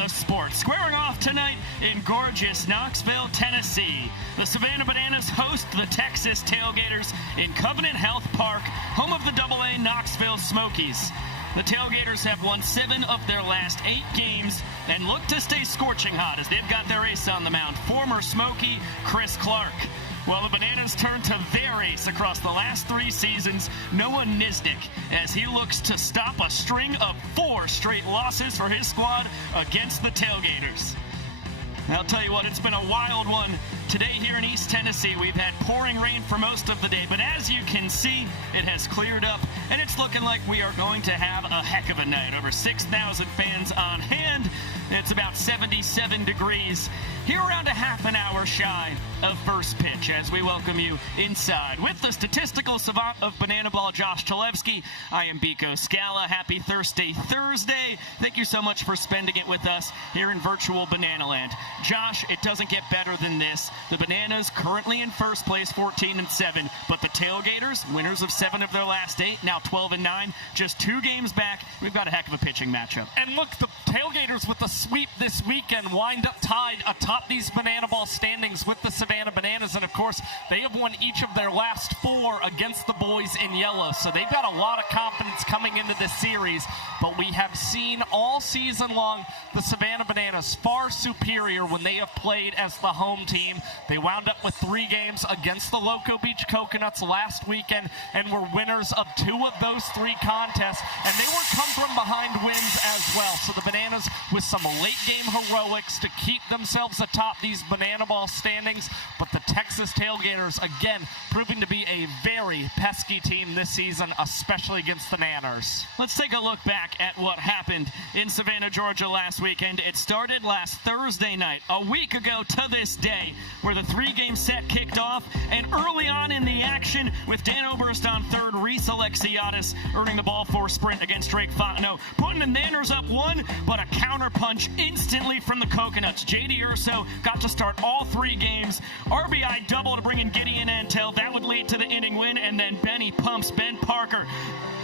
the sport. Squaring off tonight in gorgeous Knoxville, Tennessee. The Savannah Bananas host the Texas Tailgaters in Covenant Health Park, home of the AA Knoxville Smokies. The Tailgaters have won 7 of their last 8 games and look to stay scorching hot as they've got their ace on the mound, former Smoky Chris Clark. Well, the Bananas turn to their ace across the last 3 seasons, Noah Nizdik, as he looks to stop a string of 4 straight losses for his squad against the Tailgaters. I'll tell you what, it's been a wild one. Today here in East Tennessee, we've had pouring rain for most of the day, but as you can see, it has cleared up, and it's looking like we are going to have a heck of a night. Over 6,000 fans on hand. It's about 77 degrees. Here around a half an hour shy of first pitch as we welcome you inside. With the statistical savant of Banana Ball, Josh Chalevsky, I am Biko Scala. Happy Thursday. Thank you so much for spending it with us here in virtual Banana Land. Josh, it doesn't get better than this. The Bananas currently in first place, 14-7, but the Tailgaters, winners of 7 of their last 8, now 12-9, just 2 games back. We've got a heck of a pitching matchup. And look, the Tailgaters with the sweep this weekend wind up tied atop these Banana Ball standings with the Savannah Bananas, and of course, they have won each of their last 4 against the boys in yellow, so they've got a lot of confidence coming into this series, but we have seen all season long the Savannah Bananas far superior when they have played as the home team. They wound up with 3 games against the Loco Beach Coconuts last weekend and were winners of 2 of those 3 contests, and they were come from behind wins as well. So the Bananas with some late game heroics to keep themselves atop these Banana Ball standings, but the Texas Tailgaters again proving to be a very pesky team this season, especially against the Nanners. Let's take a look back at what happened in Savannah, Georgia last weekend. It started last Thursday night, a week ago to this day, where the 3-game set kicked off, and early on in the action, with Dan Oberst on third, Reese Alexiadis earning the ball for a sprint against Drake Fontenot, putting the Nanners up 1, but a counter punch instantly from the Coconuts. J.D. Urso got to start all 3 games. RBI double to bring in Gideon Antel. That would lead to the inning win, and then Benny pumps Ben Parker,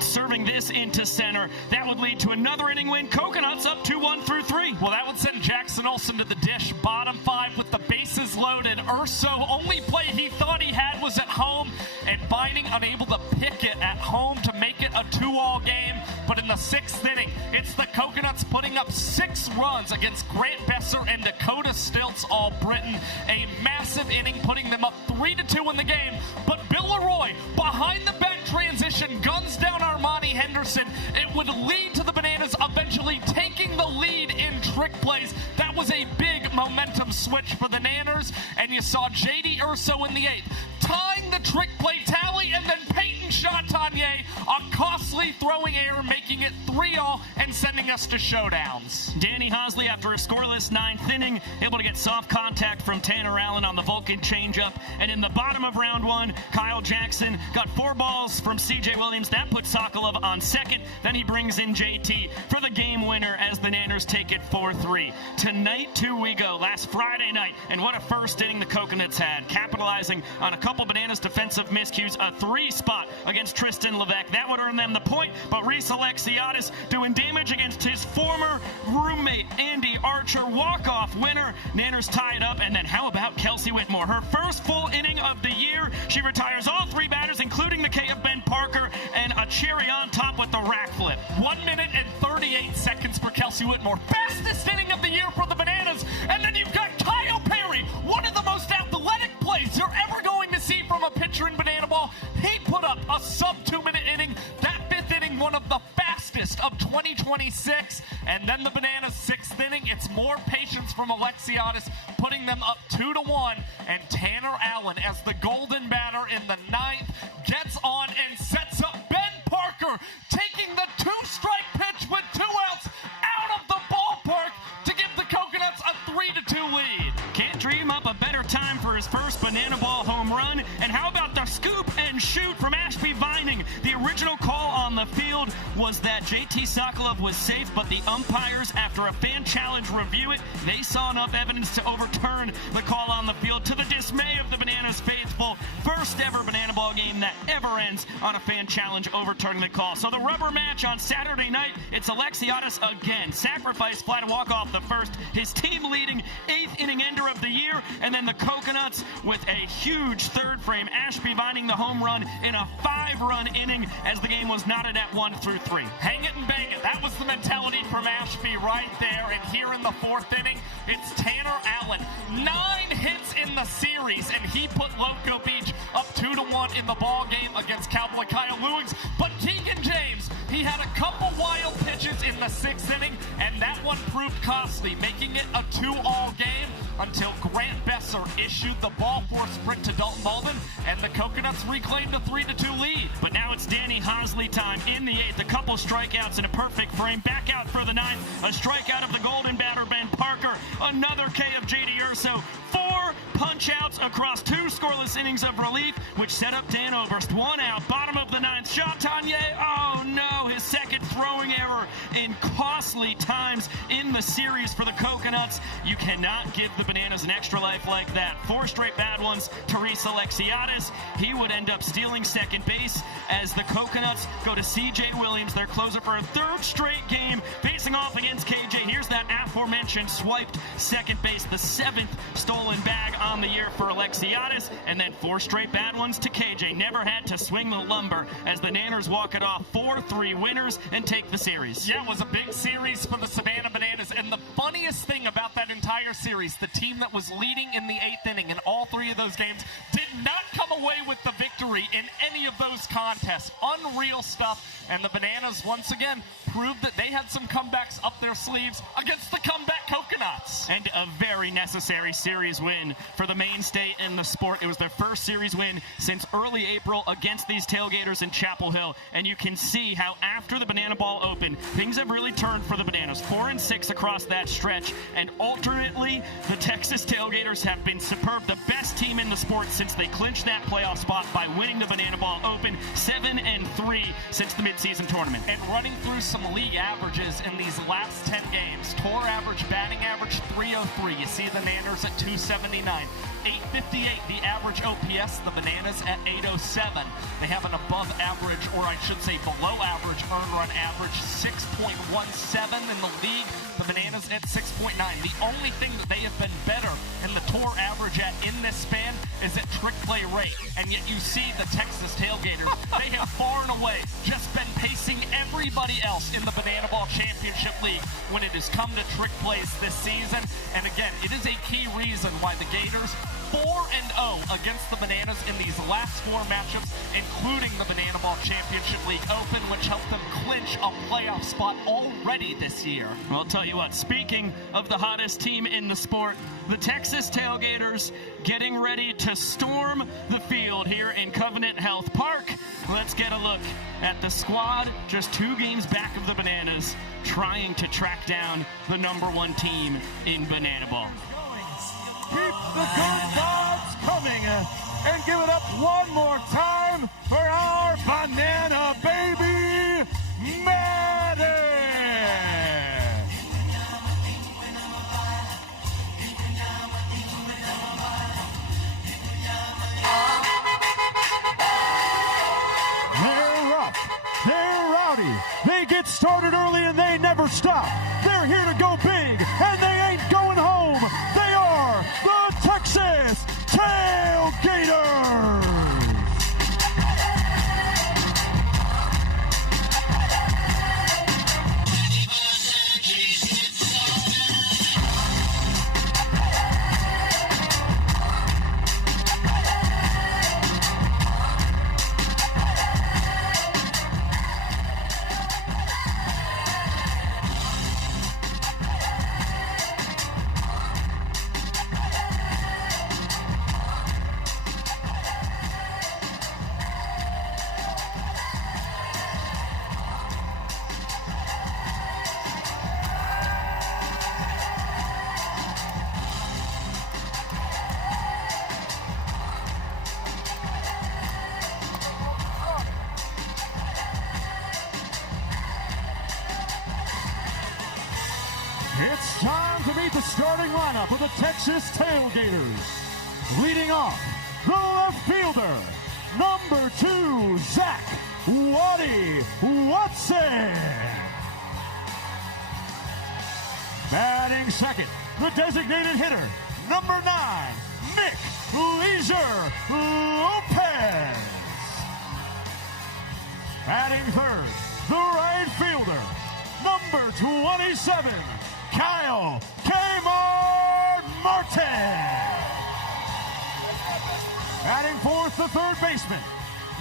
serving this into center. That would lead to another inning win. Coconuts up 2-1 through 3. Well, that would send Jackson Olsen to the dish. Bottom 5 with the bases loaded. Urso, only play he thought he had was at home, and Bunting unable to pick it at home to make it a 2-all game. But in the 6th inning, it's the Coconuts putting up 6 runs against Grant Besser and Dakota Stilts, All-Britain. A massive inning, putting them up 3-2 in the game. But Bill Leroy, behind the back transition, guns down Armani Henderson. It would lead to the Bananas eventually taking the lead in trick plays. That was a big momentum switch for the Nanners, and you saw J.D. Urso in the 8th tying the trick play tally, and then Peyton Chatagnier, a costly throwing error, making it 3-all and sending us to showdowns. Danny Hosley, after a scoreless 9th inning, able to get soft contact from Tanner Allen on the Vulcan changeup, and in the bottom of round 1, Kyle Jackson got 4 balls from C.J. Williams. That puts Sokolov on second. Then he brings in J.T. for the game winner as the Nanners take it 4-3. Tonight, 2 we go. Last Friday night, and what a first inning the Coconuts had, capitalizing on a couple Bananas defensive miscues, a 3 spot against Tristan Levesque. That would earn them the point, but Reese Alexiadis doing damage against his former roommate, Andy Archer, walk-off winner. Nanners tie it up, and then how about Kelsey Whitmore? Her first full inning of the year. She retires all 3 batters, including the K of Ben Parker, and a cherry on top with the rack flip. 1 minute and 38 seconds for Kelsey Whitmore. Fastest inning of the year for the Bananas, and then you've got Kyle Perry, one of the most athletic plays you're ever going to see from a pitcher in Banana Ball. He put up a sub-2-minute inning. That 5th inning, one of the fastest of 2026. And then the Bananas' 6th inning, it's more patience from Alexiadis, putting them up 2-1. And Tanner Allen, as the golden batter in the 9th, gets on and sets up Ben Parker, taking the 2-strike pitch with 2 outs out of the ballpark to give the Coconuts a 3-2 lead. Can't dream up a better time for for his first banana ball home run. And how about the scoop and shoot from Ashby Vining? The original call on the field was that JT Sokolov was safe, but the umpires, after a fan challenge review it, they saw enough evidence to overturn the call on the field, to the dismay of the Bananas faithful. First ever banana ball game that ever ends on a fan challenge overturning the call. So the rubber match on Saturday night, it's Alexiadis again. Sacrifice fly to walk off the first, his team leading 8th inning ender of the year, and then the Coconuts with a huge third frame. Ashby Vining the home run in a 5-run inning as the game was knotted at 1-3. Hang it and bang it. That was the mentality from Ashby right there. And here in the 4th inning, it's Tanner Allen. 9 hits in the series, and he put Loco Beach up 2-1 in the ball game against Cowboy Kyle Lewis. But Keegan James, he had a couple wild pitches in the 6th inning, and that one proved costly, making it a 2-all game until Grant Besser issued the ball for a sprint to Dalton Malden, and the Coconuts reclaimed a 3-2 lead. But now it's Danny Hosley time in the 8th. A couple strikeouts in a perfect frame. Back out for the 9th. A strikeout of the golden batter, Ben Parker. Another K of J.D. Urso. 4 punch-outs across 2 scoreless innings of relief, which set up Dan Oberst. 1 out. Bottom of the 9th. Chatagnier. Oh, no. His second throwing error in costly times in the series for the Coconuts. You cannot give the Bananas an extra life like that. 4 straight bad ones. Teresa Alexiadis. He would end up stealing second base as the Coconuts go to C.J. Williams, their closer, for a 3rd straight game, facing off against KJ. Here's that aforementioned swiped second base, the 7th stolen bag on the year for Alexiadis, and then 4 straight bad ones to KJ. Never had to swing the lumber as the Nanners walk it off. 4-3 winners and take the series. Yeah, it was a big series for the Savannah Bananas, and the funniest thing about that entire series, the team that was leading in the 8th inning in all 3 of those games did not come away with the victory in any of those contests. Unreal stuff, and the Bananas once again proved that they had some comebacks up their sleeves against the comeback Coconuts. And a very necessary series win for the mainstay in the sport. It was their first series win since early April against these Tailgaters in Chapel Hill, and you can see how after the banana ball opened, things have really turned for the Bananas. 4-6 across that stretch, and alternately, the Texas Tailgaters have been superb. The best team in the sport since they clinched that playoff spot by winning the banana ball open. 7-3 since the midseason tournament. And running through some league averages in these last 10 games, tour average, batting average 303. You see the Nanners at 279. 858 the average OPS, the Bananas at 807. They have an above average, or I should say below average, earn run average 6.17 in the league. The Bananas at 6.9. The only thing that they have been better in the tour average at in this span is at trick play rate. And yet you see the Texas Tailgaters, they have far and away just been pacing everybody else in the Banana Ball Championship League when it has come to trick plays this season. And again, it is a key reason why the Gators 4-0 against the Bananas in these last 4 matchups, including the Banana Ball Championship League Open, which helped them clinch a playoff spot already this year. Well, I'll tell you what, speaking of the hottest team in the sport, the Texas Tailgaters getting ready to storm the field here in Covenant Health Park. Let's get a look at the squad just 2 games back of the Bananas, trying to track down the #1 team in Banana Ball. Keep the good vibes coming and give it up one more time for our banana baby, Maddie. They're rough, they're rowdy, they get started early and they never stop. They're here to go big and they ain't going home. They are the Texas Tailgaters. It's time to meet the starting lineup of the Texas Tailgaters. Leading off, the left fielder, number 2, Zach Waddy Watson. Batting second, the designated hitter, number 9, Nick Leisure Lopez. Batting third, the right fielder, number 27, Kyle Kmart Martin. Batting fourth, the third baseman,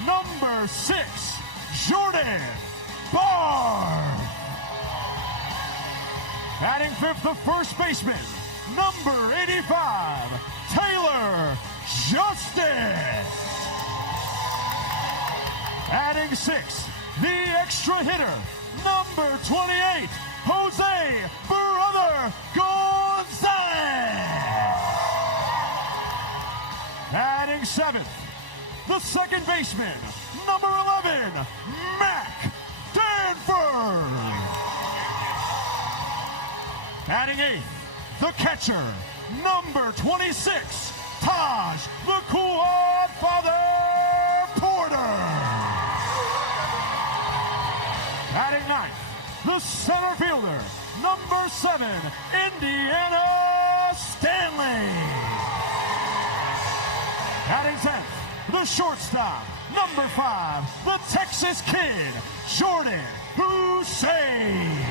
number 6, Jordan Barr. Batting fifth, the first baseman, number 85, Taylor Justice. Batting sixth, the extra hitter, number 28, Jose Brother Gonzalez. Batting seventh, the second baseman, number 11, Mac Danford. Batting eighth, the catcher, number 26, Taj the Quad Father Porter. Batting ninth, the center fielder, number 7, Indiana Stanley. Batting 10th, the shortstop, number 5, the Texas Kid, Jordan Hussein.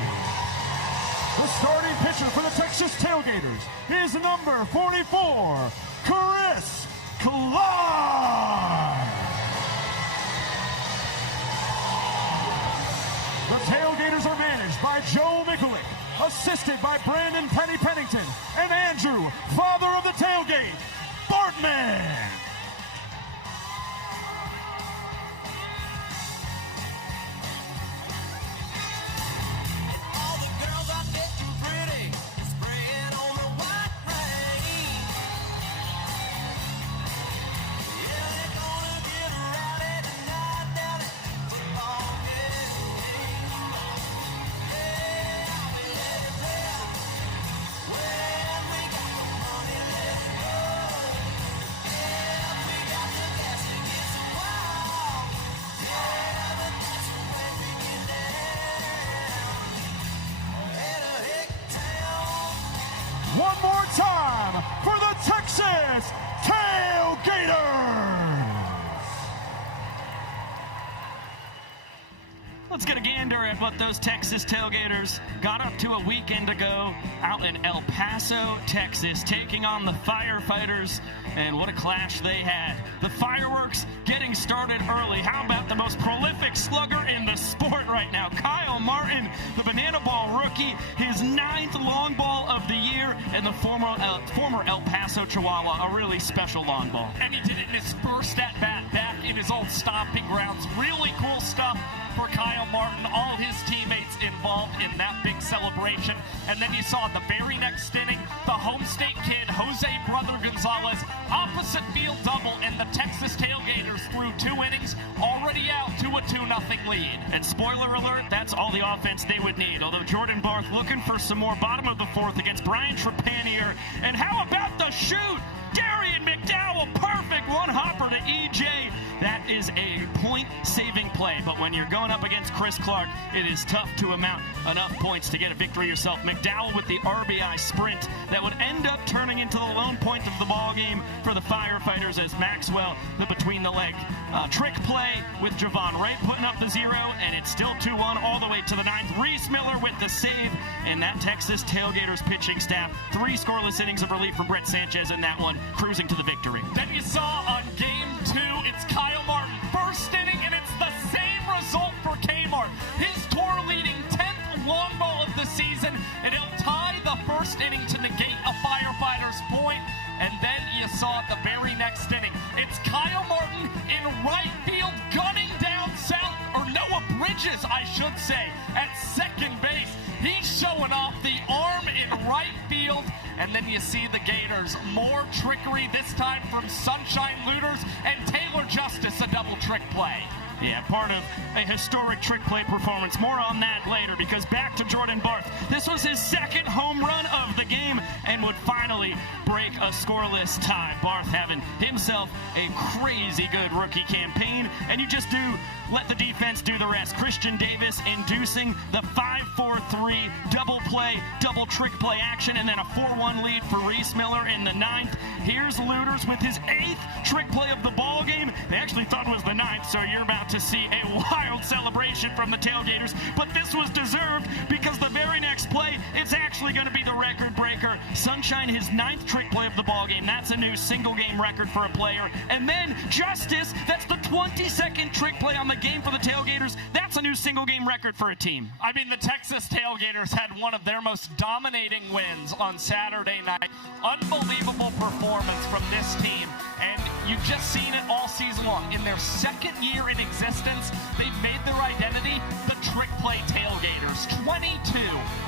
The starting pitcher for the Texas Tailgaters is number 44, Chris Clark. The Tailgaters are managed by Joe Mikulik, assisted by Brandon Penny Pennington and Andrew, father of the tailgate, Bartman. One more time for the Texas Tailgaters. Let's get a gander at what those Texas Tailgaters got up to a weekend ago out in El Paso, Texas, taking on the Firefighters, and what a clash they had. The fireworks getting started early. How about the most prolific slugger in the sport right now, Kyle Martin, the banana ball rookie, his 9th long ball of the year, and the former El Paso Chihuahua, a really special long ball. And he did it in his first at-bat back in his old stomping grounds. Really cool stuff for Kyle Martin, all his teammates involved in that big celebration. And then you saw the very next inning, the home state kid, Jose Brother Gonzalez, opposite field double, and the Texas Tailgaters threw 2 innings, already out to a 2-0 lead. And spoiler alert, that's all the offense they would need. Although Jordan Barth looking for some more bottom of the 4th against Brian Trepanier. And how about the shoot? Darian McDowell, perfect one-hopper to EJ. That is a point-saving play, but when you're going up against Chris Clark, it is tough to amount enough points to get a victory yourself. McDowell with the RBI sprint that would end up turning into the lone point of the ball game for the Firefighters as Maxwell, the between-the-leg trick play with Javon Wright putting up the 0, and it's still 2-1 all the way to the 9th. Reese Miller with the save, and that Texas Tailgaters pitching staff, 3 scoreless innings of relief from Brett Sanchez in that one, cruising to the victory. Then you saw on game 2, it's Kyle Martin, first inning, and it's the same result for Kmart. His tour-leading 10th long ball of the season, and he'll tie the first inning to negate a Firefighters point. And then you saw at the very next inning, it's Kyle Martin in right field, gunning down south, or Noah Bridges, I should say, at second base. He's showing off the arm in right field. And then you see the Gators, more trickery, this time from Sunshine Looters and Taylor Justice, a double trick play. Yeah, part of a historic trick play performance. More on that later, because back to Jordan Barth. This was his second home run of the game and would finally break a scoreless tie. Barth having himself a crazy good rookie campaign, and you just do let the defense do the rest. Christian Davis inducing the 5-4-3 double play, double trick play action, and then a 4-1 lead for Reese Miller in the 9th. Here's Looters with his 8th trick play of the ball game. They actually thought it was the 9th, so you're about to see a wild celebration from the Tailgaters, but this was deserved because the very next play, it's actually going to be the record breaker. Sunshine, his 9th trick play of the ball game. That's a new single game record for a player. And then Justice, that's the 22nd trick play on the game for the Tailgaters. That's a new single game record for a team. I mean, the Texas Tailgaters had one of their most dominating wins on Saturday night. Unbelievable performance from this team, and you've just seen it all season long. In their second year in existence, they've made their identity the trick play Tailgaters. 22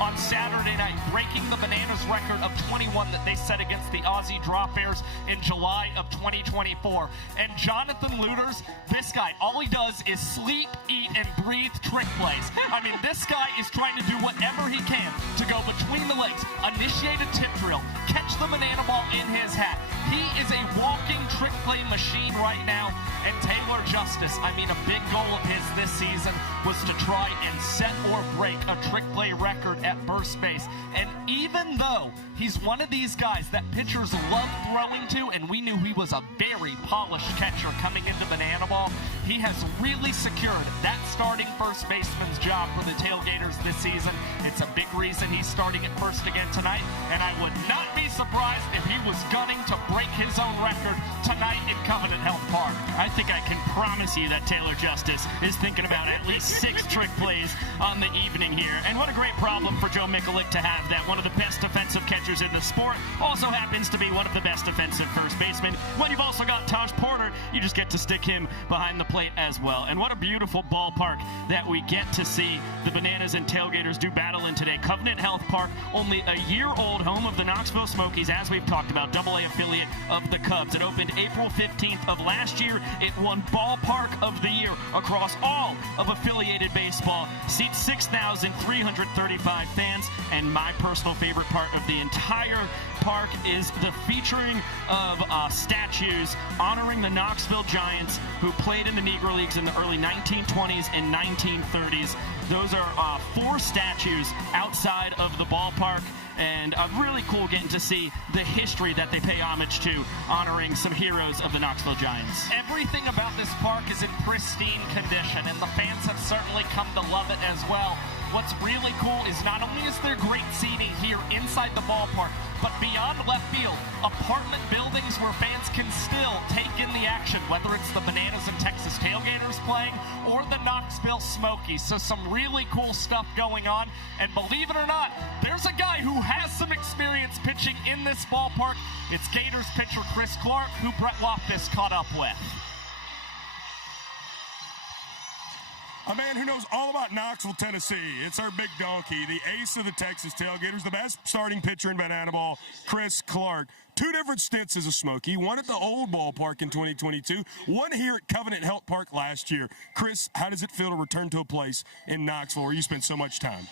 on Saturday night, breaking the Bananas record of 21 that they set against the Aussie Drop Bears in July of 2024. And Jonathan Looters, this guy, all he does is sleep, eat, and breathe trick plays. I mean, this guy is trying to do whatever he can to go between the legs, initiate a tip drill, catch the banana ball in his hat. He is a walking trick play machine right now. And Taylor Justice, I mean, a big goal of his this season was to try and set or break a trick play record at first base. And even though he's one of these guys that pitchers love throwing to, and we knew he was a very polished catcher coming into banana ball, he has really secured that starting first baseman's job for the Tailgaters this season. It's a big reason he's starting at first again tonight, and I would not be surprised if he was gunning to break his own record tonight in Covenant Health Park. I think I can promise you that Taylor Justice is thinking about at least 6 trick plays on the evening here. And what a great problem for Joe Mikulik to have, that one of the best defensive catchers in the sport also happens to be one of the best defensive first basemen. When you've also got Tosh Porter, you just get to stick him behind the plate as well. And what a beautiful ballpark that we get to see the Bananas and Tailgaters do battle in today. Covenant Health Park, only a year old, home of the Knoxville Smokies, as we've talked about, AA affiliate of the Cubs. It opened April 15th of last year. It won Ballpark of the Year across all of affiliated baseball. Seats 6,335 fans, and my personal favorite part of the entire park is the featuring of statues honoring the Knoxville Giants, who played in the Negro Leagues in the early 1920s and 1930s. Those are 4 statues outside of the ballpark, and really cool getting to see the history that they pay homage to, honoring some heroes of the Knoxville Giants. Everything about this park is in pristine condition, and the fans have certainly come to love it as well. What's really cool is not only is there great seating here inside the ballpark, but beyond left field, apartment buildings where fans can still take in the action, whether it's the Bananas and Texas Tailgaters playing or the Knoxville Smokies. So some really cool stuff going on. And believe it or not, there's a guy who has some experience pitching in this ballpark. It's Gators pitcher Chris Clark, who Brett Loftus caught up with. A man who knows all about Knoxville, Tennessee. It's our big donkey, the ace of the Texas Tailgaters, the best starting pitcher in banana ball, Chris Clark. 2 different stints as a Smoky, one at the old ballpark in 2022, one here at Covenant Health Park last year. Chris, how does it feel to return to a place in Knoxville where you spent so much time?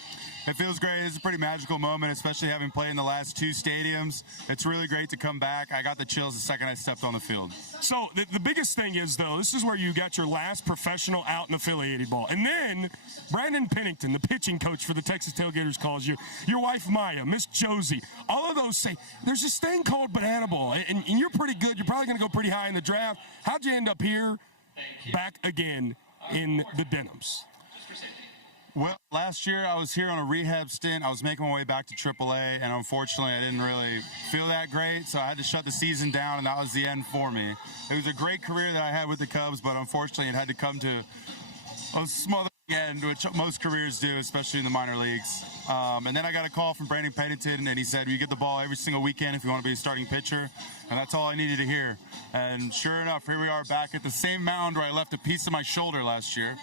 It feels great. It's a pretty magical moment, especially having played in the last 2 stadiums. It's really great to come back. I got the chills the second I stepped on the field. So the biggest thing is, though, this is where you got your last professional out in affiliated ball. And then Brandon Pennington, the pitching coach for the Texas Tailgaters, calls you. Your wife, Maya, Miss Josie, all of those say, there's this thing called banana ball, and you're pretty good. You're probably going to go pretty high in the draft. How'd you end up here back again in the Denims? Well, last year I was here on a rehab stint. I was making my way back to AAA, and unfortunately I didn't really feel that great, so I had to shut the season down, and that was the end for me. It was a great career that I had with the Cubs, but unfortunately it had to come to a smothering end, which most careers do, especially in the minor leagues. And then I got a call from Brandon Pennington, and he said, you get the ball every single weekend if you want to be a starting pitcher. And that's all I needed to hear. And sure enough, here we are back at the same mound where I left a piece of my shoulder last year.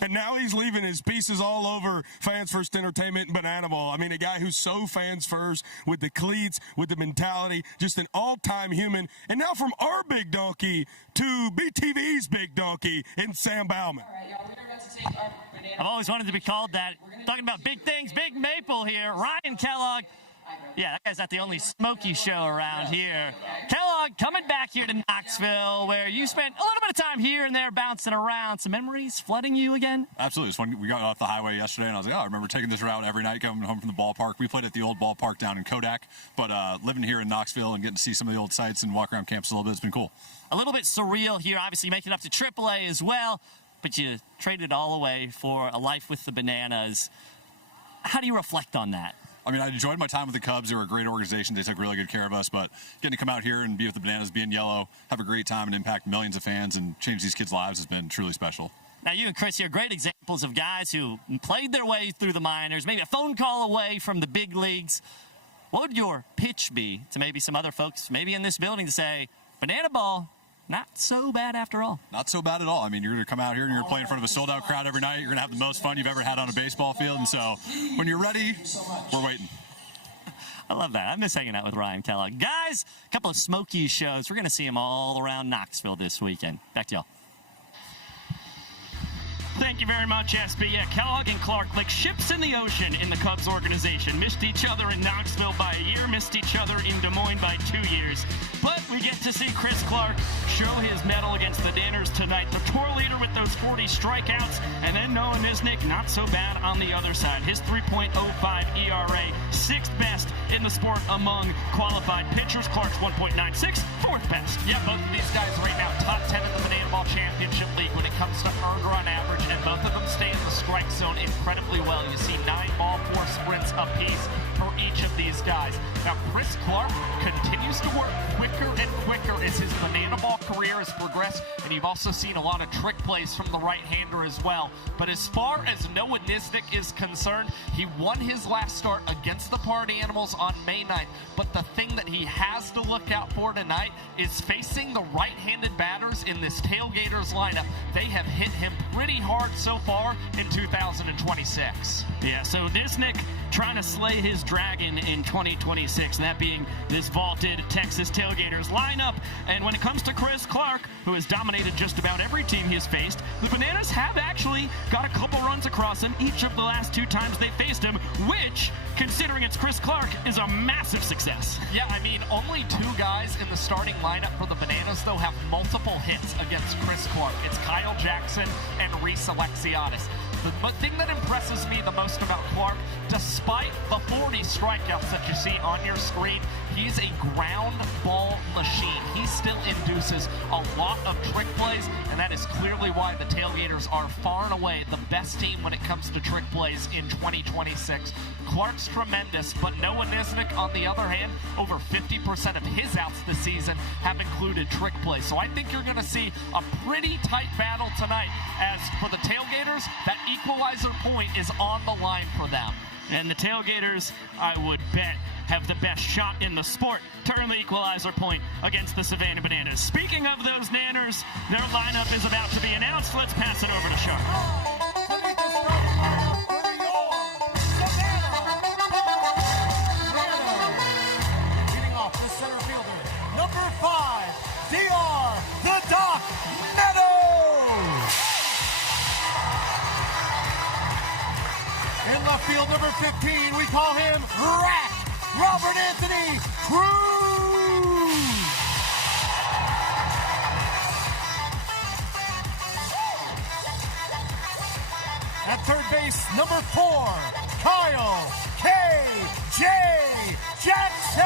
And now he's leaving his pieces all over Fans First Entertainment and Banana Bowl. I mean, a guy who's so fans first, with the cleats, with the mentality, just an all-time human. And now from our big donkey to BTV's big donkey in Sam Bauman. I've always wanted to be called that. Talking about big things, Big Maple here. Ryan Kellogg. Yeah, that guy's not the only smoky show around here. Kellogg coming back here to Knoxville, where you spent a little bit of time here and there bouncing around. Some memories flooding you again? Absolutely. It's fun. We got off the highway yesterday, and I was like, I remember taking this route every night coming home from the ballpark. We played at the old ballpark down in Kodak, but living here in Knoxville and getting to see some of the old sites and walk around campus a little bit, it's been cool. A little bit surreal here, obviously making up to AAA as well, but you traded all away for a life with the Bananas. How do you reflect on that? I mean, I enjoyed my time with the Cubs. They were a great organization. They took really good care of us. But getting to come out here and be with the Bananas, be in yellow, have a great time and impact millions of fans and change these kids' lives has been truly special. Now, you and Chris here are great examples of guys who played their way through the minors, maybe a phone call away from the big leagues. What would your pitch be to maybe some other folks, maybe in this building, to say, Banana Ball, not so bad after all? Not so bad at all. I mean, you're going to come out here and you're playing in front of a sold-out crowd every night. You're going to have the most fun you've ever had on a baseball field. And so when you're ready, we're waiting. I love that. I miss hanging out with Ryan Kellogg. Guys, a couple of Smokies shows. We're going to see them all around Knoxville this weekend. Back to y'all. Thank you very much, SB. Yeah, Kellogg and Clark, like ships in the ocean in the Cubs organization. Missed each other in Knoxville by a year, missed each other in Des Moines by 2 years. But we get to see Chris Clark show his mettle against the Danners tonight. The tour leader with those 40 strikeouts, and then Noah Nisnik, not so bad on the other side. His 3.05 ERA, sixth best in the sport among qualified pitchers. Clark's 1.96, fourth best. Yeah, both of these guys right now top 10 in the Banana Ball Championship League when it comes to earned run average, and both of them stay in the strike zone incredibly well. You see 9 ball, 4 sprints apiece for each of these guys. Now, Chris Clark continues to work quicker and quicker as his Banana Ball career has progressed, and you've also seen a lot of trick plays from the right-hander as well. But as far as Noah Nisnik is concerned, he won his last start against the Party Animals on May 9th. But the thing that he has to look out for tonight is facing the right-handed batters in this Tailgaters lineup. They have hit him pretty hard so far in 2026. Yeah, so Nisnik trying to slay his dragon in 2026, that being this vaulted Texas Tailgaters lineup. And when it comes to Chris Clark, who has dominated just about every team he has faced, the Bananas have actually got a couple runs across him each of the last 2 times they faced him, which, considering it's Chris Clark, is a massive success. Yeah, I mean, only 2 guys in the starting lineup for the Bananas, though, have multiple hits against Chris Clark. It's Kyle Jackson and Reese Alexiadis. The thing that impresses me the most about Clark, despite the 40 strikeouts that you see on your screen, he's a ground ball machine. He still induces a lot of trick plays, and that is clearly why the Tailgaters are far and away the best team when it comes to trick plays in 2026. Clark's tremendous, but Noah Nisnik, on the other hand, over 50% of his outs this season have included trick plays. So I think you're going to see a pretty tight battle tonight, as for the Tailgaters, that Equalizer Point is on the line for them. And the Tailgaters, I would bet, have the best shot in the sport to earn the Equalizer Point against the Savannah Bananas. Speaking of those Nanners, their lineup is about to be announced. Let's pass it over to Sharp. Leading off the center fielder, number 5, DR, the Doc Meadows. In left field, number 15, we call him Rat, Robert Anthony Cruz. At third base, number 4, Kyle K.J. Jackson.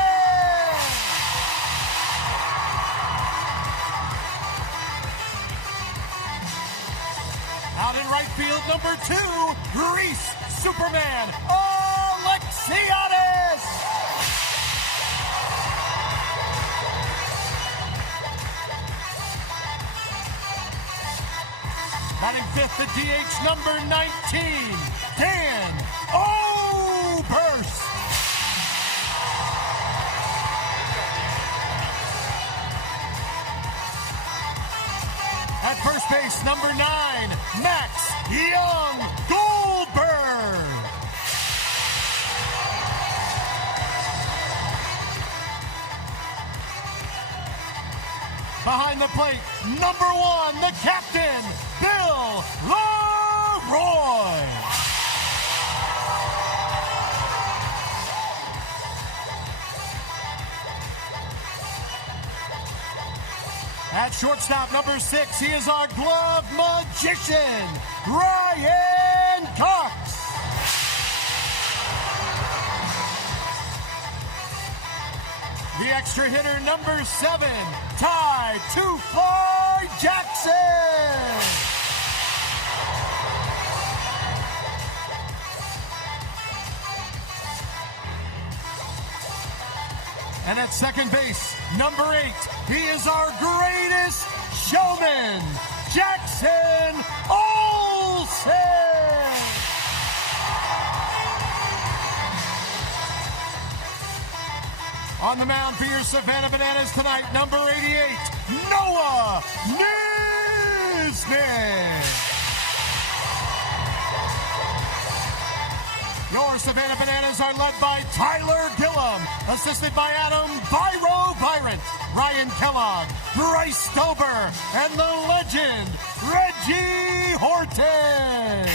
Out in right field, number 2, Reese Superman Alexiadis. Batting fifth, the DH, number 19, Dan Oberst. At first base, number 9, Max Young Goldberg. Behind the plate, number 1, the captain, Bill Leroy. At shortstop, number 6, he is our glove magician, Ryan Cox. The extra hitter, number 7, Ty Two-Fly Jackson. And at second base, number 8, he is our greatest showman, Jackson Olsen. On the mound for your Savannah Bananas tonight, number 88, Noah Nisbet. Your Savannah Bananas are led by Tyler Gillum, assisted by Adam Byron, Ryan Kellogg, Bryce Stober, and the legend, Reggie Horton.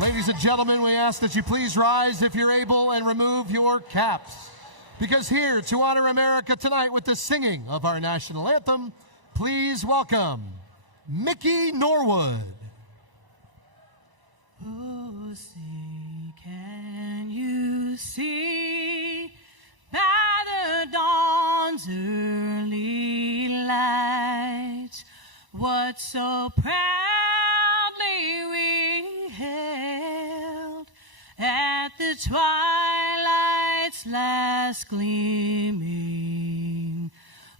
Ladies and gentlemen, we ask that you please rise if you're able and remove your caps. Because here to honor America tonight with the singing of our national anthem, please welcome Mickey Norwood. Oh, see, can you see by the dawn's early light what so proudly we held at the twilight's last gleaming,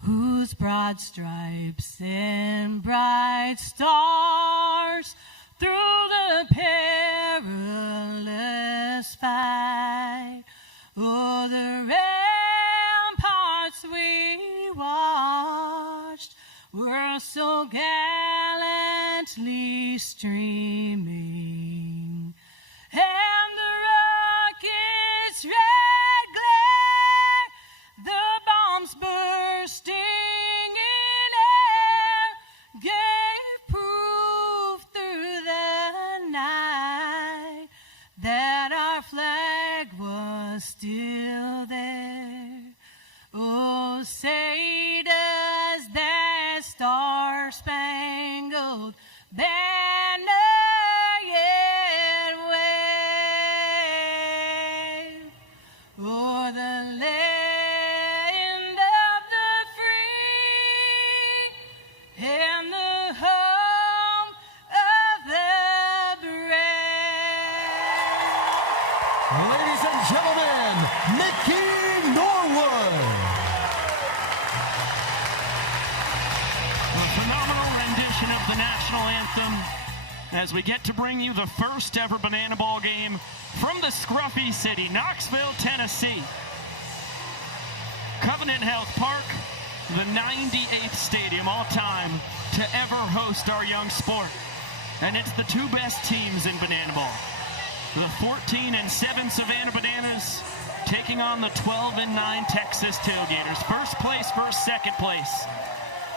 whose broad stripes and bright stars through the perilous fight, o'er the ramparts we watched, were so gallantly streaming, and the rocket's red glare, the bombs bursting in air, gave proof through the night that our flag was still there. Oh, say does that star-spangled banner yet wave o'er the land of the free and the home of the brave. Ladies and gentlemen, Mickey Norwood. A phenomenal rendition of the national anthem as we get to bring you the first ever Banana Ball game from the scruffy city, Knoxville, Tennessee. Covenant Health Park, the 98th stadium all time to ever host our young sport. And it's the two best teams in Banana Ball. The 14-7 Savannah Bananas taking on the 12-9 Texas Tailgaters. First place versus second place.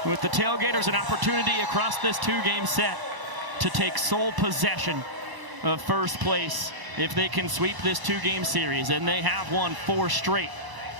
With the Tailgaters an opportunity across this two-game set to take sole possession of first place if they can sweep this two-game series. And they have won 4 straight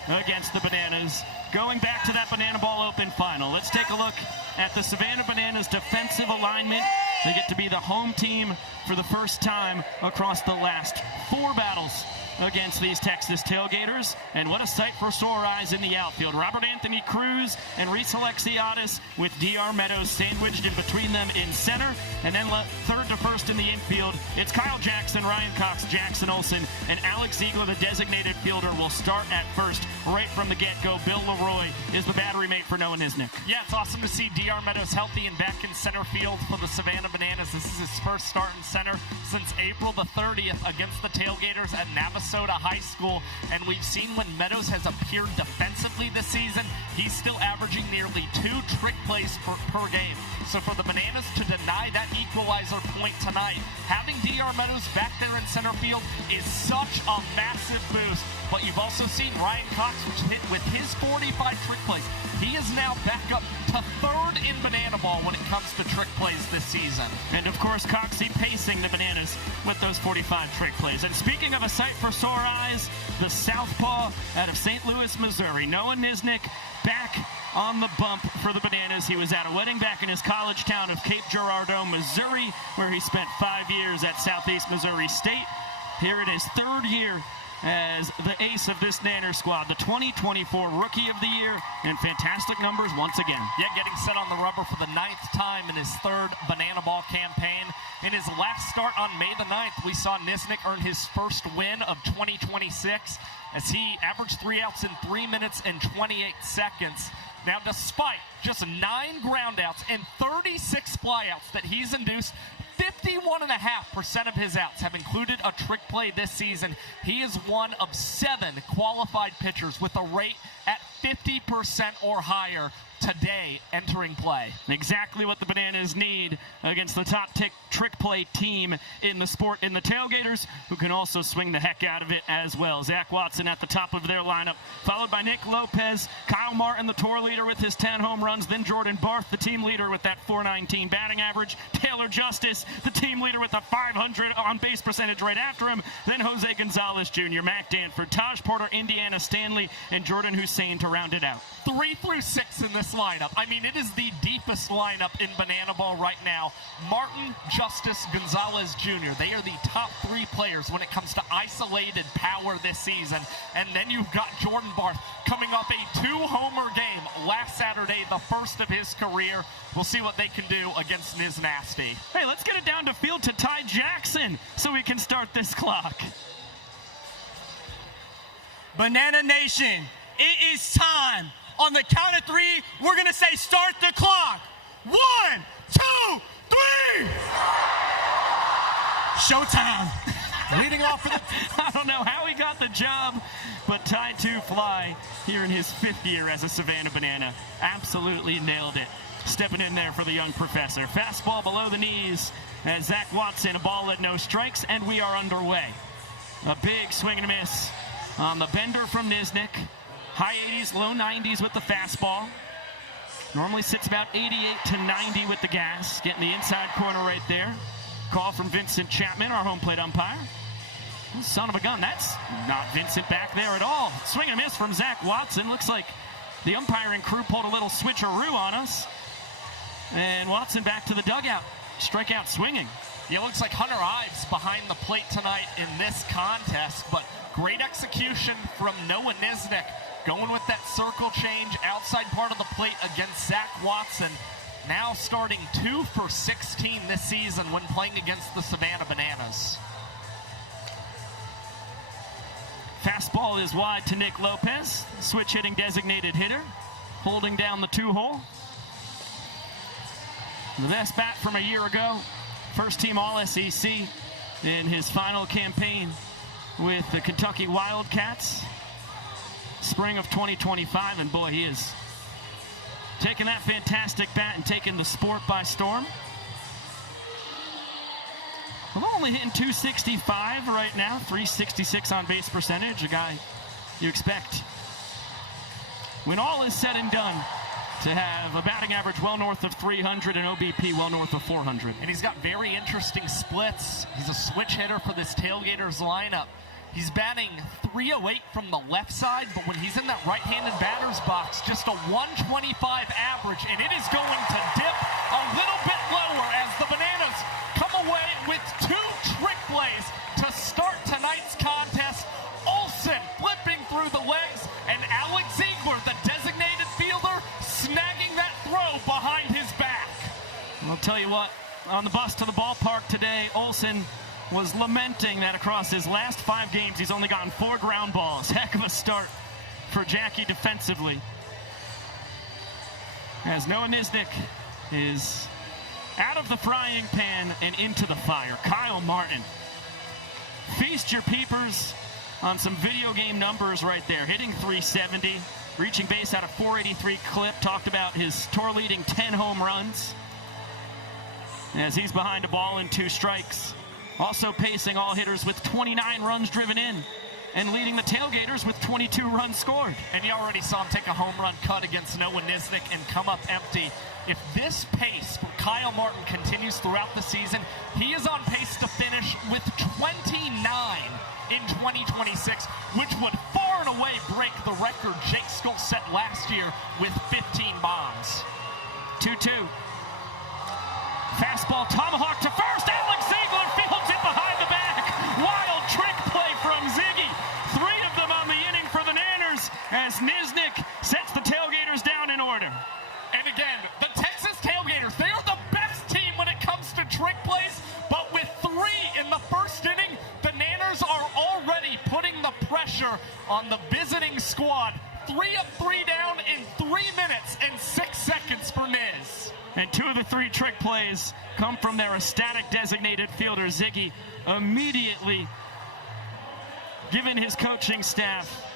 against the Bananas, going back to that Banana Ball Open final. Let's take a look at the Savannah Bananas defensive alignment. They get to be the home team for the first time across the last 4 battles against these Texas Tailgaters. And what a sight for sore eyes in the outfield. Robert Anthony Cruz and Reese Alexiadis with D.R. Meadows sandwiched in between them in center. And then third to first in the infield, it's Kyle Jackson, Ryan Cox, Jackson Olsen, and Alex Ziegler, the designated fielder, will start at first right from the get-go. Bill Leroy is the battery mate for Noah Nisnik. Yeah, it's awesome to see D.R. Meadows healthy and back in center field for the Savannah Bananas. This is his first start in center since April the 30th against the Tailgaters at Navasota High School. And we've seen when Meadows has appeared defensively this season, he's still averaging nearly 2 trick plays per game. So for the Bananas to deny that equalizer point tonight, having D.R. Meadows back there in center field is such a massive boost. But you've also seen Ryan Cox with his 45 trick plays. He is now back up to third in Banana Ball when it comes to trick plays this season. And of course, Coxie pacing the Bananas with those 45 trick plays. And speaking of a sight for sore eyes, the southpaw out of St. Louis, Missouri, Noah Nisnik, back on the bump for the Bananas. He was at a wedding back in his college town of Cape Girardeau, Missouri, where he spent 5 years at Southeast Missouri State. Here in his third year as the ace of this Nanner squad, the 2024 Rookie of the Year, and fantastic numbers once again. Yeah, getting set on the rubber for the 9th time in his third Banana Ball campaign. In his last start on May the 9th, we saw Nisnik earn his first win of 2026 as he averaged 3 outs in 3 minutes and 28 seconds. Now, despite just 9 groundouts and 36 flyouts that he's induced, 51.5% of his outs have included a trick play this season. He is one of 7 qualified pitchers with a rate at 50% or higher today entering play. Exactly what the Bananas need against the top trick play team in the sport, in the Tailgaters, who can also swing the heck out of it as well. Zach Watson at the top of their lineup, followed by Nick Lopez, Kyle Martin, the tour leader with his 10 home runs, then Jordan Barth, the team leader with that .419 batting average, Taylor Justice, the team leader with a .500 on-base percentage right after him, then Jose Gonzalez Jr., Mac Danford, Taj Porter, Indiana Stanley, and Jordan Hussein to round it out. 3 through 6 in this lineup. I mean, it is the deepest lineup in Banana Ball right now. Martin, Justice, Gonzalez Jr., they are the top 3 players when it comes to isolated power this season. And then you've got Jordan Barth coming off a 2-homer game last Saturday, the first of his career. We'll see what they can do against Niz Nasty. Hey, let's get it down to field to Ty Jackson so we can start this clock. Banana Nation, it is time. On the count of 3, we're going to say start the clock. 1, 2, 3. Showtime. Leading off for the... I don't know how he got the job, but Ty 2 Fly here in his 5th year as a Savannah Banana absolutely nailed it. Stepping in there for the young professor. Fastball below the knees as Zach Watson, a ball at no strikes, and we are underway. A big swing and a miss on the bender from Nisnik. High 80s, low 90s with the fastball. Normally sits about 88 to 90 with the gas. Getting the inside corner right there. Call from Vincent Chapman, our home plate umpire. Son of a gun, that's not Vincent back there at all. Swing and a miss from Zach Watson. Looks like the umpiring crew pulled a little switcheroo on us. And Watson back to the dugout. Strikeout swinging. Yeah, it looks like Hunter Ives behind the plate tonight in this contest, but great execution from Noah Nisnik. Going with that circle change outside part of the plate against Zach Watson. Now starting 2 for 16 this season when playing against the Savannah Bananas. Fastball is wide to Nick Lopez. Switch hitting designated hitter. Holding down the 2-hole. The best bat from a year ago. First team All-SEC in his final campaign with the Kentucky Wildcats. Spring of 2025, and boy, he is taking that fantastic bat and taking the sport by storm. Well, only hitting .265 right now, .366 on base percentage, a guy you expect, when all is said and done, to have a batting average well north of 300 and OBP well north of 400. And he's got very interesting splits. He's a switch hitter for this Tailgaters lineup. He's batting .308 from the left side, but when he's in that right-handed batter's box, just a .125 average, and it is going to dip a little bit lower as the Bananas come away with 2 trick plays to start tonight's contest. tell you what, on the bus to the ballpark today, Olsen was lamenting that across his last 5 games, he's only gotten 4 ground balls. Heck of a start for Jackie defensively. As Noah Nisnik is out of the frying pan and into the fire. Kyle Martin. Feast your peepers on some video game numbers right there. Hitting .370, reaching base at a .483 clip. Talked about his tour-leading 10 home runs as he's behind a ball and 2 strikes. Also pacing all hitters with 29 runs driven in and leading the Tailgaters with 22 runs scored. And you already saw him take a home run cut against Noah Nisnik and come up empty. If this pace for Kyle Martin continues throughout the season, he is on pace to finish with 29 in 2026, which would far and away break the record Jake Skull set last year with 15 bombs. 2-2. Fastball tomahawk to first. Alex Ziegler fields it behind the back. Wild trick play from Ziggy. 3 of them on the inning for the Nanners as Nisnik sets the Tailgaters down in order. And again, the Texas Tailgaters, they are the best team when it comes to trick plays, but with 3 in the first inning, the Nanners are already putting the pressure on the visiting squad. 3 of 3 down in 3 minutes and 6 seconds for Niz. And 2 of the 3 trick plays come from their ecstatic designated fielder, Ziggy, immediately giving his coaching staff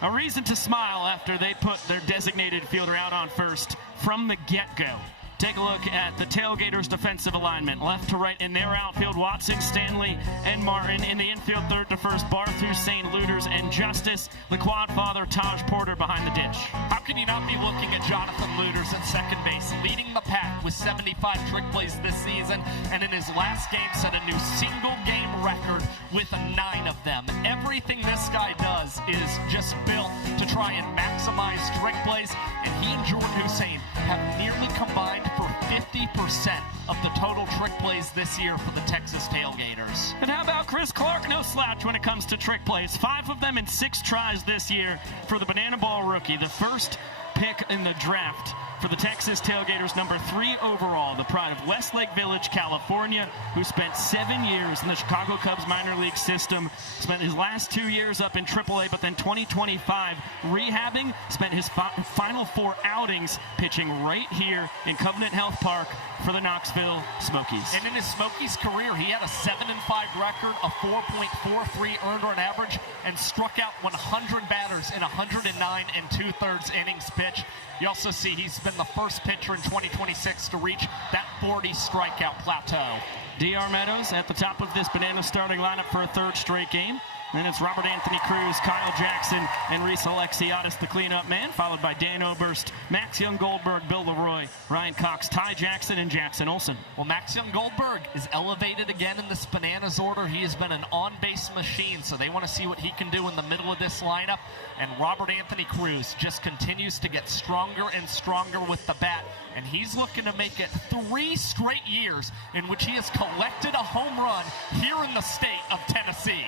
a reason to smile after they put their designated fielder out on first from the get-go. Take a look at the Tailgaters' defensive alignment. Left to right in their outfield, Watson, Stanley, and Martin. In the infield, third to first, Barth, Hussein, Looters, and Justice. The quad father, Taj Porter, behind the dish. How can you not be looking at Jonathan Looters at second base, leading the pack with 75 trick plays this season, and in his last game set a new single-game record with 9 of them. Everything this guy does is just built to try and maximize trick plays, and he and Jordan Hussein have nearly combined for 50% of the total trick plays this year for the Texas Tailgaters. And how about Chris Clark? No slouch when it comes to trick plays. 5 of them in 6 tries this year for the Banana Ball rookie. The first pick in the draft for the Texas Tailgaters, number 3 overall, the pride of Westlake Village, California, who spent 7 years in the Chicago Cubs minor league system, spent his last 2 years up in AAA, but then 2025 rehabbing, spent his final 4 outings pitching right here in Covenant Health Park for the Knoxville Smokies. And in his Smokies career, he had a 7-5 record, a 4.43 earned run average, and struck out 100 batters in 109 2/3 innings pitched. You also see he's been the first pitcher in 2026 to reach that 40 strikeout plateau. D.R. Meadows at the top of this Banana starting lineup for a 3rd straight game. Then it's Robert Anthony Cruz, Kyle Jackson, and Reese Alexiadis, the cleanup man, followed by Dan Oberst, Max Young-Goldberg, Bill Leroy, Ryan Cox, Ty Jackson, and Jackson Olsen. Well, Max Young-Goldberg is elevated again in this Bananas order. He has been an on-base machine, so they want to see what he can do in the middle of this lineup. And Robert Anthony Cruz just continues to get stronger and stronger with the bat, and he's looking to make it 3 straight years in which he has collected a home run here in the state of Tennessee.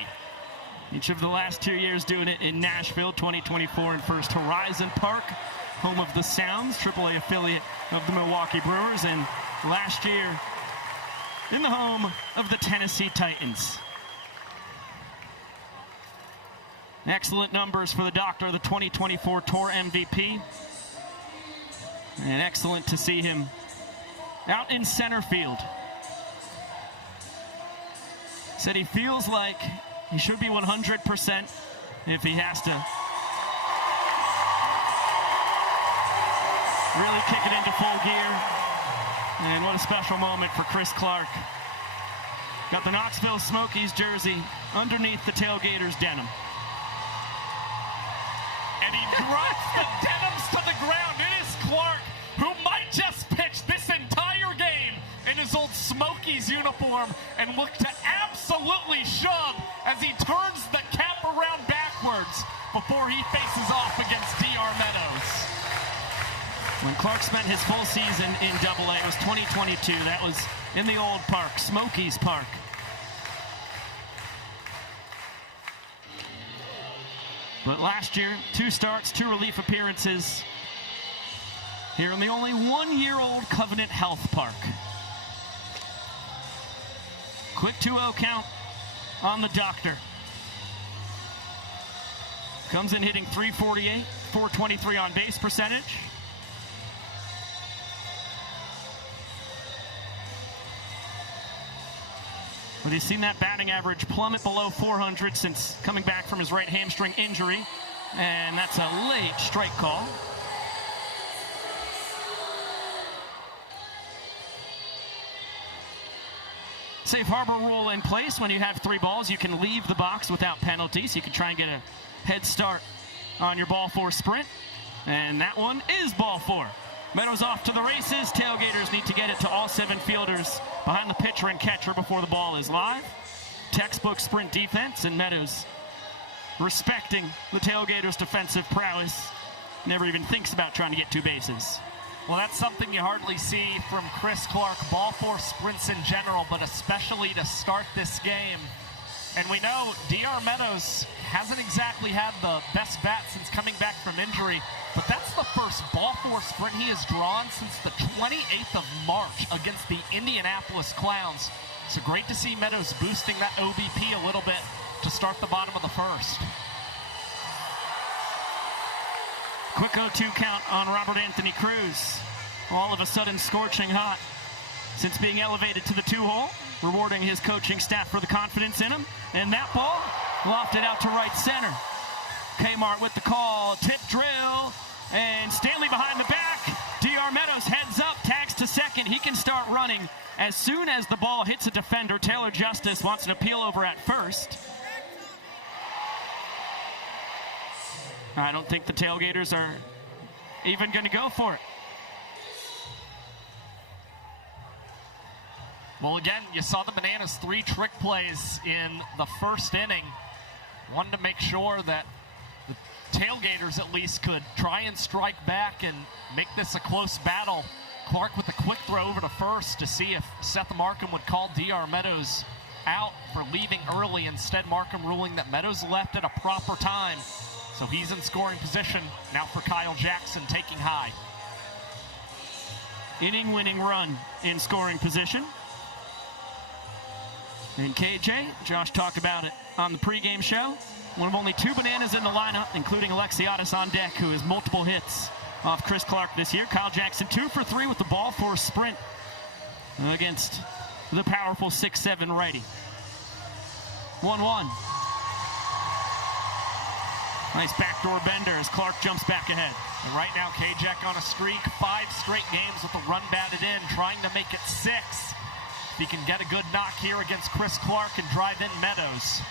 Each of the last 2 years doing it in Nashville, 2024 in First Horizon Park, home of the Sounds, AAA affiliate of the Milwaukee Brewers, and last year in the home of the Tennessee Titans. Excellent numbers for the Doctor, the 2024 Tour MVP. And excellent to see him out in center field. Said he feels like he should be 100% if he has to really kick it into full gear. And what a special moment for Chris Clark. Got the Knoxville Smokies jersey underneath the Tailgaters denim. And he drops the denims to the ground. It is Clark, who might just pitch this entire game in his old Smokies uniform and look to absolutely shove as he turns the cap around backwards before he faces off against D.R. Meadows. When Clark spent his full season in AA, it was 2022. That was in the old park, Smokies Park. But last year, 2 starts, 2 relief appearances here in the only 1-year-old Covenant Health Park. Quick 2-0 count on the doctor. Comes in hitting .348, .423 on base percentage. But he's seen that batting average plummet below 400 since coming back from his right hamstring injury. And that's a late strike call. Safe harbor rule in place. When you have 3 balls, you can leave the box without penalties. You can try and get a head start on your ball 4 sprint. And that one is ball 4. Meadows off to the races. Tailgaters need to get it to all 7 fielders behind the pitcher and catcher before the ball is live. Textbook sprint defense, and Meadows respecting the Tailgaters' defensive prowess. Never even thinks about trying to get 2 bases. Well, that's something you hardly see from Chris Clark. Ball 4 sprints in general, but especially to start this game. And we know D.R. Meadows hasn't exactly had the best bat since coming back from injury, but that's the first ball 4 sprint he has drawn since the 28th of March against the Indianapolis Clowns. So great to see Meadows boosting that OBP a little bit to start the bottom of the first. Quick 0-2 count on Robert Anthony Cruz. All of a sudden scorching hot since being elevated to the 2-hole, rewarding his coaching staff for the confidence in him. And that ball lofted out to right center. Kmart with the call, tip drill, and Stanley behind the back. D.R. Meadows heads up, tags to second. He can start running as soon as the ball hits a defender. Taylor Justice wants an appeal over at first. I don't think the Tailgaters are even going to go for it. Well, again, you saw the Bananas 3 trick plays in the first inning. Wanted to make sure that the Tailgaters at least could try and strike back and make this a close battle. Clark with a quick throw over to first to see if Seth Markham would call D.R. Meadows out for leaving early. Instead, Markham ruling that Meadows left at a proper time. So he's in scoring position now for Kyle Jackson taking high. Inning-winning run in scoring position. And KJ, Josh talked about it on the pregame show. One of only 2 Bananas in the lineup, including Alexiadis on deck, who has multiple hits off Chris Clark this year. Kyle Jackson 2 for 3 with the ball 4 sprint against the powerful 6'7" righty. 1-1. Nice backdoor bender as Clark jumps back ahead. And right now, K-Jack on a streak, 5 straight games with the run batted in, trying to make it 6. If he can get a good knock here against Chris Clark and drive in Meadows.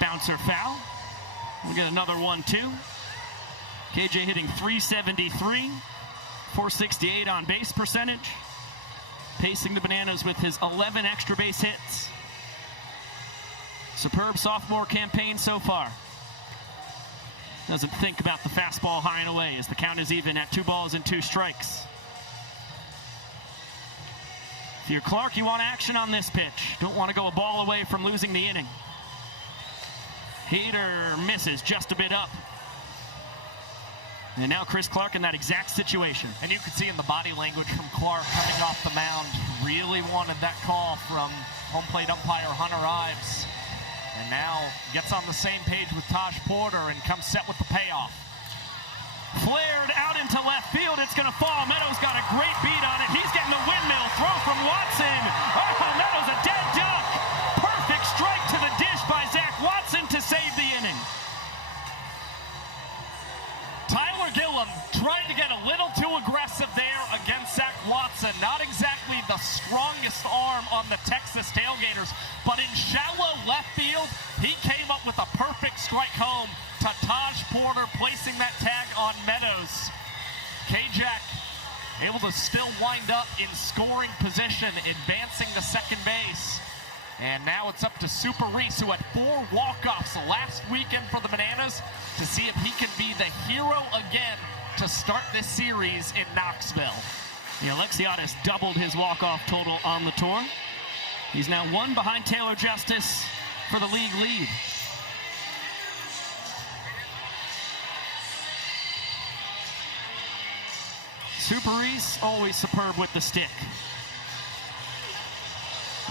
Bouncer foul. We get another 1-2. KJ hitting .373, .468 on base percentage. Pacing the Bananas with his 11 extra base hits. Superb sophomore campaign so far. Doesn't think about the fastball high and away as the count is even at 2 balls and 2 strikes. If you're Clark, you want action on this pitch. Don't want to go a ball away from losing the inning. Heater misses just a bit up. And now Chris Clark in that exact situation. And you can see in the body language from Clark coming off the mound, really wanted that call from home plate umpire Hunter Ives. And now gets on the same page with Taj Porter and comes set with the payoff. Flared out into left field. It's going to fall. Meadows got a great beat on it. He's getting the windmill throw from Watson. Oh, Meadows a dead duck. Perfect strike to the dish by Zach Watson to save the inning. Tyler Gillum trying to get a little too aggressive there against Zach Watson. Not exactly the strongest arm on the Texas Tailgaters, but in shallow left field, he came up with a perfect strike home to Taj Porter, placing that tag on Meadows. K-Jack able to still wind up in scoring position, advancing to second base. And now it's up to Super Reese, who had 4 walk-offs last weekend for the Bananas, to see if he can be the hero again to start this series in Knoxville. Yeah, Alexiadis doubled his walk-off total on the tour. He's now 1 behind Taylor Justice for the league lead. Super Reese, always superb with the stick.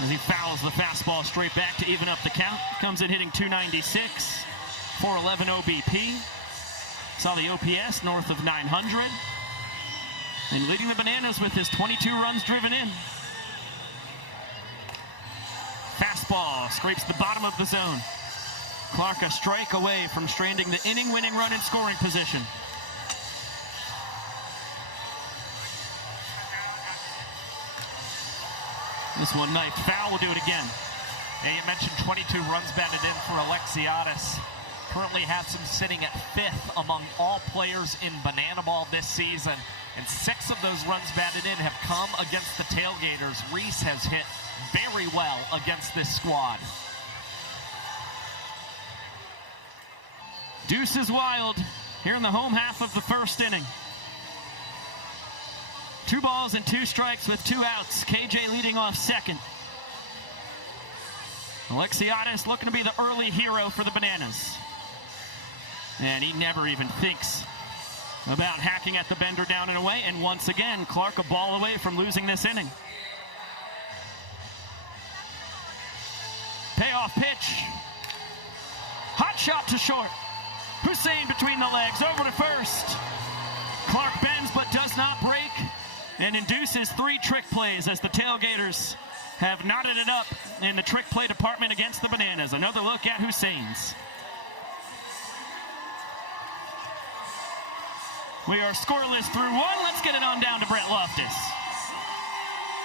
as he fouls the fastball straight back to even up the count. Comes in hitting .296, .411 OBP. Saw the OPS north of 900. And leading the Bananas with his 22 runs driven in. Fastball scrapes the bottom of the zone. Clark a strike away from stranding the inning-winning run in scoring position. This one knifed foul, will do it again. Yeah, you mentioned 22 runs batted in for Alexiadis. Currently has him sitting at 5th among all players in Banana Ball this season. And 6 of those runs batted in have come against the Tailgaters. Reese has hit very well against this squad. Deuce is wild here in the home half of the first inning. 2 balls and 2 strikes with 2 outs. KJ leading off second. Alexiadis looking to be the early hero for the Bananas. And he never even thinks about hacking at the bender down and away. And once again, Clark a ball away from losing this inning. Payoff pitch. Hot shot to short. Hussein between the legs, over to first. Clark bends but does not break and induces 3 trick plays as the Tailgaters have knotted it up in the trick play department against the Bananas. Another look at Hussein's. We are scoreless through 1. Let's get it on down to Brett Loftus.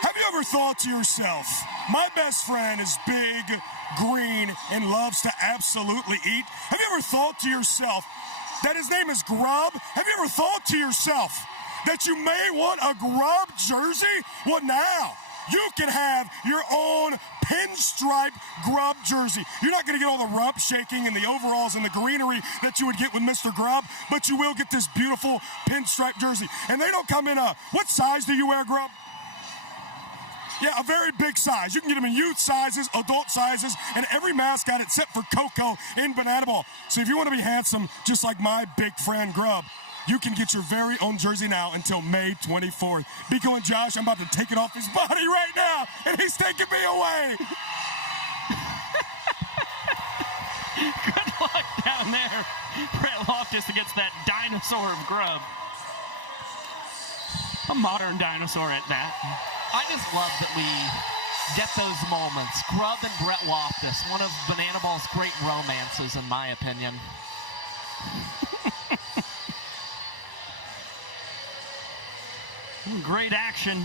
Have you ever thought to yourself, my best friend is big, green, and loves to absolutely eat? Have you ever thought to yourself that his name is Grub? Have you ever thought to yourself that you may want a Grub jersey? Well, now you can have your own pinstripe Grub jersey. You're not going to get all the rump shaking and the overalls and the greenery that you would get with Mr. Grub, but you will get this beautiful pinstripe jersey. And they don't come in what size do you wear, Grub? Yeah, a very big size. You can get them in youth sizes, adult sizes, and every mascot except for Coco in Banana Ball. So if you want to be handsome, just like my big friend Grub, you can get your very own jersey now until May 24th. Biko and Josh, I'm about to take it off his body right now, and he's taking me away. Good luck down there. Brett Loftus against that dinosaur of Grub. A modern dinosaur at that. I just love that we get those moments. Grub and Brett Loftus, one of Banana Ball's great romances, in my opinion. Great action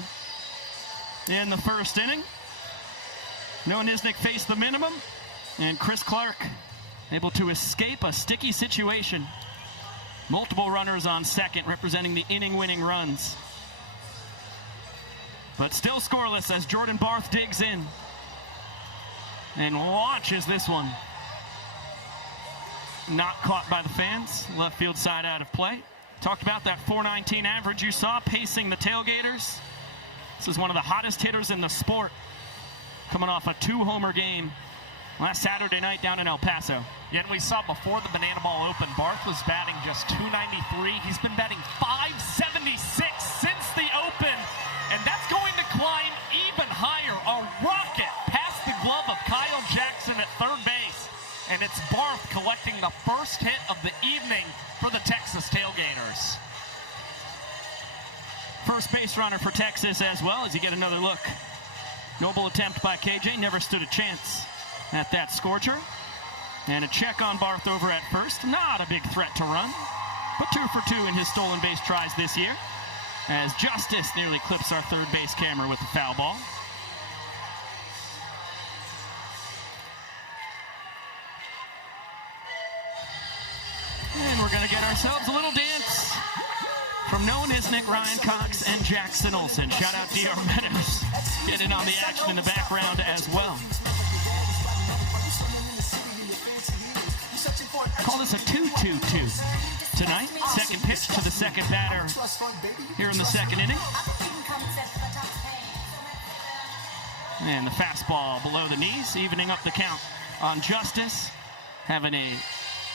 in the first inning. Noah Nisnik faced the minimum, and Chris Clark able to escape a sticky situation. Multiple runners on second, representing the inning-winning runs. But still scoreless as Jordan Barth digs in and launches this one. Not caught by the fans. Left field side out of play. Talked about that .419 average you saw pacing the Tailgaters. This is one of the hottest hitters in the sport, coming off a 2-homer game last Saturday night down in El Paso. Yeah, and we saw before the Banana Ball open, Barth was batting just .293. He's been batting .576 since the open, and that's going to climb even higher. A rocket past the glove of Kyle Jackson at third base, and it's Barth collecting the first hit of the evening for the Texas Tailgaters. First base runner for Texas as well, as you get another look. Noble attempt by KJ, never stood a chance at that scorcher. And a check on Barth over at first. Not a big threat to run, but 2 for 2 in his stolen base tries this year, as Justice nearly clips our third base camera with a foul ball. And we're going to get ourselves a little dance from Noah Nisnik, Ryan Cox, and Jackson Olsen. Shout out DR Meadows. Get in on the action in the background as well. Call this a 2-2-2 tonight. Second pitch to the second batter here in the second inning. And the fastball below the knees, evening up the count on Justice. Having a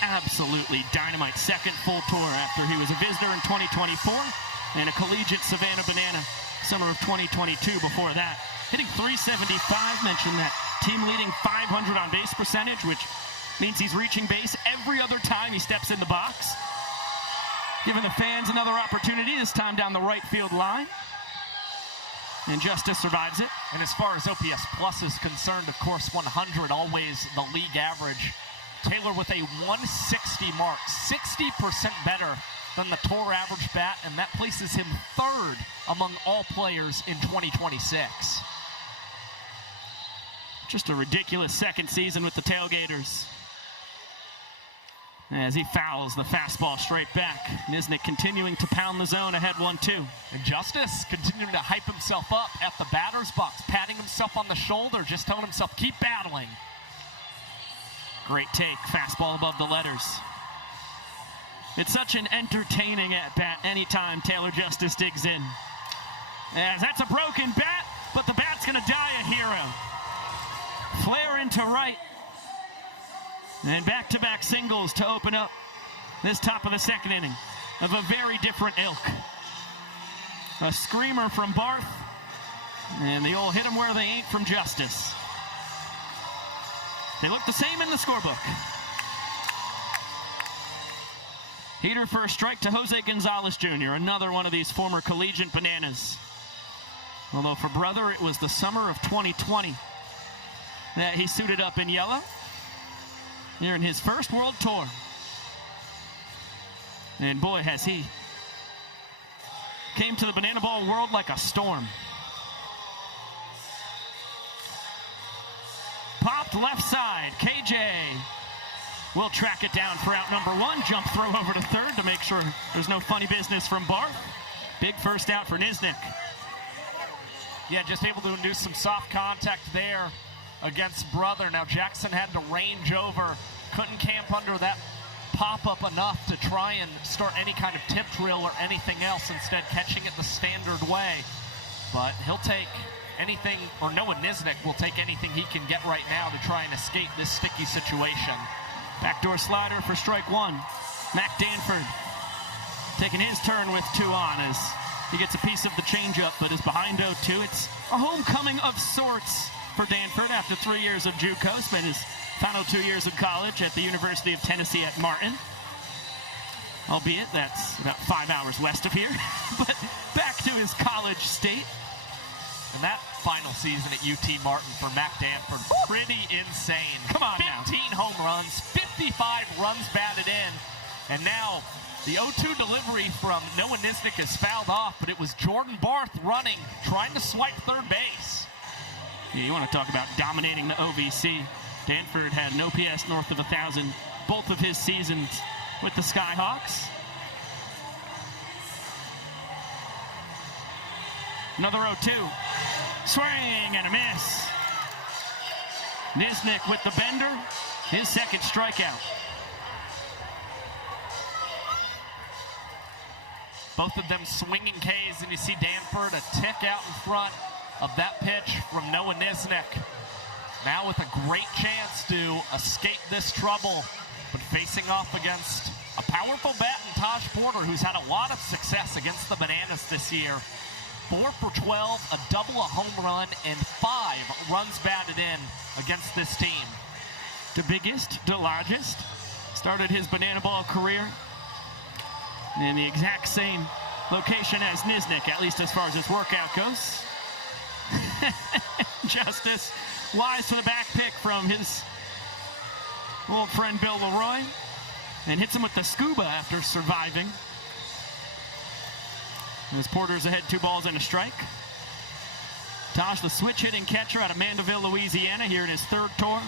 absolutely dynamite second full tour after he was a visitor in 2024 and a collegiate Savannah Banana summer of 2022 before that. hitting .375. Mentioned that team leading .500 on base percentage, which means he's reaching base every other time he steps in the box. Giving the fans another opportunity, this time down the right field line. And Justice survives it. And as far as OPS plus is concerned, of course, 100, always the league average. Taylor with a 160 mark, 60% better than the tour average bat, and that places him third among all players in 2026. Just a ridiculous second season with the Tailgaters. As he fouls the fastball straight back. Nisnik continuing to pound the zone ahead 1-2. And Justice continuing to hype himself up at the batter's box, patting himself on the shoulder, just telling himself, keep battling. Great take, fastball above the letters. It's such an entertaining at-bat anytime Taylor Justice digs in. As that's a broken bat, but the bat's gonna die a hero. Flare into right. And back-to-back singles to open up this top of the second inning of a very different ilk. A screamer from Barth, and the old hit 'em where they ain't from Justice. They look the same in the scorebook. Heater for a strike to Jose Gonzalez Jr., another one of these former collegiate bananas. Although for brother, it was the summer of 2020 that he suited up in yellow. Here in his first world tour. And boy, has he came to the banana ball world like a storm. Popped left side. KJ will track it down for out number one. Jump throw over to third to make sure there's no funny business from Barth. Big first out for Nisnik. Yeah, just able to induce some soft contact there against brother. Now Jackson had to range over, couldn't camp under that pop-up enough to try and start any kind of tip drill or anything else, instead catching it the standard way. But he'll take anything, or Noah Nisnik will take anything he can get right now to try and escape this sticky situation. Backdoor slider for strike one. Mac Danford taking his turn with 2 on as he gets a piece of the changeup, but is behind 0-2. It's a homecoming of sorts for Danford after 3 years of JUCO. Spent his final 2 years of college at the University of Tennessee at Martin. Albeit that's about 5 hours west of here. But back to his college state. And that final season at UT Martin for Mac Danford, pretty insane. Come on now. 15 home runs, 55 runs batted in. And now the 0-2 delivery from Noah Nisnik is fouled off, but it was Jordan Barth running, trying to swipe third base. Yeah, you want to talk about dominating the OVC. Danford had an OPS north of 1,000 both of his seasons with the Skyhawks. Another 0-2. Swing and a miss. Nisnik with the bender, his second strikeout. Both of them swinging Ks, and you see Danford a tick out in front of that pitch from Noah Nisnik. Now with a great chance to escape this trouble, but facing off against a powerful bat in Taj Porter, who's had a lot of success against the Bananas this year. 4 for 12, a double, a home run, and 5 runs batted in against this team. The biggest, the largest, started his banana ball career in the exact same location as Nisnik, at least as far as his workout goes. Justice lies to the back pick from his old friend Bill Leroy and hits him with the scuba after surviving. As Porter's ahead 2 balls and a strike. Taj, the switch hitting catcher out of Mandeville, Louisiana, here in his 3rd tour.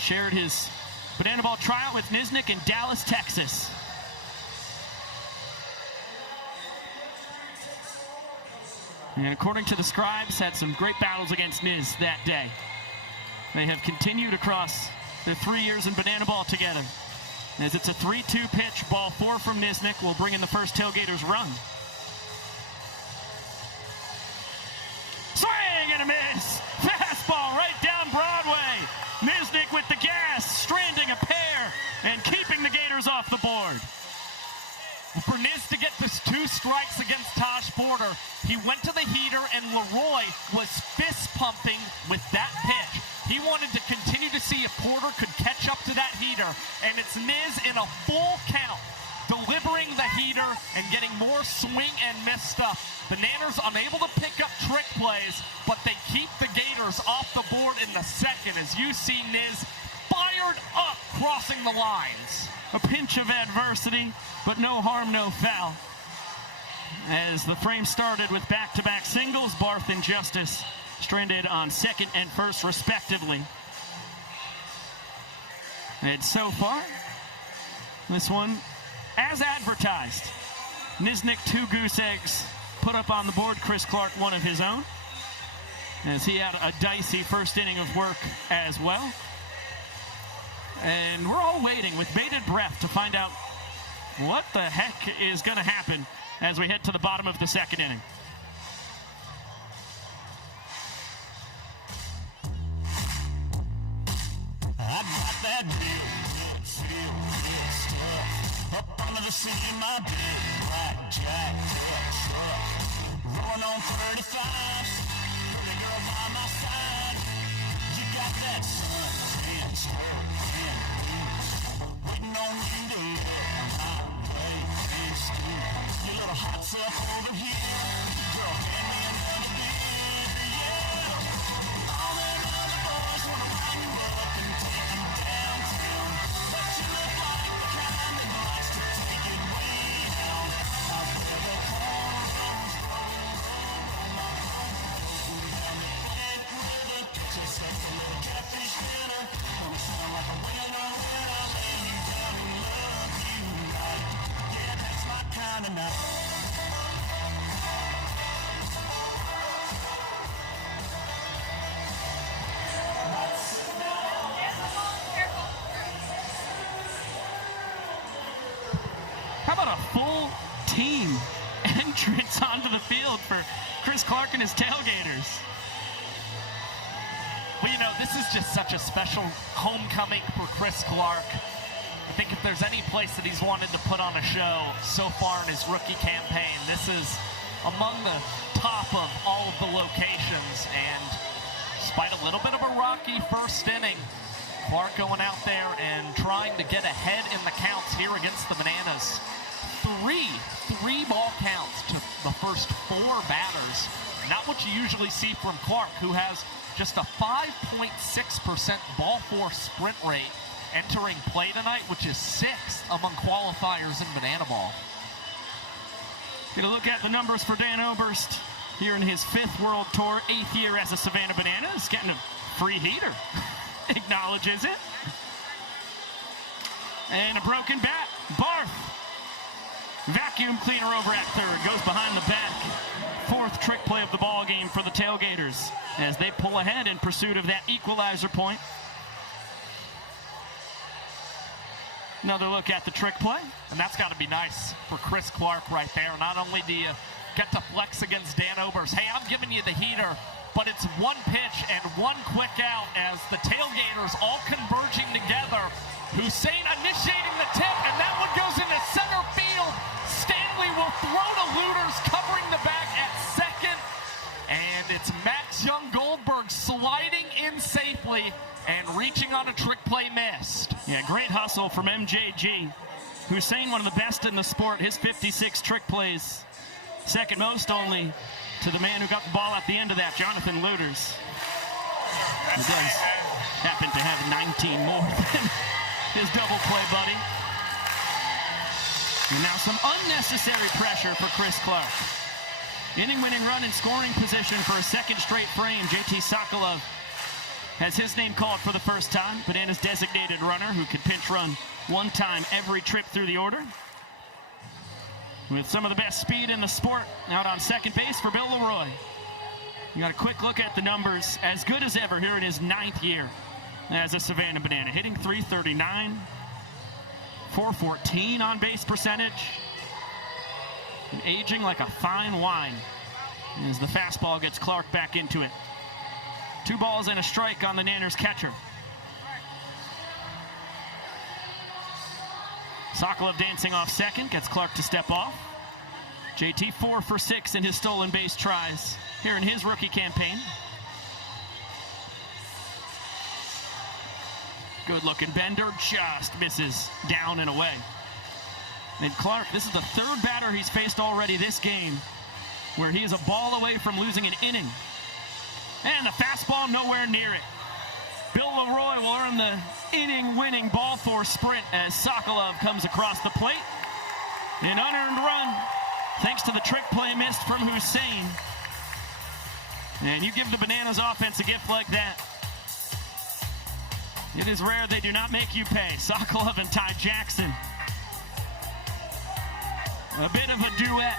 Shared his banana ball tryout with Nisnik in Dallas, Texas. And according to the scribes, had some great battles against Niz that day. They have continued across their 3 years in banana ball together. As it's a 3-2 pitch, ball 4 from Nisnik will bring in the first Tailgaters run. Swing and a miss. Fastball right down Broadway. Nisnik with the gas, stranding a pair and keeping the Gators off the board. For Niz to get this 2 2 strikes against Taj Porter. He went to the heater, and Leroy was fist pumping with that pitch. He wanted to continue to see if Porter could catch up to that heater, and it's Niz in a full count, delivering the heater and getting more swing and miss stuff. The Nanners unable to pick up trick plays, but they keep the Gators off the board in the second as you see Niz fired up crossing the lines. A pinch of adversity, but no harm, no foul. As the frame started with back-to-back singles, Barth and Justice stranded on second and first, respectively. And so far, this one, as advertised, Niznik 2 goose eggs put up on the board. Chris Clark, one of his own, as he had a dicey first inning of work as well. And we're all waiting with bated breath to find out what the heck is going to happen as we head to the bottom of the second inning. I got that big, feel good stuff. Up under the seat in my big black jacked up truck. Rolling on 35s. Pretty girl by my side. You got that sun skirt and boots. Waiting on you to look my way and scoop. Your little hot self over here. Girl, hand me another beer, yeah. All them other boys wanna line you up and take you downtown. But you look like the kind that likes to take it way down. I've never cornrows roll my roll down the Big River. Get yourself a little catfish dinner. Gonna sound like a winner when I lay you down and love you right. Yeah, that's my kind of night. How about a full team entrance onto the field for Chris Clark and his Tailgaters? Well, you know, this is just such a special homecoming for Chris Clark. I think if there's any place that he's wanted to put on a show so far in his rookie campaign, this is among the top of all of the locations. And despite a little bit of a rocky first inning, Clark going out there and trying to get ahead in the counts here against the Bananas. Three ball counts to the first 4 batters. Not what you usually see from Clark, who has just a 5.6% ball force sprint rate entering play tonight, which is 6th among qualifiers in Banana Ball. Get a look at the numbers for Dan Oberst here in his 5th World Tour, 8th year as a Savannah Bananas, getting a free heater. Acknowledges it. And a broken bat. Barth. Vacuum cleaner over at third. Goes behind the back. 4th trick play of the ball game for the Tailgaters as they pull ahead in pursuit of that equalizer point. Another look at the trick play. And that's got to be nice for Chris Clark right there. Not only do you get to flex against Dan Oberst, hey, I'm giving you the heater, but it's one pitch and one quick out as the Tailgaters all converging together. Hussein initiating the tip, and that one goes into center field. Stanley will throw to Looters, covering the back at second. And it's Max Young Goldberg sliding in safely and reaching on a trick play missed. Yeah, great hustle from MJG. Hussein, one of the best in the sport, his 56 trick plays. Second most only to the man who got the ball at the end of that, Jonathan Looters. He does happen to have 19 more than his double play buddy. And now some unnecessary pressure for Chris Clark. Inning-winning run in scoring position for a second straight frame. JT Sokolov has his name called for the first time. Bananas designated runner who could pinch run one time every trip through the order. With some of the best speed in the sport out on second base for Bill Leroy. You got a quick look at the numbers. As good as ever here in his 9th year as a Savannah Banana. Hitting .339, .414 on base percentage. And aging like a fine wine as the fastball gets Clark back into it. 2 balls and a strike on the Nanners catcher. Sokolov dancing off second, gets Clark to step off. JT 4 for 6 in his stolen base tries here in his rookie campaign. Good looking bender, just misses down and away. And Clark, this is the third batter he's faced already this game where he is a ball away from losing an inning. And the fastball nowhere near it. Bill Leroy will earn the inning-winning ball four sprint as Sokolov comes across the plate. An unearned run thanks to the trick play missed from Hussein. And you give the Bananas offense a gift like that, it is rare they do not make you pay. Sokolov and Ty Jackson. A bit of a duet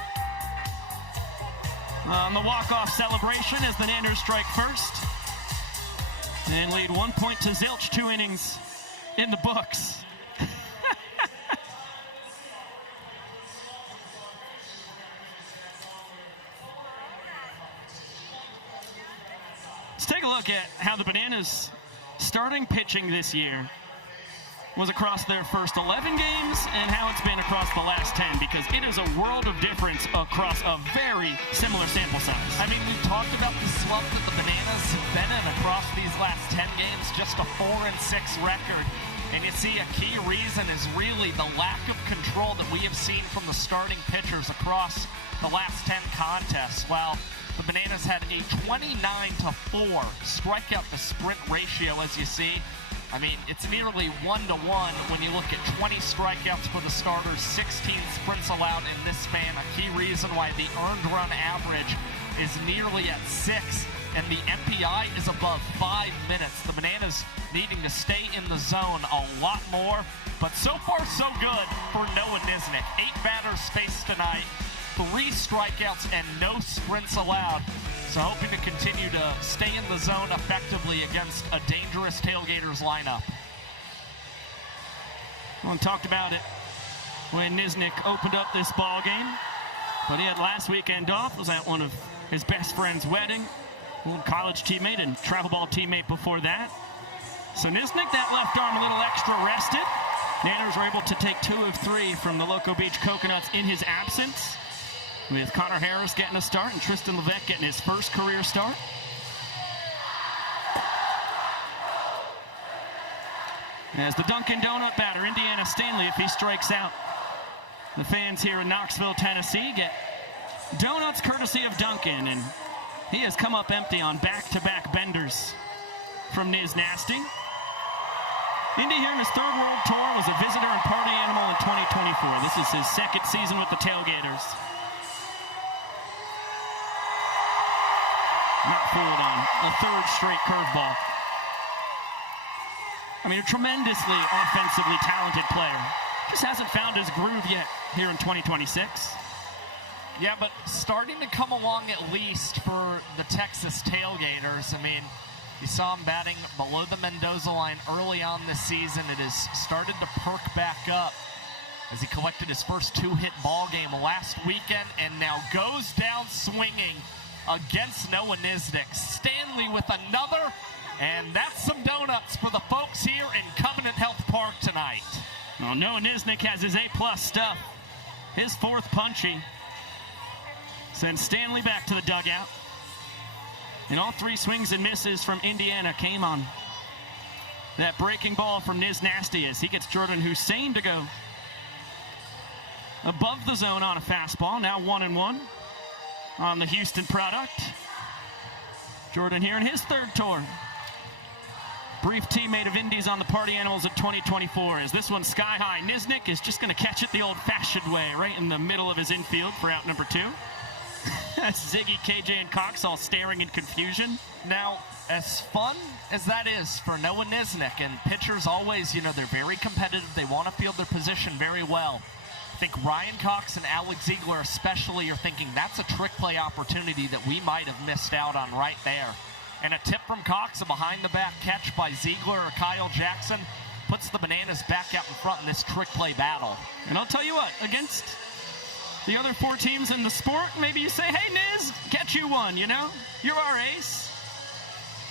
on the walk-off celebration as the Nanners strike first. And lead 1 point to zilch, 2 innings in the books. Let's take a look at how the Bananas starting pitching this year was across their first 11 games and how it's been across the last 10, because it is a world of difference across a very similar sample size. I mean, we've talked about the slump that the Bananas have been in across these last 10 games, just a 4-6 record. And you see a key reason is really the lack of control that we have seen from the starting pitchers across the last 10 contests. While the Bananas had a 29-4 strikeout to sprint ratio, as you see. I mean, it's nearly 1-to-1 when you look at 20 strikeouts for the starters, 16 sprints allowed in this span. A key reason why the earned run average is nearly at 6, and the MPI is above 5 minutes. The Bananas needing to stay in the zone a lot more, but so far so good for Noah Nisnik. 8 batters faced tonight, 3 strikeouts and no sprints allowed. So hoping to continue to stay in the zone effectively against a dangerous Tailgaters lineup. Well, we talked about it when Nisnik opened up this ball game, but he had last weekend off. Was at one of his best friend's wedding, old college teammate and travel ball teammate before that. So Nisnik, that left arm a little extra rested. Nanners were able to take 2 of 3 from the Loco Beach Coconuts in his absence, with Connor Harris getting a start and Tristan Levesque getting his first career start. As the Dunkin' Donut batter, Indiana Stanley, if he strikes out, the fans here in Knoxville, Tennessee get donuts courtesy of Dunkin', and he has come up empty on back-to-back benders from Niz Nasty. Indy here in his third world tour was a visitor and party animal in 2024. This is his second season with the Tailgaters. Not fooled on a third straight curveball. I mean, a tremendously offensively talented player. Just hasn't found his groove yet here in 2026. Yeah, but starting to come along at least for the Texas Tailgaters. I mean, you saw him batting below the Mendoza line early on this season. It has started to perk back up as he collected his first 2-hit ball game last weekend and now goes down swinging against Noah Nisnik. Stanley with another, and that's some donuts for the folks here in Covenant Health Park tonight. Well, Noah Nisnik has his A-plus stuff. His fourth punchy sends Stanley back to the dugout. And all 3 swings and misses from Indiana came on that breaking ball from Niz Nasty as he gets Jordan Hussein to go above the zone on a fastball. Now 1-1 on the Houston product. Jordan here in his third tour. Brief teammate of Indy's on the Party Animals of 2024. As this one's sky high, Nisnik is just going to catch it the old-fashioned way, right in the middle of his infield for out number 2. Ziggy, KJ, and Cox all staring in confusion. Now, as fun as that is for Noah Nisnik, and pitchers always, you know, they're very competitive. They want to field their position very well. I think Ryan Cox and Alex Ziegler especially are thinking that's a trick play opportunity that we might have missed out on right there. And a tip from Cox, a behind-the-back catch by Ziegler or Kyle Jackson, puts the Bananas back out in front in this trick play battle. And I'll tell you what, against the other 4 teams in the sport, maybe you say, hey, Niz, get you one, you know? You're our ace.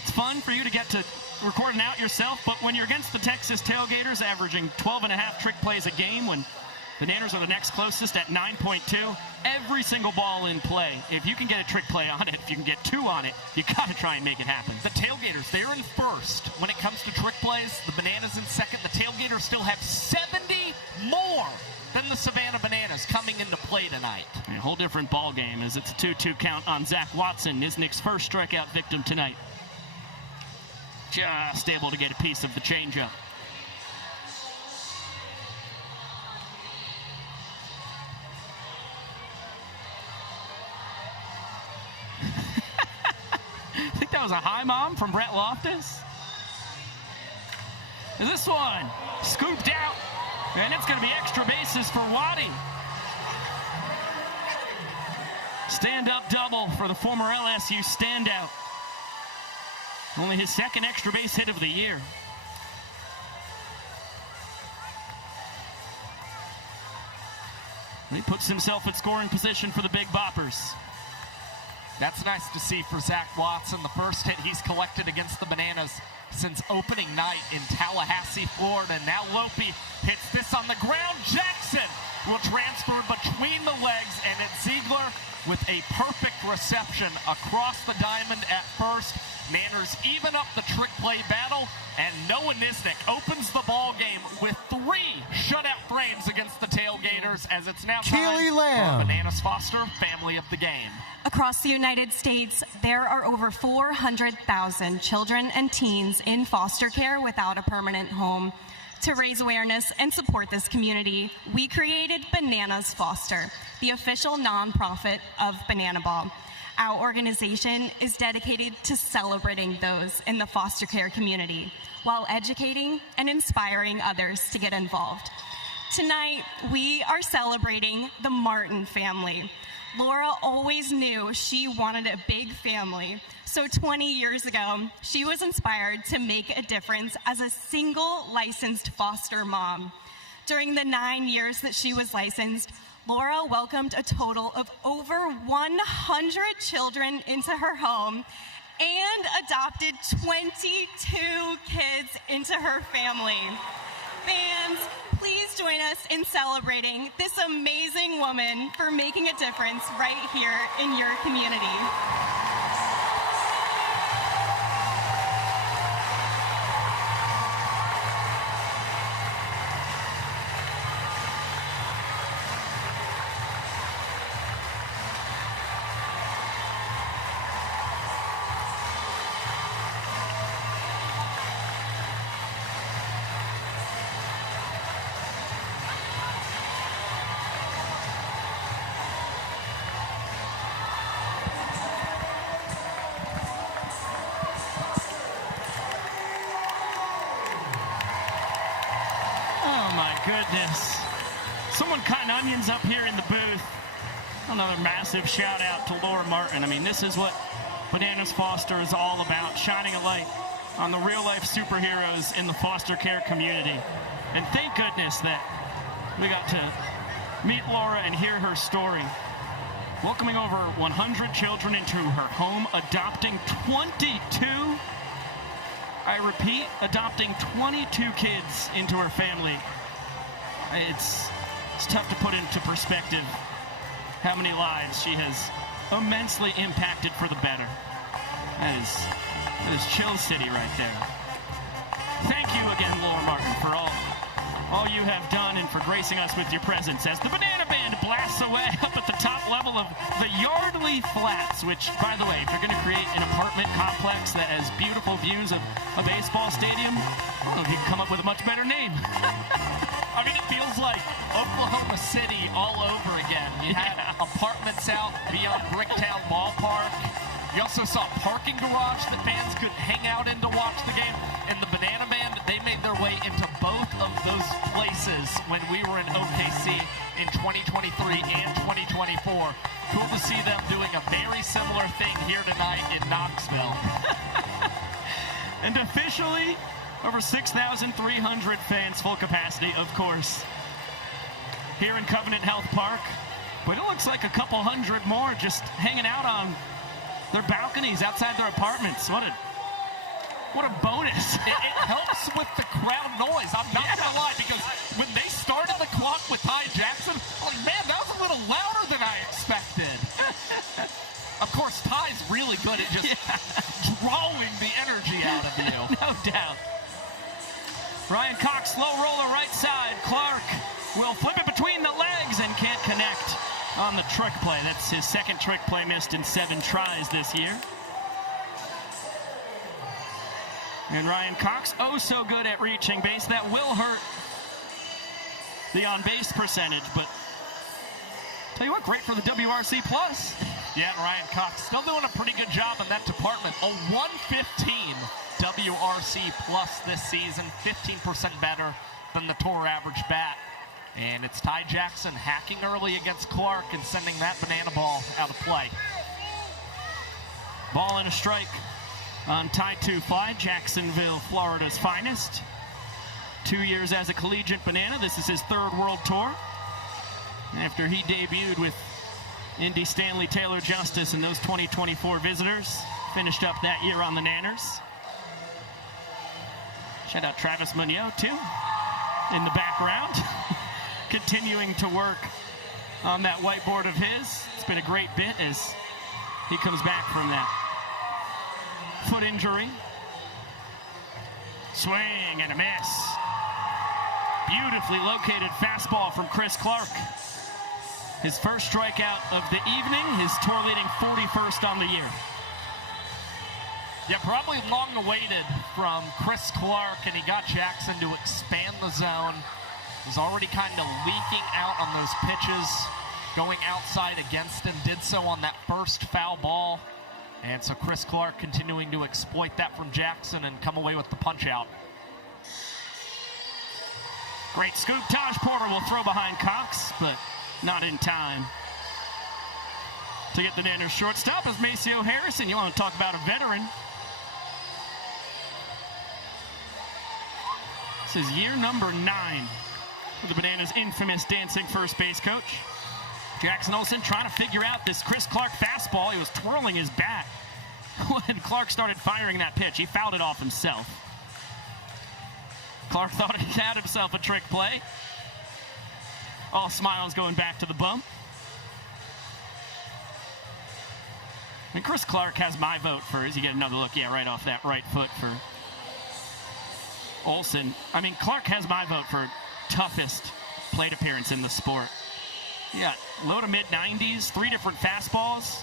It's fun for you to get to record an out yourself, but when you're against the Texas Tailgaters averaging 12.5 trick plays a game, when Bananas are the next closest at 9.2. Every single ball in play. If you can get a trick play on it, if you can get 2 on it, you got to try and make it happen. The Tailgaters, they're in first. When it comes to trick plays, the Bananas in second. The Tailgaters still have 70 more than the Savannah Bananas coming into play tonight. A whole different ball game as it's a 2-2 count on Zach Watson, Nisnik's first strikeout victim tonight. Just able to get a piece of the changeup. I think that was a high mom from Brett Loftus. This one scooped out, and it's going to be extra bases for Waddy. Stand-up double for the former LSU standout. Only his second extra base hit of the year. He puts himself at scoring position for the Big Boppers. That's nice to see for Zach Watson. The first hit he's collected against the Bananas since opening night in Tallahassee, Florida. And now Lope hits this on the ground. Jackson will transfer between the legs, and it's Ziegler with a perfect reception across the diamond at first. Manners even up the trick play battle, and Noah Nisnik opens the ball game with 3 shutout frames against the Tailgaters, as it's now time for Bananas Foster Family of the Game. Across the United States, there are over 400,000 children and teens in foster care without a permanent home. To raise awareness and support this community, we created Bananas Foster, the official nonprofit of Banana Ball. Our organization is dedicated to celebrating those in the foster care community while educating and inspiring others to get involved. Tonight, we are celebrating the Martin family. Laura always knew she wanted a big family, so 20 years ago, she was inspired to make a difference as a single licensed foster mom. During the 9 years that she was licensed, Laura welcomed a total of over 100 children into her home and adopted 22 kids into her family. Fans, please join us in celebrating this amazing woman for making a difference right here in your community. Goodness. Someone cutting onions up here in the booth. Another massive shout out to Laura Martin. I mean, this is what Bananas Foster is all about, shining a light on the real life superheroes in the foster care community. And thank goodness that we got to meet Laura and hear her story. Welcoming over 100 children into her home, adopting 22. I repeat, adopting 22 kids into her family. It's tough to put into perspective how many lives she has immensely impacted for the better. That is Chill City right there. Thank you again, Laura Martin, for all you have done and for gracing us with your presence as the Banana Band blasts away up at the top level of the Yardley Flats, which, by the way, if you're going to create an apartment complex that has beautiful views of a baseball stadium, I don't know if you can come up with a much better name. I mean, it feels like Oklahoma City all over again. You had apartments out beyond Bricktown Ballpark. You also saw a parking garage that fans could hang out in to watch the game. And the Banana Band, they made their way into both of those places when we were in OKC in 2023 and 2024. Cool to see them doing a very similar thing here tonight in Knoxville. And officially, over 6,300 fans, full capacity, of course, here in Covenant Health Park. But it looks like a couple hundred more just hanging out on their balconies outside their apartments. What a bonus. It helps with the crowd noise. I'm not going to lie, because when they started the clock with Ty Jackson, good at just drawing the energy out of you. No doubt. Ryan Cox, slow roller right side. Clark will flip it between the legs and can't connect on the trick play. That's his second trick play missed in 7 tries this year. And Ryan Cox, oh so good at reaching base. That will hurt the on-base percentage, but tell you what, great for the WRC+. Yeah, and Ryan Cox still doing a pretty good job in that department. A 115 WRC+ this season, 15% better than the tour average bat. And it's Ty Jackson hacking early against Clark and sending that banana ball out of play. Ball and a strike on Ty 2 fly, Jacksonville, Florida's finest. 2 years as a collegiate banana. This is his 3rd World Tour. After he debuted with Indy Stanley Taylor Justice and those 2024 visitors. Finished up that year on the Nanners. Shout out Travis Munoz, too, in the background. Continuing to work on that whiteboard of his. It's been a great bit as he comes back from that foot injury. Swing and a miss. Beautifully located fastball from Chris Clark. His first strikeout of the evening, his tour-leading 41st on the year. Yeah, probably long awaited from Chris Clark, and he got Jackson to expand the zone. Was already kind of leaking out on those pitches, going outside against him, did so on that first foul ball. And so Chris Clark continuing to exploit that from Jackson and come away with the punch out. Great scoop. Taj Porter will throw behind Cox, but not in time to get the Nanners shortstop as Maceo Harrison. You want to talk about a veteran. This is year number 9 for the Bananas' infamous dancing first base coach. Jackson Olsen trying to figure out this Chris Clark fastball. He was twirling his bat when Clark started firing that pitch. He fouled it off himself. Clark thought he had himself a trick play. All smiles going back to the bump. And Chris Clark has my vote for, as you get another look, yeah, right off that right foot for Olsen. I mean, Clark has my vote for toughest plate appearance in the sport. He got low to mid-90s, 3 different fastballs,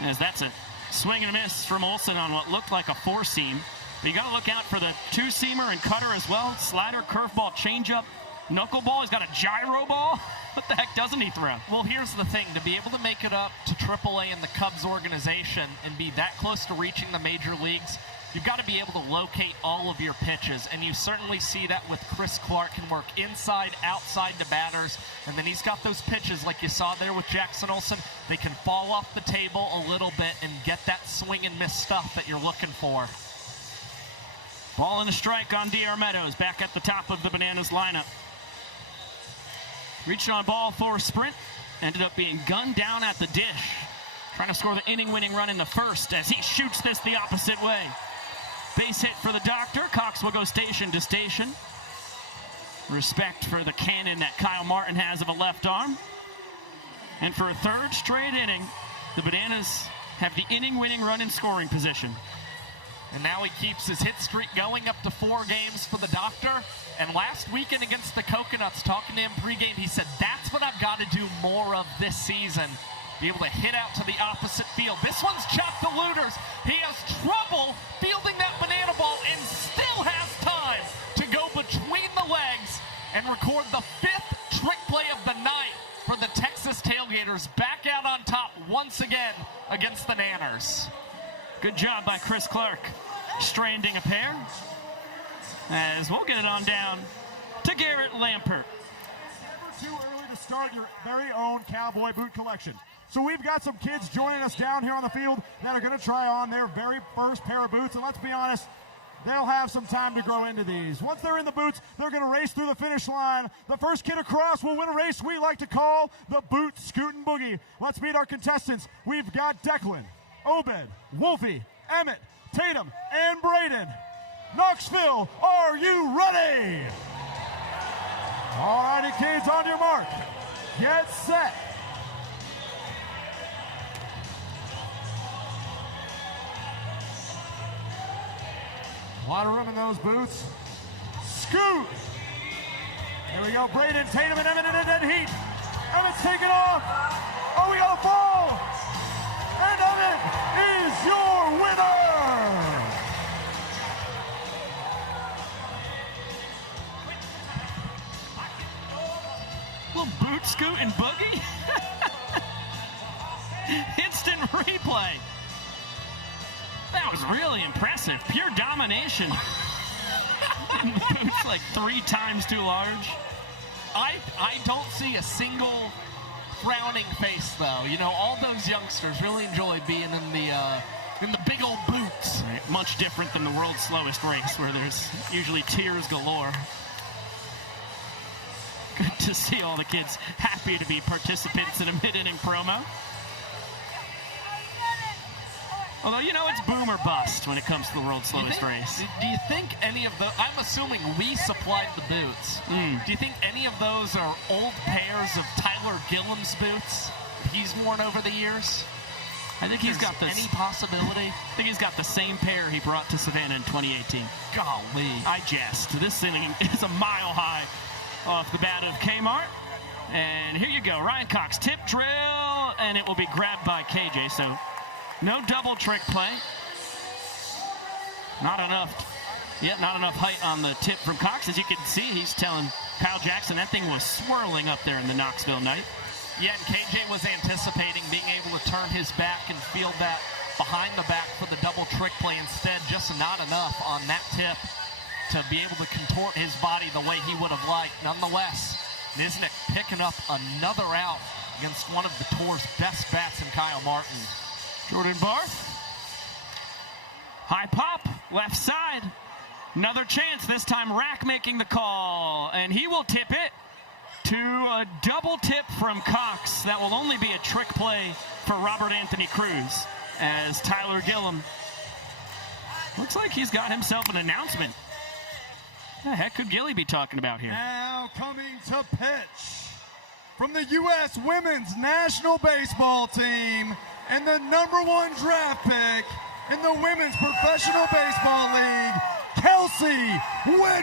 as that's a swing and a miss from Olsen on what looked like a 4-seam. But you got to look out for the 2-seamer and cutter as well. Slider, curveball, changeup, knuckleball. He's got a gyro ball. What the heck doesn't he throw? Well, here's the thing. To be able to make it up to AAA in the Cubs organization and be that close to reaching the major leagues, you've got to be able to locate all of your pitches, and you certainly see that with Chris Clark. Can work inside, outside to batters, and then he's got those pitches like you saw there with Jackson Olsen. They can fall off the table a little bit and get that swing and miss stuff that you're looking for. Ball and a strike on DR Meadows, back at the top of the Bananas lineup. Reached on ball for a sprint, ended up being gunned down at the dish. Trying to score the inning-winning run in the first as he shoots this the opposite way. Base hit for the Doctor. Cox will go station to station. Respect for the cannon that Kyle Martin has of a left arm. And for a 3rd straight inning, the Bananas have the inning-winning run in scoring position. And now he keeps his hit streak going up to 4 games for the Doctor. And last weekend against the Coconuts, talking to him pregame, he said, that's what I've got to do more of this season. Be able to hit out to the opposite field. This one's chopped to looters. He has trouble fielding that banana ball and still has time to go between the legs and record the 5th trick play of the night for the Texas Tailgaters. Back out on top once again against the Nanners. Good job by Chris Clark, stranding a pair. As we'll get it on down to Garrett Lampert. Never too early to start your very own cowboy boot collection. So we've got some kids joining us down here on the field that are going to try on their very first pair of boots. And let's be honest, they'll have some time to grow into these. Once they're in the boots, they're going to race through the finish line. The first kid across will win a race we like to call the Boot Scootin' Boogie. Let's meet our contestants. We've got Declan, Obed, Wolfie, Emmett, Tatum, and Braden. Knoxville, are you ready? All righty, kids, on your mark. Get set. lot of room in those boots. Scoot! Here we go, Braden Tatum and Evan in a dead heat. Evan's taking off. Oh, we got a fall. And Evan is your winner. Little boot scoot and boogie. Instant replay. That was really impressive. Pure domination. And the boot's like 3 times too large. I don't see a single frowning face, though. You know, all those youngsters really enjoyed being in the big old boots. Right. Much different than the world's slowest race, where there's usually tears galore. Good to see all the kids happy to be participants in a mid-inning promo. Although, you know, it's boom or bust when it comes to the world's slowest race. Do you think any of those, I'm assuming we supplied the boots. Do you think any of those are old pairs of Tyler Gillam's boots he's worn over the years? I think he's got any possibility. I think he's got the same pair he brought to Savannah in 2018. Golly. I jest. This inning is a mile high off the bat of Kmart. And here you go. Ryan Cox, tip drill, and it will be grabbed by KJ. So no double trick play. Not enough height on the tip from Cox. As you can see, he's telling Kyle Jackson that thing was swirling up there in the Knoxville night. Yeah, and KJ was anticipating being able to turn his back and field that behind the back for the double trick play. Instead, just not enough on that tip to be able to contort his body the way he would have liked. Nonetheless, Nisnik picking up another out against one of the tour's best bats in Kyle Martin. Jordan Barth. High pop, left side. Another chance, this time Rack making the call, and he will tip it to a double tip from Cox. That will only be a trick play for Robert Anthony Cruz, as Tyler Gillam looks like he's got himself an announcement. What the heck could Gilly be talking about here? Now coming to pitch from the U.S. Women's National Baseball Team and the #1 draft pick in the Women's Professional Baseball League, Kelsey Whitmore.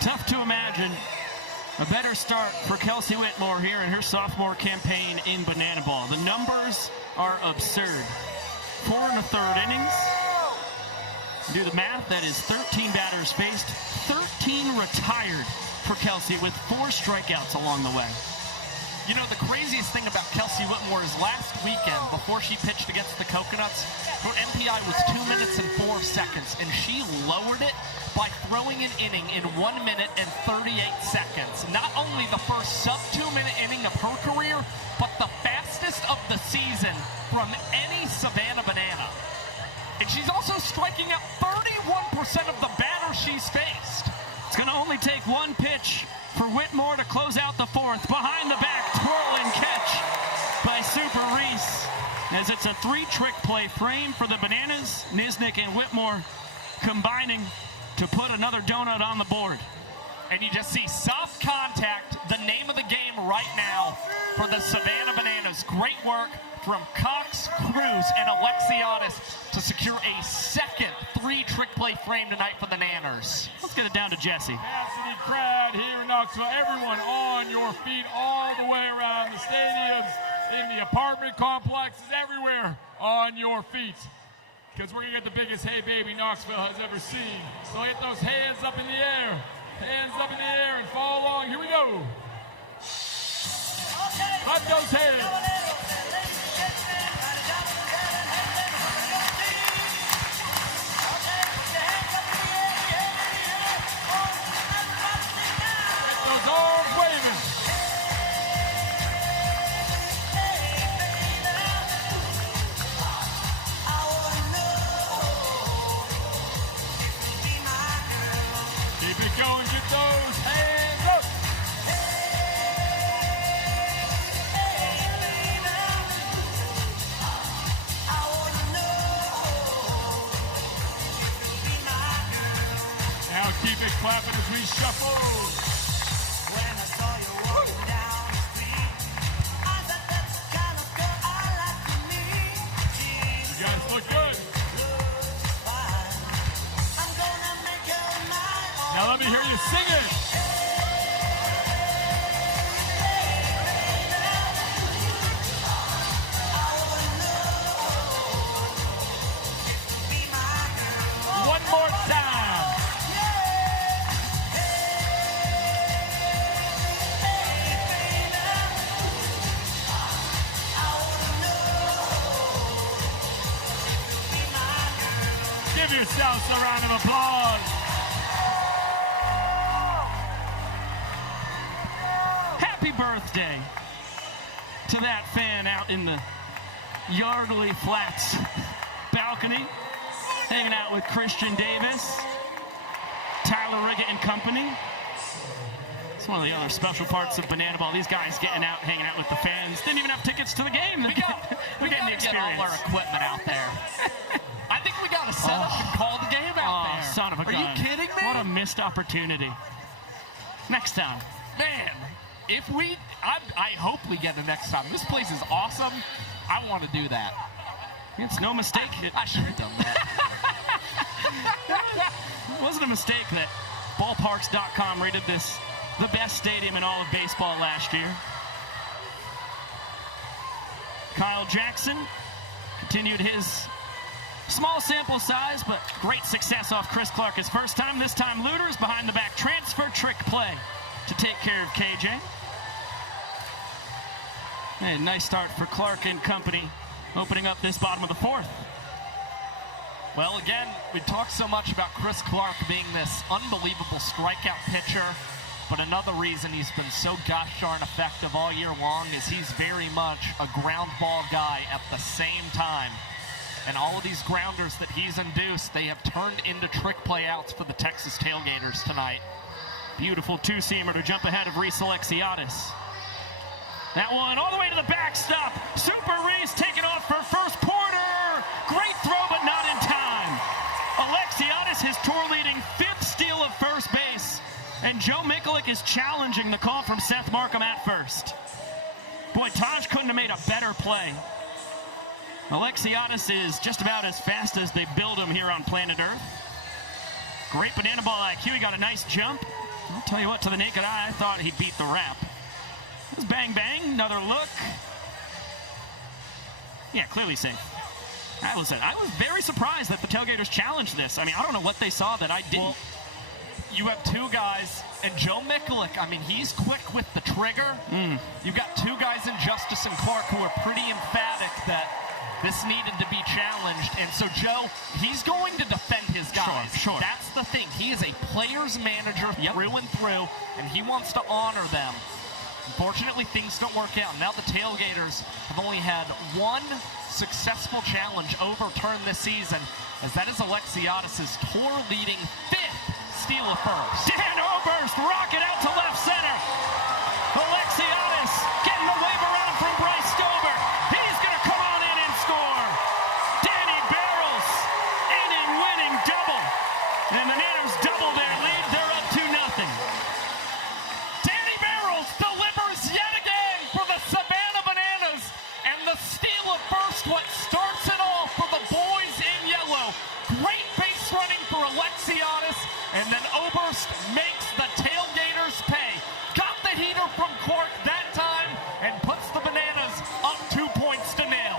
Tough to imagine a better start for Kelsey Whitmore here in her sophomore campaign in Banana Ball. The numbers are absurd. 4 1/3 innings. Do the math, that is 13 batters faced, 13 retired for Kelsey with 4 strikeouts along the way. You know, the craziest thing about Kelsey Whitmore is last weekend, before she pitched against the Coconuts, her MPI was 2 minutes and 4 seconds, and she lowered it by throwing an inning in 1 minute and 38 seconds. Not only the first sub-2-minute inning of her career, but the fastest of the season from any Savannah Banana. And she's also striking out 31% of the batters she's faced. It's going to only take one pitch for Whitmore to close out the 4th. Behind the back, twirl and catch by Super Reese. As it's a 3-trick play frame for the Bananas. Nisnik and Whitmore combining to put another donut on the board. And you just see soft contact, the name of the game right now for the Savannah Bananas. Great work from Cox, Cruz, and Alexiadis to secure a second 3-trick play frame tonight for the Nanners. Let's get it down to Jesse. Capacity crowd here in Knoxville. Everyone on your feet all the way around the stadiums, in the apartment complexes, everywhere on your feet. Because we're going to get the biggest hey baby Knoxville has ever seen. So hit those hands up in the air. Hands up in the air and follow along. Here we go. Clap those hands. Go and get those hands up. Now keep it clapping as we shuffle. When I saw you walking down Give yourselves a round of applause. Happy birthday to that fan out in the Yardley Flats balcony, hanging out with Christian Davis, Tyler Riggett and company. It's one of the other special parts of Banana Ball. These guys getting out, hanging out with the fans. Didn't even have tickets to the game. We got to get all our equipment out there. I think we got to set up and call the game out there. Son of a gun. Are you kidding me? What a missed opportunity. Next time. Man, if we, I hope we get the next time. This place is awesome. I want to do that. It's no mistake. I should have done that. It wasn't a mistake that Ballparks.com rated this the best stadium in all of baseball last year. Kyle Jackson continued his small sample size, but great success off Chris Clark his first time. This time, Looters behind the back transfer trick play to take care of KJ. And nice start for Clark and company, opening up this bottom of the fourth. Well, again, we talked so much about Chris Clark being this unbelievable strikeout pitcher, but another reason he's been so gosh darn effective all year long is he's very much a ground ball guy at the same time. And all of these grounders that he's induced, they have turned into trick play outs for the Texas Tailgaters tonight. Beautiful two-seamer to jump ahead of Reese Alexiadis. That one all the way to the backstop. Super Reese taking off for first. Porter. Great throw, but not in time. Alexiadis, his tour-leading fifth steal of first base. And Joe Mikulik is challenging the call from Seth Markham at first. Boy, Taj couldn't have made a better play. Alexiadis is just about as fast as they build him here on planet Earth. Great banana ball IQ. He got a nice jump. I'll tell you what, to the naked eye, I thought he'd beat the wrap. It was bang, bang. Another look. Yeah, clearly safe. I was very surprised that the Tailgaters challenged this. I mean, I don't know what they saw that I didn't. Well, you have two guys, and Joe Mikulik, I mean, he's quick with the trigger. You've got two guys in Justice and Clark who are pretty emphatic that this needed to be challenged. And so Joe, he's going to defend his guys. Sure. That's the thing. He is a player's manager through and through, and he wants to honor them. Unfortunately, things don't work out. Now the Tailgaters have only had one successful challenge overturned this season, as that is Alexiadis' tour-leading fifth steal of first. Dan Oberst, rocket out to left center. Alexiadis getting the wave around from Bryce Stober. He's going to come on in and score. Danny Barrels, inning-winning double. And the Natives double their lead. They're up 2-0. Danny Barrels delivers yet again for the Savannah Bananas. And the steal of first, what starts it all for the boys in yellow. Great base running for Alexiadis. And then Oberst makes the Tailgaters pay. Got the heater from Clark that time and puts the Bananas up 2 points to nil.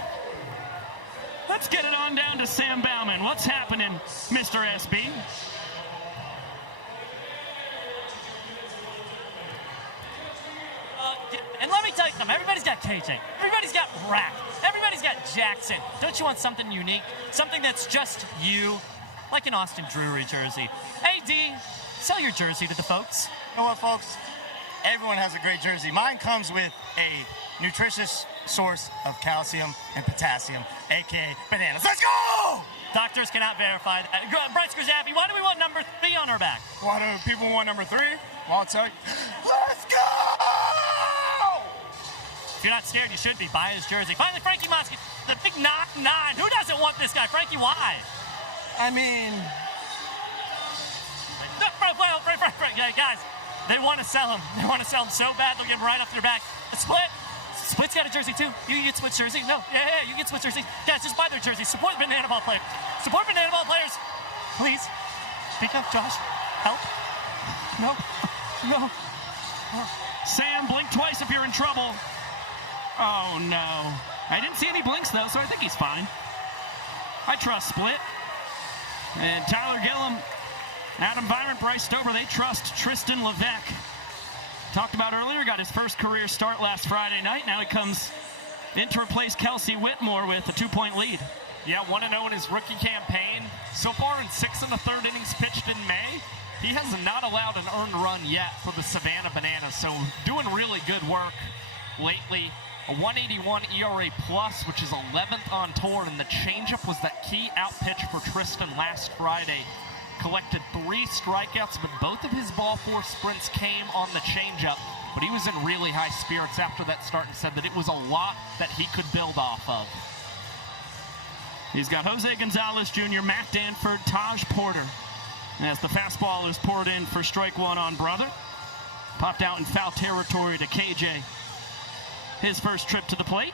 Let's get it on down to Sam Bauman. What's happening, Mr. SB? And let me tell you something. Everybody's got KJ. Everybody's got Rack. Everybody's got Jackson. Don't you want something unique? Something that's just you? Like an Austin Drury jersey. Hey, D, sell your jersey to the folks. You know what, folks? Everyone has a great jersey. Mine comes with a nutritious source of calcium and potassium, a.k.a. bananas. Let's go! Doctors cannot verify that. Bryce Grzappi, why do we want number 3 on our back? Why do people want number 3? Well, I'll tell you. Let's go! If you're not scared, you should be. Buy his jersey. Finally, Frankie Mosky, the big knock 9. Who doesn't want this guy? Frankie, why? I mean... Yeah, guys, they want to sell him. They want to sell him so bad, they'll get him right off their back. Split. Split's got a jersey, too. You get Split's jersey? No. Yeah, you get Split's jersey. Guys, just buy their jersey. Support Banana Ball players. Support Banana Ball players. Please. Speak up, Josh. Help. No. Sam, blink twice if you're in trouble. Oh, no. I didn't see any blinks, though, so I think he's fine. I trust Split. And Tyler Gillum, Adam Byron, Bryce Stober, they trust Tristan Levesque. Talked about earlier, got his first career start last Friday night. Now he comes in to replace Kelsey Whitmore with a 2-point lead. Yeah, 1-0 in his rookie campaign. So far in 6 1/3 innings pitched in May, he has not allowed an earned run yet for the Savannah Bananas. So doing really good work lately. A 181 ERA plus, which is 11th on tour, and the changeup was that key out pitch for Tristan last Friday. Collected 3 strikeouts, but both of his ball 4 sprints came on the changeup. But he was in really high spirits after that start and said that it was a lot that he could build off of. He's got Jose Gonzalez Jr., Matt Danford, Taj Porter. And as the fastball is poured in for strike 1 on Brother, popped out in foul territory to KJ. His first trip to the plate.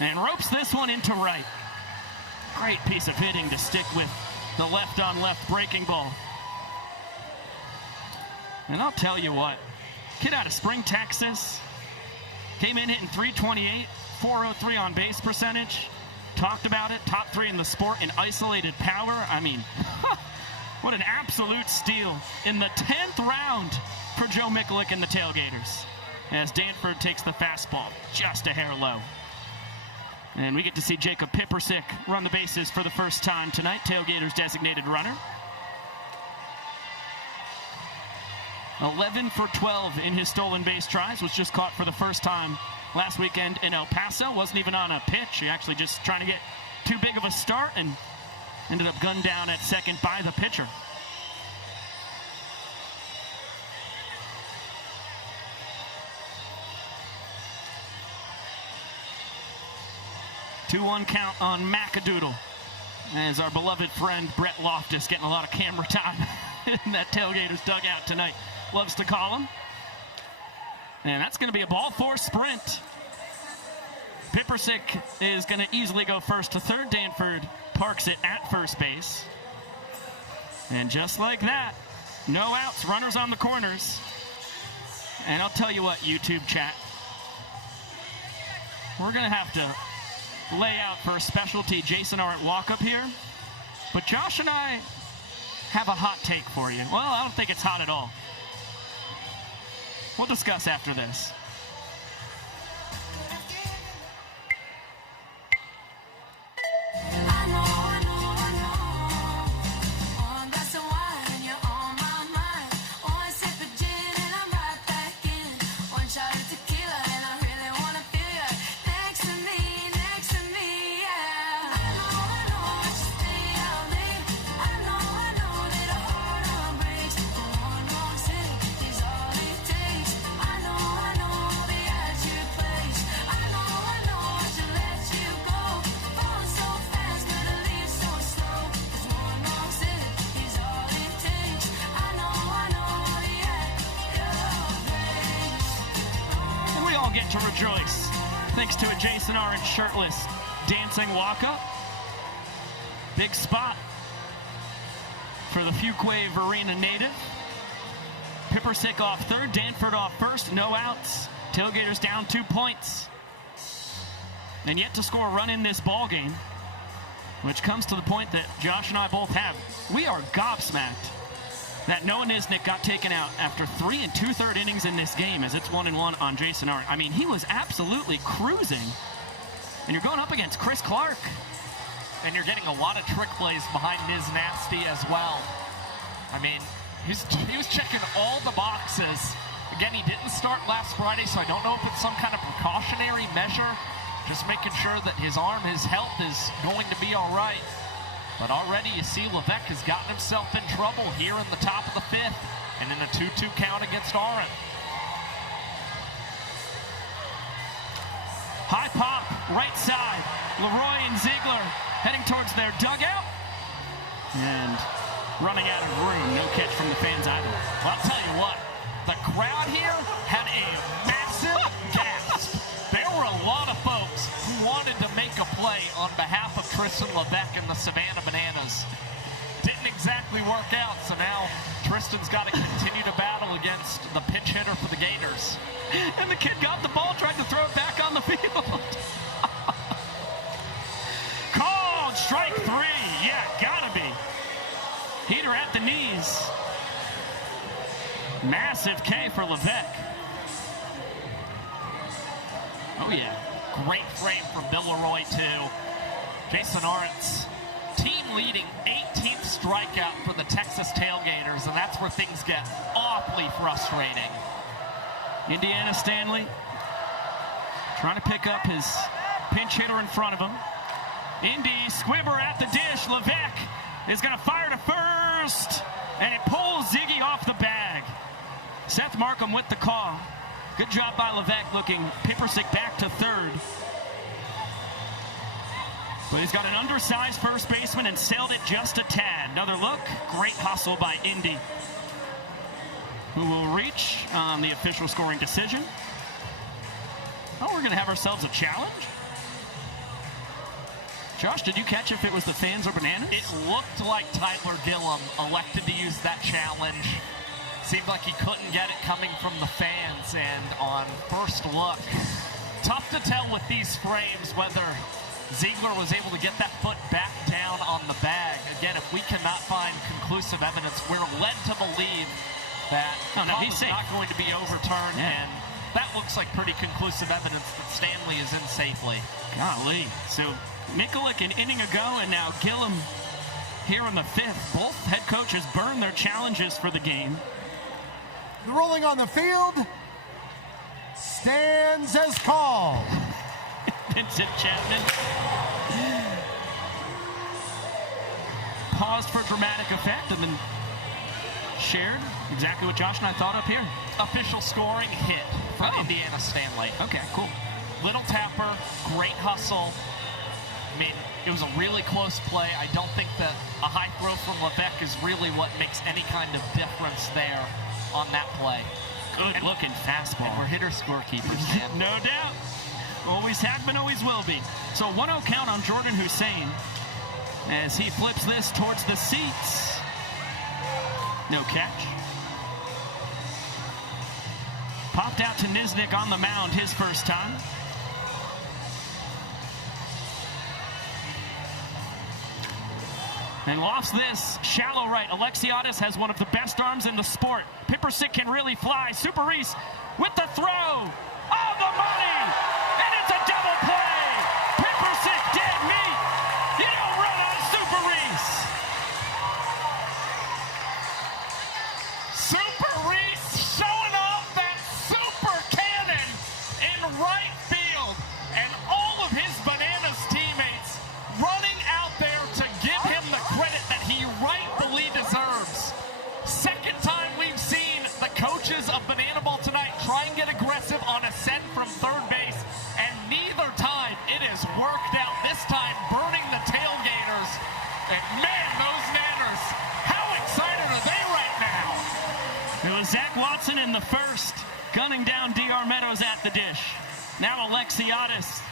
And ropes this one into right. Great piece of hitting to stick with the left-on-left breaking ball. And I'll tell you what, kid out of Spring, Texas, came in hitting .328, .403 on base percentage. Talked about it, top 3 in the sport in isolated power. I mean, what an absolute steal in the 10th round for Joe Mikulik and the Tailgaters, as Danford takes the fastball just a hair low. And we get to see Jacob Pipersick run the bases for the first time tonight, Tailgaters designated runner. 11 for 12 in his stolen base tries, was just caught for the first time last weekend in El Paso. Wasn't even on a pitch. He actually just trying to get too big of a start and ended up gunned down at second by the pitcher. Two-one count on McAdoodle, as our beloved friend Brett Loftus getting a lot of camera time in that Tailgaters dugout tonight loves to call him. And that's going to be a ball 4 sprint. Pipersick is going to easily go first to third. Danford parks it at first base. And just like that, no outs, runners on the corners. And I'll tell you what, YouTube chat, we're going to have to lay out for a specialty Jason Arndt walk-up here. But Josh and I have a hot take for you. Well, I don't think it's hot at all. We'll discuss after this. To rejoice thanks to a Jason Arndt shirtless dancing walk-up. Big spot for the Fuquay Arena native. Pipersick off third, Danford off first, no outs. Tailgaters down 2 points. And yet to score a run in this ball game, which comes to the point that Josh and I both have. We are gobsmacked that Noah Nisnik got taken out after 3 2/3 innings in this game, as it's 1-1 on Jason Arndt. I mean, he was absolutely cruising. And you're going up against Chris Clark. And you're getting a lot of trick plays behind Niz Nasty as well. I mean, he was checking all the boxes. Again, he didn't start last Friday, so I don't know if it's some kind of precautionary measure. Just making sure that his arm, his health is going to be all right. But already you see Levesque has gotten himself in trouble here in the top of the 5th and in a 2-2 count against Arndt. High pop, right side. Leroy and Ziegler heading towards their dugout. And running out of room. No catch from the fans either. Well, I'll tell you what, the crowd here had a massive gasp. There were a lot of folks who wanted to make a play on behalf of Tristan Levesque and the Savannah Bananas. Didn't exactly work out, so now Tristan's got to continue to battle against the pinch hitter for the Gators. And the kid got the ball, tried to throw it back on the field. Called strike 3. Yeah, gotta be. Heater at the knees. Massive K for Levesque. Oh, yeah. Great frame from Bill Leroy, too. Jason Arendt's team-leading 18th strikeout for the Texas Tailgaters, and that's where things get awfully frustrating. Indiana Stanley trying to pick up his pinch hitter in front of him. Indy, Squibber at the dish. Levesque is going to fire to first, and it pulls Ziggy off the bag. Seth Markham with the call. Good job by Levesque, looking Pipersick back to third. But he's got an undersized first baseman and sailed it just a tad. Another look. Great hustle by Indy, who will reach on the official scoring decision. Oh, we're going to have ourselves a challenge. Josh, did you catch if it was the fans or bananas? It looked like Tyler Gillum elected to use that challenge. Seemed like he couldn't get it coming from the fans, and on first look, tough to tell with these frames whether Ziegler was able to get that foot back down on the bag. Again, if we cannot find conclusive evidence, we're led to believe that he's not going to be overturned, and that looks like pretty conclusive evidence that Stanley is in safely. Golly. So Mikulik an inning ago, and now Gillum here in the fifth. Both head coaches burned their challenges for the game. The ruling on the field stands as called. Vincent Chapman paused for dramatic effect and then shared exactly what Josh and I thought up here. Official scoring hit from Indiana Stanley. Okay, cool. Little tapper, great hustle. I mean, it was a really close play. I don't think that a high throw from Levesque is really what makes any kind of difference there on that play. Good looking fastball. And we're hitter scorekeepers, man. No doubt. Always have been, always will be. So 1-0 count on Jordan Hussein as he flips this towards the seats. No catch. Popped out to Niznik on the mound his first time. And lofts this shallow right. Alexiadis has one of the best arms in the sport. Pipersick can really fly. Super Reese with the throw. Oh, the money! And it's a double play! Pipersick dead meat! You don't run on Super Reese! Super Reese showing off that super cannon in right field. And all of his Bananas teammates running out there to give him the credit that he rightfully deserves. Second time we've seen the coaches of Banana Ball tonight try and get aggressive on a send from third base, and neither time it has worked out. This time burning the Tailgaters. And man, those Nanners, how excited are they right now? It was Zach Watson in the first, gunning down D.R. Meadows at the dish. Now Alexiadis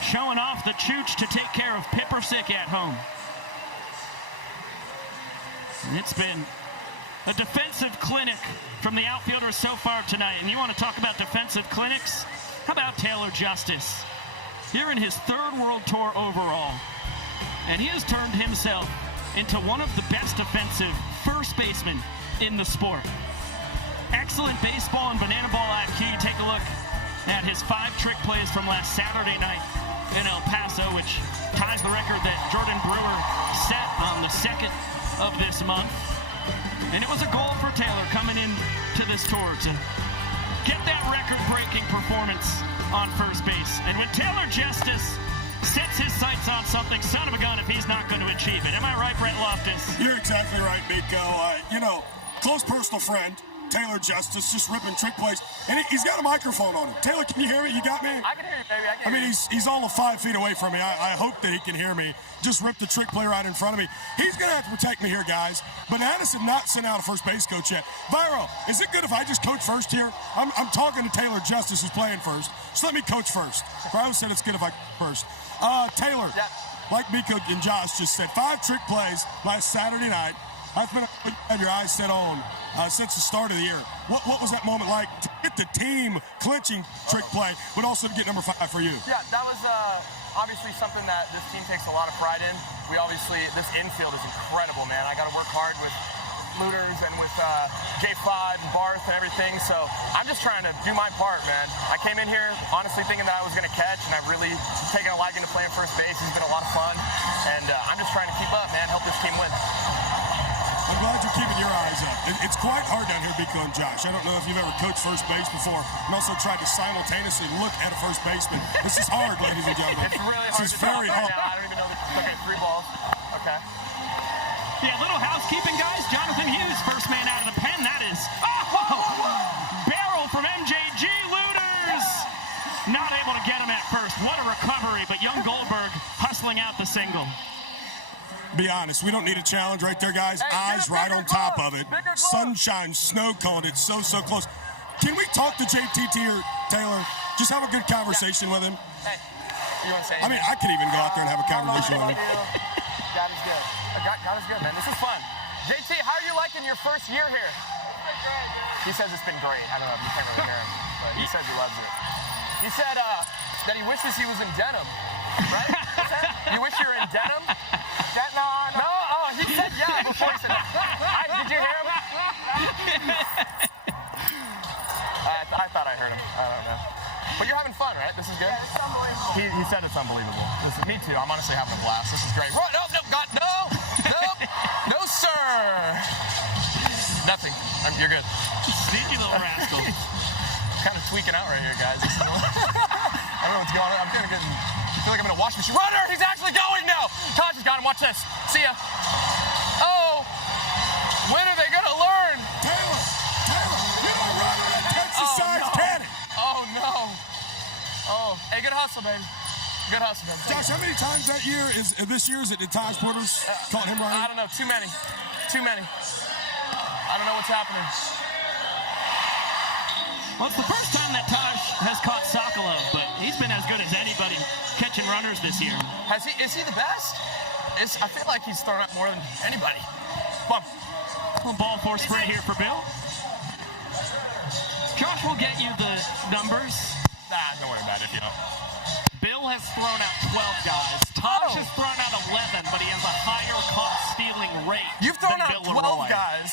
showing off the chooch to take care of Pipersick at home. And it's been a defensive clinic from the outfielders so far tonight. And you want to talk about defensive clinics? How about Taylor Justice? Here in his third World Tour overall. And he has turned himself into one of the best defensive first basemen in the sport. Excellent baseball and banana ball IQ. Take a look at his 5 trick plays from last Saturday night in El Paso, which ties the record that Jordan Brewer set on the 2nd of this month. And it was a goal for Taylor coming into this tour to get that record-breaking performance on first base. And when Taylor Justice sets his sights on something, son of a gun if he's not going to achieve it. Am I right, Brett Loftus? You're exactly right, Miko. Close personal friend, Taylor Justice, just ripping trick plays. And he's got a microphone on him. Taylor, can you hear me? You got me? I can hear you, baby. I mean, he's all of 5 feet away from me. I hope that he can hear me. Just ripped the trick play right in front of me. He's going to have to protect me here, guys. Bananas have not sent out a first base coach yet. Viro, is it good if I just coach first here? I'm talking to Taylor Justice, who's playing first. Just let me coach first. Viro said it's good if I coach first. Taylor, like Miko and Josh just said, 5 trick plays last Saturday night. I've been had your eyes set on since the start of the year. What was that moment like to get the team clinching trick play, but also to get number 5 for you? Yeah, that was obviously something that this team takes a lot of pride in. This infield is incredible, man. I got to work hard with Looters and with J5 and Barth and everything. So I'm just trying to do my part, man. I came in here honestly thinking that I was going to catch, and I've really taken a liking to playing first base. It's been a lot of fun, and I'm just trying to keep up, man. Help this team win. I'm glad you're keeping your eyes up. It's quite hard down here, Biko and Josh. I don't know if you've ever coached first base before and also tried to simultaneously look at a first baseman. This is hard, ladies and gentlemen. It's really hard. This is very hard. I don't even know. Okay, 3 balls. Okay. Yeah, little housekeeping, guys. Jonathan Hughes, first man out of the pen. That is barrel from MJG Looters. Not able to get him at first. What a recovery, but young Goldberg hustling out the single. Be honest, we don't need a challenge right there, guys. Hey, Eyes right on top of it. Sunshine, snow cone. It's so close. Can we talk to JT Taylor? Just have a good conversation with him. Hey, you want to say I mean, I could even go out there and have a conversation with him. God is good. God is good, man. This is fun. JT, how are you liking your first year here? He says it's been great. I don't know if you can't really hear him, but he says he loves it. He said that he wishes he was in denim, right? You wish you were in denim? No. Oh, he said yeah before he said that. Did you hear him? I thought I heard him. I don't know. But you're having fun, right? This is good? It's unbelievable. He said it's unbelievable. Me too. I'm honestly having a blast. This is great. No, sir. Nothing. You're good. Sneaky little rascal. Kind of tweaking out right here, guys. I don't know what's going on. I'm kind of getting... I feel like I'm in a wash machine. Runner! He's actually going now! Taj has got him. Watch this. See ya. Oh! When are they going to learn? Taylor! You're a runner that Texas-sized cannon! Oh, no. Oh. Hey, good hustle, baby. Good hustle, man. Josh, how many times this year is it did Taj Porter's caught him running? I don't know. Too many. I don't know what's happening. Well, it's the first time that Taj has caught Sokolov, but he's been as good as anybody catching runners this year. Is he the best? I feel like he's thrown up more than anybody. Come on. A ball four spray here for Bill. Josh will get you the numbers. Nah, don't worry about it if you don't. Bill has thrown out 12 guys. Taj has thrown out 11, but he has a higher caught stealing rate. You've thrown than out Bill 12 Leroy. guys,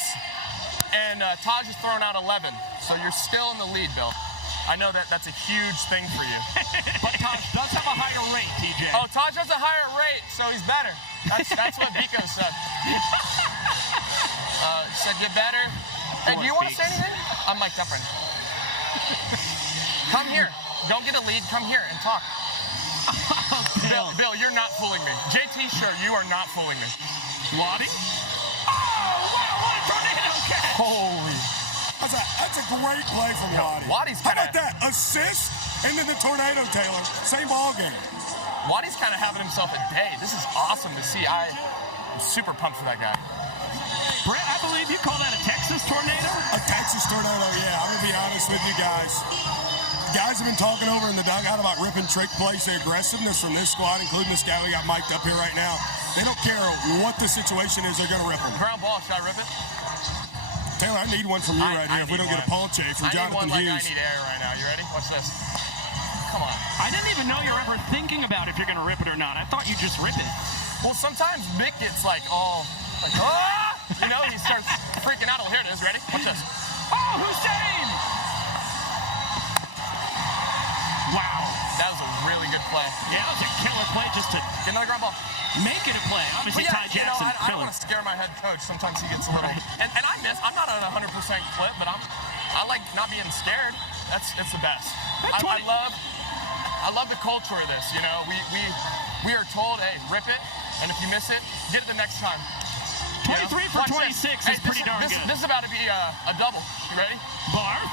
and Taj has thrown out 11. So you're still in the lead, Bill. I know that's a huge thing for you. But Taj does have a higher rate, TJ. Oh, Taj has a higher rate, so he's better. That's what Biko said. He said get better. Hey, do you want to say anything? I'm mic'd up right now. Come here. Don't get a lead. Come here and talk. Bill, you're not fooling me. JT, sure, you are not fooling me. Waddy? What a tornado catch! Holy. That's a great play from Waddy. Waddy's How about that? Assist and then the tornado, Taylor. Same ball game. Waddy's kind of having himself a day. This is awesome to see. I'm super pumped for that guy. Brett, I believe you call that a Texas tornado? A Texas tornado, yeah. I'm going to be honest with you guys. Guys have been talking over in the dugout about ripping trick plays, the aggressiveness from this squad, including this guy we got mic'd up here right now. They don't care what the situation is, they're going to rip them. Ground ball, should I rip it? Taylor, I need one from you right here if we don't get a Paul Che from Jonathan Hughes. I need air right now. You ready? Watch this. Come on. I didn't even know you're ever thinking about if you're going to rip it or not. I thought you just rip it. Well, sometimes Mick gets like, you know, he starts freaking out. Oh, here it is. Ready? Watch this. Oh, Hussein! Wow. That was a really good play. Yeah, that was a killer play just to get another ground ball. Make it a play. Obviously, Ty Jackson. I don't want to scare my head coach. Sometimes he gets a little. And I miss. I'm not on a 100% clip, but I like not being scared. It's the best. I love the culture of this. You know, we are told, hey, rip it, and if you miss it, get it the next time. 23 for 26 is pretty darn good. This is about to be a double. You ready? Barth?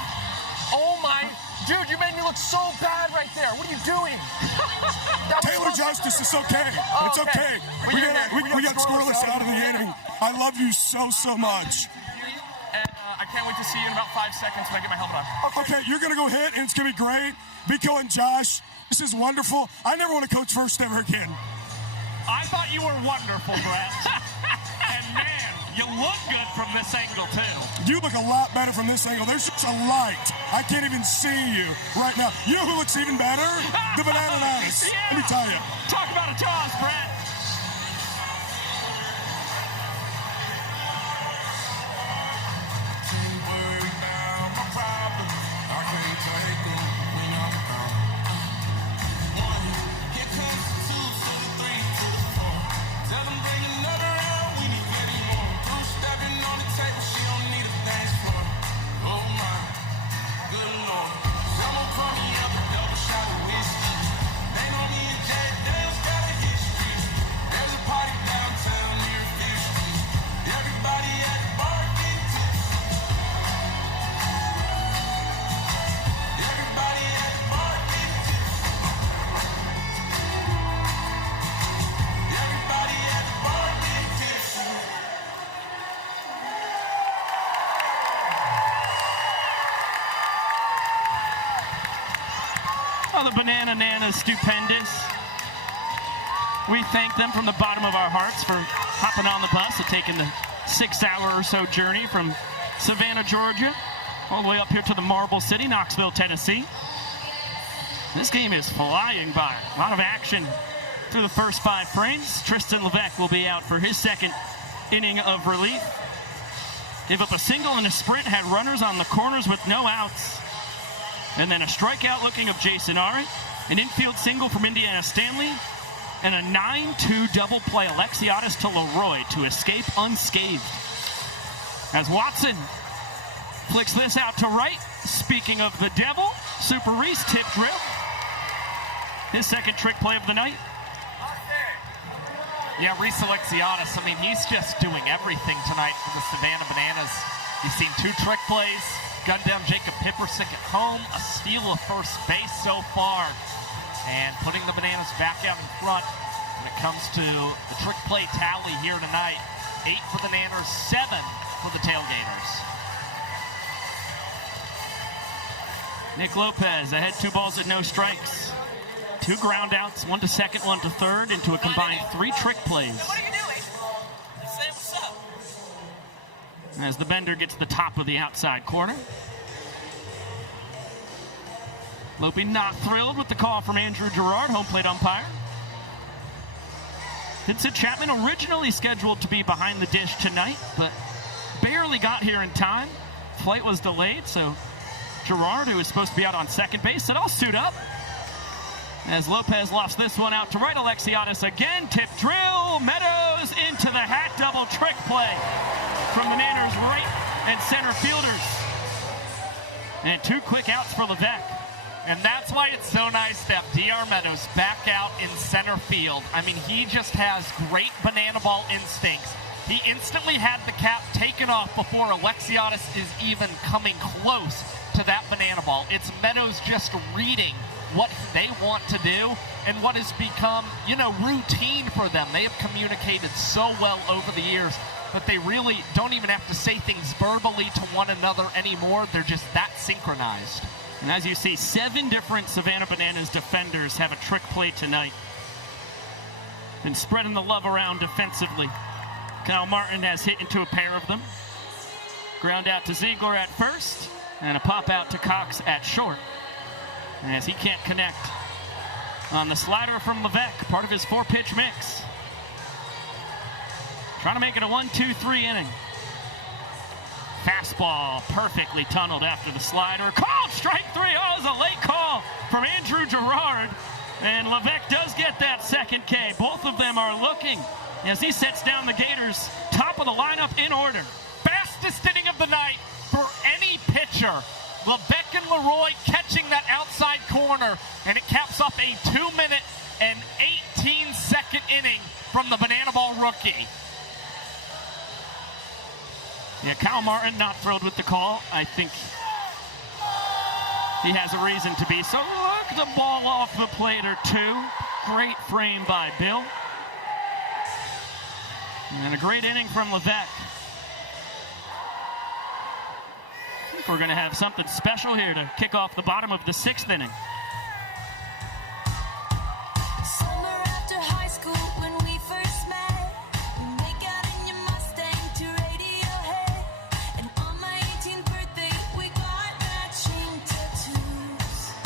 Oh my. Dude, you made me look so bad right there. What are you doing? Taylor Justice, it's okay. Oh, it's okay. We got scoreless out of the inning. I love you so much. And I can't wait to see you in about 5 seconds when I get my helmet on. Okay, you're going to go hit, and it's going to be great. Biko and Josh, this is wonderful. I never want to coach first ever again. I thought you were wonderful, Brett. And man, you look good from this angle, too. You look a lot better from this angle. There's such a light. I can't even see you right now. You know who looks even better? The Banana Nice. Yeah. Let me tell you. Talk about a toss, Brett. the Banana Nanas stupendous. We thank them from the bottom of our hearts for hopping on the bus and taking the 6-hour or so journey from Savannah, Georgia, all the way up here to the Marble City, Knoxville, Tennessee. This game is flying by. A lot of action through the first 5 frames. Tristan Levesque will be out for his second inning of relief. Gave up a single and a sprint, had runners on the corners with no outs. And then a strikeout looking of Jason Ari, an infield single from Indiana Stanley, and a 9-2 double play Alexiadis to Leroy to escape unscathed. As Watson flicks this out to right. Speaking of the devil, Super Reese tip drill. His second trick play of the night. Yeah, Reese Alexiadis, I mean, he's just doing everything tonight for the Savannah Bananas. You've seen 2 trick plays, gunned down Jacob Pippersick at home, a steal of first base so far, and putting the Bananas back out in front when it comes to the trick play tally here tonight. 8 for the Nanners, 7 for the Tailgaters. Nick Lopez ahead 2 balls at no strikes. 2 ground outs, 1 to second, 1 to third, into a combined 3 trick plays. As the bender gets the top of the outside corner. Lope not thrilled with the call from Andrew Gerard, home plate umpire. Vincent Chapman originally scheduled to be behind the dish tonight, but barely got here in time. Flight was delayed, so Gerard, who was supposed to be out on second base, said, "I'll suit up." As Lopez lofts this one out to right, Alexiadis again, tip drill, Meadows into the hat, double trick play from the Nanners right and center fielders. And 2 quick outs for Levesque. And that's why it's so nice to have D.R. Meadows back out in center field. I mean, he just has great banana ball instincts. He instantly had the cap taken off before Alexiadis is even coming close to that banana ball. It's Meadows just reading what they want to do and what has become, routine for them. They have communicated so well over the years that they really don't even have to say things verbally to one another anymore. They're just that synchronized. And as you see, 7 different Savannah Bananas defenders have a trick play tonight. Been spreading the love around defensively. Kyle Martin has hit into a pair of them. Ground out to Ziegler at first, and a pop out to Cox at short. As he can't connect on the slider from Levesque, part of his 4-pitch mix. Trying to make it a 1-2-3 inning. Fastball perfectly tunneled after the slider. Called strike 3. Oh, it was a late call from Andrew Gerard. And Levesque does get that second K. Both of them are looking as he sets down the Gators, top of the lineup in order. Fastest inning of the night for any pitcher. Levesque and Leroy catching that outside corner, and it caps off a 2-minute and 18-second inning from the banana ball rookie. Yeah, Kyle Martin not thrilled with the call. I think he has a reason to be. So look, the ball off the plate or 2. Great frame by Bill. And a great inning from Levesque. We're going to have something special here to kick off the bottom of the 6th inning. Summer after high school when we first met, make out in your Mustang to Radiohead, and on my 18th birthday we got matching tattoos.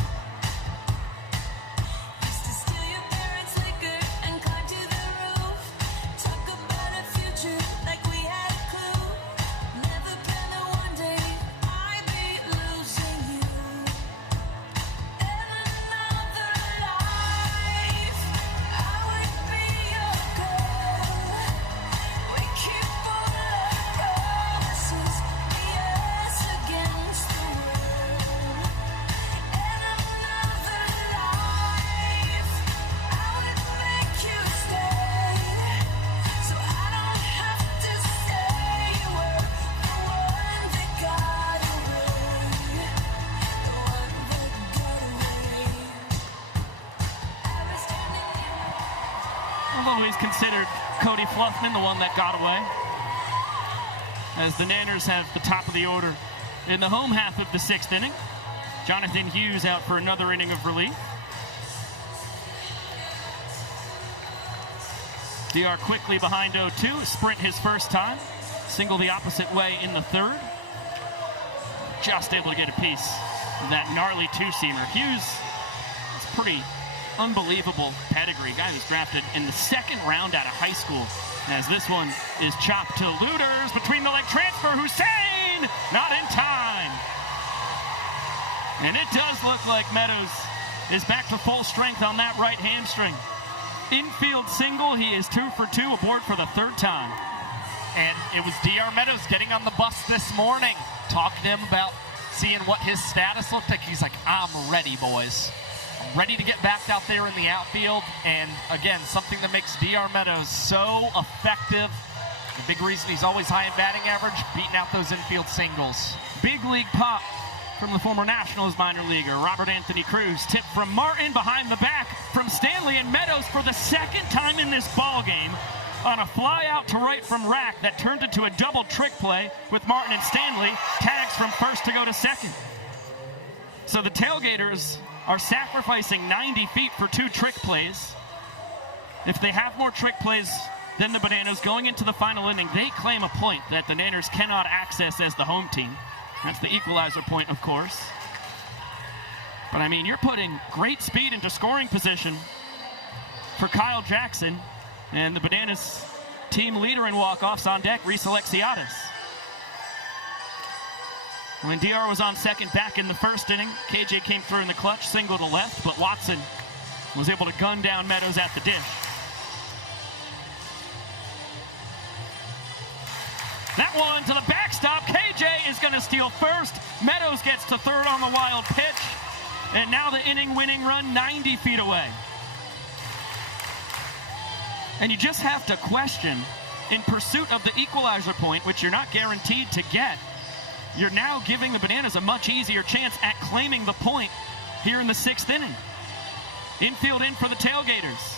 Used to steal your parents' liquor and climb to the roof, talk about a future like we had a clue. Never planned that one day I'd be losing you. In another life, I would be your girl. We keep all our promises, yes against the world. In another life, I would make you stay, so I don't have to say we're the one that got away, the one that got away. I was standing Although he's considered Cody Fluffman the one that got away. As the Nanners have the top of the order in the home half of the 6th inning. Jonathan Hughes out for another inning of relief. DR quickly behind 0-2, sprint his first time, single the opposite way in the third. Just able to get a piece of that gnarly two-seamer. Hughes is pretty unbelievable pedigree. Guy who's drafted in the second round out of high school. As this one is chopped to Looters between the leg transfer. Hussein, not in time. And it does look like Meadows is back to full strength on that right hamstring. Infield single, he is 2 for 2 aboard for the third time. And it was DR Meadows getting on the bus this morning, talking to him about seeing what his status looked like. He's like, I'm ready, boys. I'm ready to get back out there in the outfield. And again, something that makes DR Meadows so effective. The big reason he's always high in batting average, beating out those infield singles. Big league pop from the former Nationals minor leaguer, Robert Anthony Cruz. Tip from Martin behind the back from Stanley, and Meadows for the second time in this ball game on a fly out to right from Rack that turned into a double trick play with Martin and Stanley. Tags from first to go to second. So the Tailgaters are sacrificing 90 feet for 2 trick plays. If they have more trick plays than the Bananas going into the final inning, they claim a point that the Nanners cannot access as the home team. That's the equalizer point, of course. But, I mean, you're putting great speed into scoring position for Kyle Jackson, and the Bananas team leader in walk-offs on deck, Reese Alexiadis. When DR was on second back in the first inning, KJ came through in the clutch, single to left, but Watson was able to gun down Meadows at the dish. That one to the backstop. KJ is going to steal first. Meadows gets to third on the wild pitch. And now the inning-winning run 90 feet away. And you just have to question, in pursuit of the equalizer point, which you're not guaranteed to get, you're now giving the Bananas a much easier chance at claiming the point here in the 6th inning. Infield in for the Tailgaters.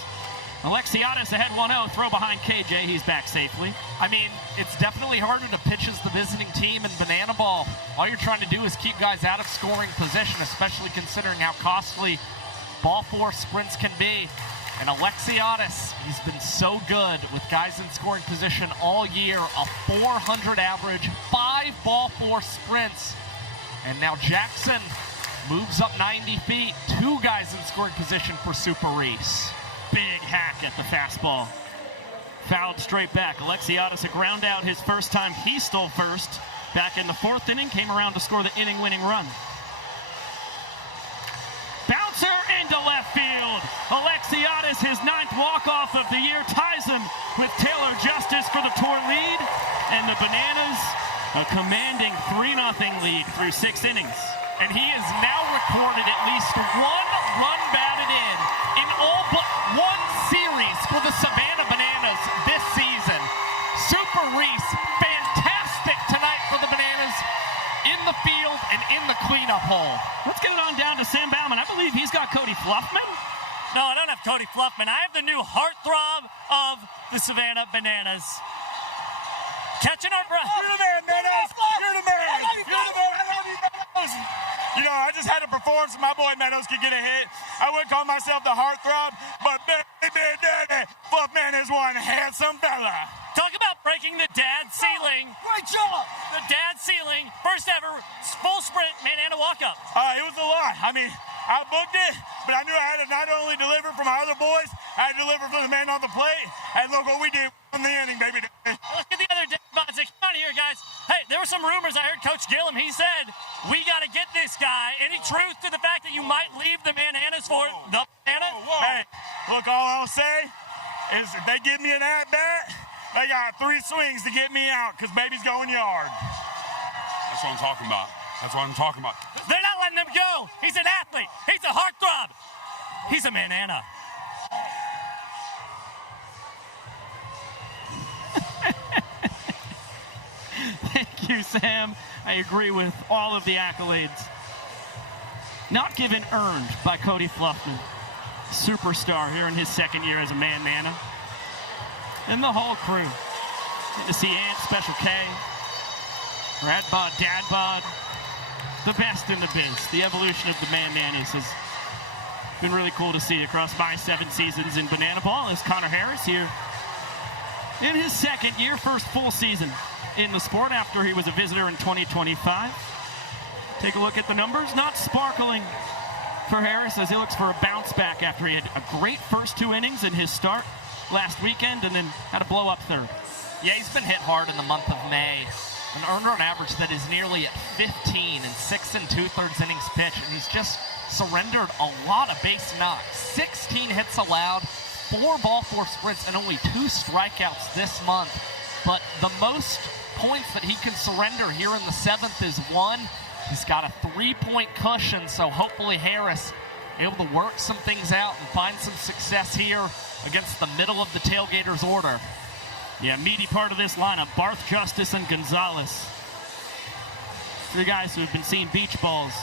Alexiadis ahead 1-0, throw behind KJ, he's back safely. I mean, it's definitely harder to pitch as the visiting team in banana ball. All you're trying to do is keep guys out of scoring position, especially considering how costly ball 4 sprints can be. And Alexiadis, he's been so good with guys in scoring position all year. A 400 average, 5 ball 4 sprints. And now Jackson moves up 90 feet. 2 guys in scoring position for Super Reese. Big hack at the fastball. Fouled straight back. Alexiadis, a ground out his first time. He stole first. Back in the 4th inning, came around to score the inning-winning run. Bouncer into left field. Alexiadis, his 9th walk-off of the year, ties him with Taylor Justice for the tour lead. And the Bananas, a commanding 3-0 lead through 6 innings. And he has now recorded at least 1 run batted in all but 1 series for the Savannah Bananas this season. Super Reese, fantastic tonight for the Bananas in the field and in the cleanup hole. Let's get it on down to Sam Bauman. I believe he's got Cody Fluffman. No, I don't have Cody Fluffman. I have the new heartthrob of the Savannah Bananas. Catching our breath. You're the man, Meadows. You're the man. You're the man. I love you, Meadows. You know, I just had to perform so my boy Meadows could get a hit. I wouldn't call myself the heartthrob, but baby daddy, Fluffman is one handsome fella. Talk about breaking the dad ceiling. Great job. The dad ceiling. First ever full sprint Manana walk-up. It was a lot. I mean, I booked it, but I knew I had to not only deliver for my other boys, I had to deliver for the man on the plate. And look what we did in the inning, baby. Look at the other dad bods. Come on here, guys. Hey, there were some rumors. I heard Coach Gillum. He said, we got to get this guy. Any truth to the fact that you might leave the Bananas for the Bananas? Hey, look, all I'll say is if they give me an at-bat, they got 3 swings to get me out because baby's going yard. That's what I'm talking about. That's what I'm talking about. They're not letting him go. He's an athlete. He's a heartthrob. He's a Manana. Thank you, Sam. I agree with all of the accolades. Not given, earned by Cody Fluffman. Superstar here in his 2nd year as a Manana. And the whole crew. Get to see Ant, Special K, Brad Bod, Dad Bod. The best in the biz. The evolution of the Man-Nannies has been really cool to see across my 7 seasons in Banana Ball. As Connor Harris here in his second year, first full season in the sport after he was a visitor in 2025. Take a look at the numbers. Not sparkling for Harris as he looks for a bounce back after he had a great first 2 innings in his start last weekend and then had a blow up third. Yeah, he's been hit hard in the month of May. An earned run average that is nearly at 15 and 6 2/3 innings pitched, and he's just surrendered a lot of base knocks. 16 hits allowed, 4 ball four sprints, and only 2 strikeouts this month. But the most points that he can surrender here in the 7th is 1. He's got a 3-point cushion, so hopefully Harris able to work some things out and find some success here against the middle of the Tailgaters order. Yeah, meaty part of this lineup, Barth, Justice, and Gonzalez. 3 guys who have been seeing beach balls,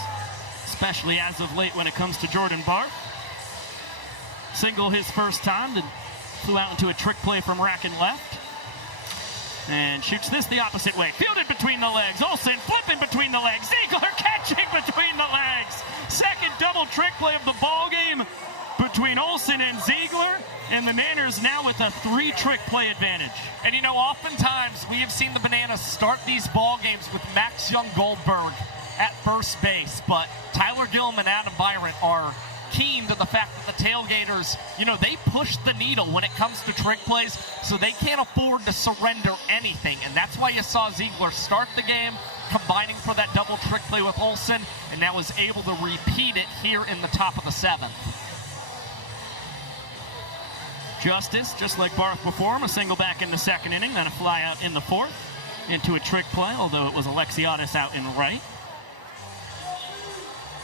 especially as of late when it comes to Jordan Barth. Single his first time, then flew out into a trick play from rack and left. And shoots this the opposite way. Fielded between the legs. Olsen flipping between the legs. Ziegler catching between the legs. Second double trick play of the ball game between Olsen and Ziegler. And the Nanners now with a 3-trick play advantage. And you know, oftentimes we have seen the Bananas start these ball games with Max Young Goldberg at first base. But Tyler Gillum and Adam Byron are keen to the fact that the Tailgaters, you know, they push the needle when it comes to trick plays, so they can't afford to surrender anything. And that's why you saw Ziegler start the game, combining for that double trick play with Olsen, and now is able to repeat it here in the top of the 7th. Justice, just like Barth before him, a single back in the 2nd inning, then a fly out in the 4th into a trick play, although it was Alexiadis out in right.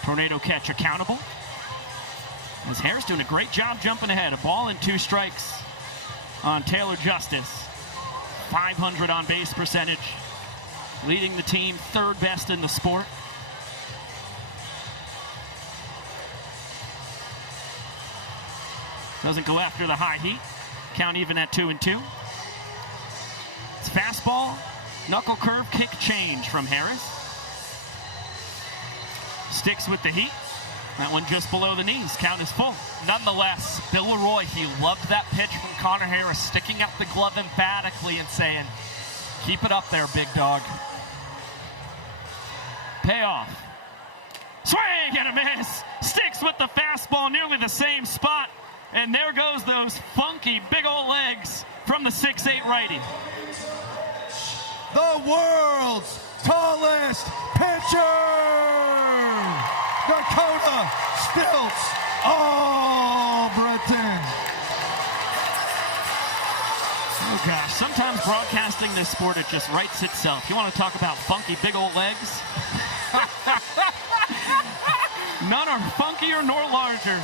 Tornado catch accountable. As Harris doing a great job jumping ahead. A ball and 2 strikes on Taylor Justice. 500 on base percentage. Leading the team 3rd best in the sport. Doesn't go after the high heat. Count even at 2-2. It's fastball, knuckle curve, kick change from Harris. Sticks with the heat. That one just below the knees. Count is full. Nonetheless, Bill Leroy, he loved that pitch from Connor Harris, sticking up the glove emphatically and saying, keep it up there, big dog. Payoff. Swing and a miss. Sticks with the fastball, nearly the same spot. And there goes those funky big old legs from the 6'8" righty. The world's tallest pitcher, Dakota Stilts Albritton. Oh gosh, sometimes broadcasting this sport, it just writes itself. You want to talk about funky big old legs? None are funkier nor larger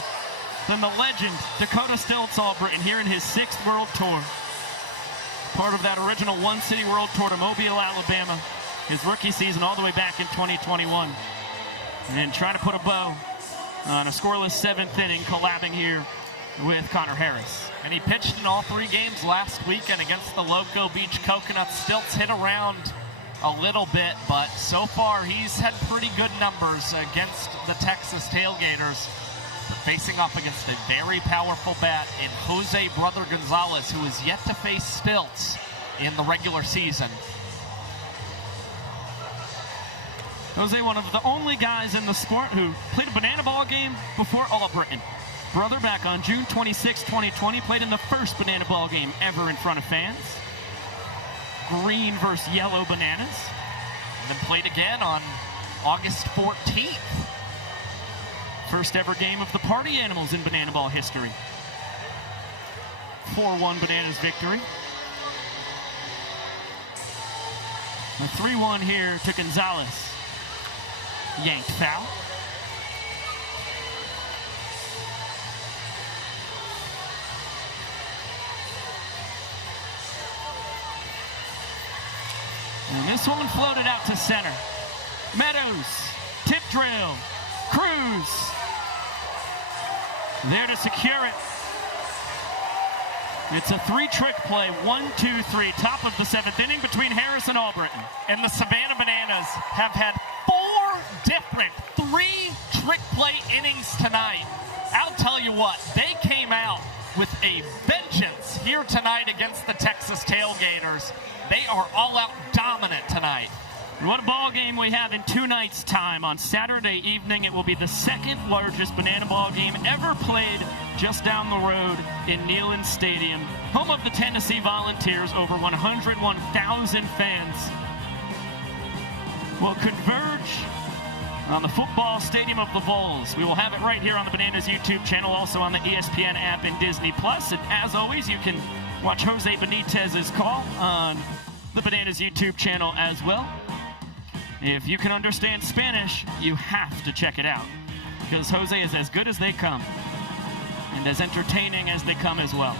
than the legend Dakota Stilts Albritton here in his 6th World Tour. Part of that original One City World Tour to Mobile, Alabama. His rookie season all the way back in 2021. And trying to put a bow on a scoreless 7th inning, collabing here with Connor Harris. And he pitched in all 3 games last weekend against the Loco Beach Coconuts. Stilts hit around a little bit, but so far he's had pretty good numbers against the Texas Tailgaters. Facing off against a very powerful bat in Jose Brother Gonzalez, who is yet to face Stilts in the regular season. Jose, one of the only guys in the sport who played a banana ball game before Albritton. Brother back on June 26, 2020, played in the first banana ball game ever in front of fans. Green versus yellow bananas. And then played again on August 14th. First ever game of the Party Animals in banana ball history. 4-1 Bananas victory. A 3-1 here to Gonzalez. Yanked foul. And this one floated out to center. Meadows, tip drill, Cruz. There to secure it. It's a 3-trick play, 1, 2, 3, top of the 7th inning between Harris and Albritton. And the Savannah Bananas have had 4 different 3-trick play innings tonight. I'll tell you what, they came out with a vengeance here tonight against the Texas Tailgaters. They are all-out dominant tonight. What a ball game we have in 2 nights' time. On Saturday evening, it will be the second largest banana ball game ever played just down the road in Neyland Stadium, home of the Tennessee Volunteers. Over 101,000 fans will converge on the football stadium of the Vols. We will have it right here on the Bananas YouTube channel, also on the ESPN app and Disney+. And as always, you can watch Jose Benitez's call on the Bananas YouTube channel as well. If you can understand Spanish, you have to check it out, because Jose is as good as they come and as entertaining as they come as well.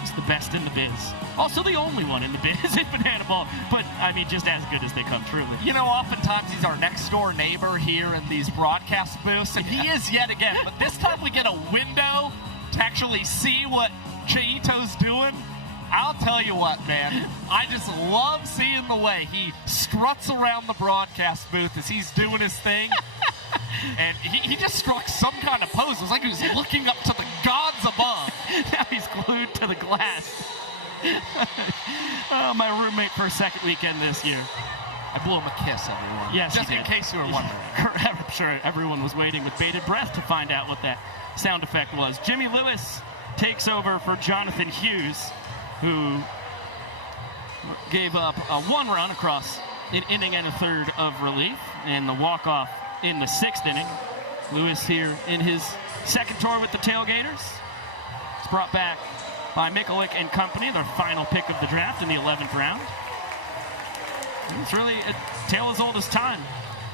He's the best in the biz. Also the only one in the biz in banana ball, but I mean just as good as they come, truly. You know, oftentimes he's our next door neighbor here in these broadcast booths, and he is yet again. But this time we get a window to actually see what Cheito's doing. I'll tell you what, man, I just love seeing the way he struts around the broadcast booth as he's doing his thing. And he just struck some kind of pose. It was like he was looking up to the gods above. Now he's glued to the glass. Oh, my roommate for a second weekend this year. I blew him a kiss, everyone. Yes, just in case you were wondering. I'm sure everyone was waiting with bated breath to find out what that sound effect was. Jimmy Lewis takes over for Jonathan Hughes, who gave up a 1 run across an inning and a third of relief, and the walk-off in the 6th inning. Lewis here in his second tour with the Tailgaters. It's brought back by Mikulik and company, their final pick of the draft in the 11th round. And it's really a tale as old as time.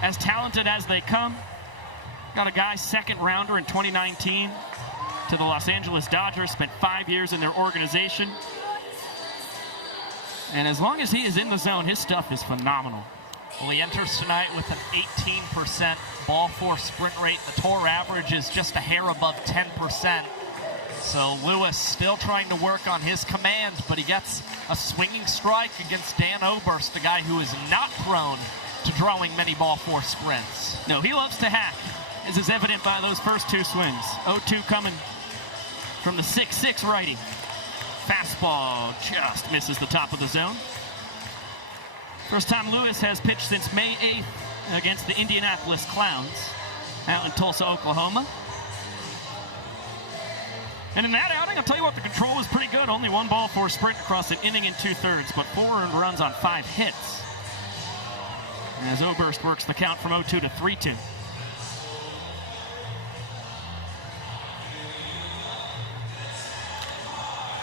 As talented as they come. Got a guy, second rounder in 2019 to the Los Angeles Dodgers, spent 5 years in their organization. And as long as he is in the zone, his stuff is phenomenal. Well, he enters tonight with an 18% ball four sprint rate. The tour average is just a hair above 10%. So Lewis still trying to work on his commands, but he gets a swinging strike against Dan Oberst, the guy who is not prone to drawing many ball four sprints. No, he loves to hack, as is evident by those first 2 swings. 0-2 coming from the 6'6" righty. Fastball just misses the top of the zone. First time Lewis has pitched since May 8th against the Indianapolis Clowns out in Tulsa, Oklahoma. And in that outing, I'll tell you what, the control was pretty good. Only 1 ball for a sprint across an inning and 2/3, but 4 earned runs on 5 hits. As Oberst works the count from 0-2 to 3-2.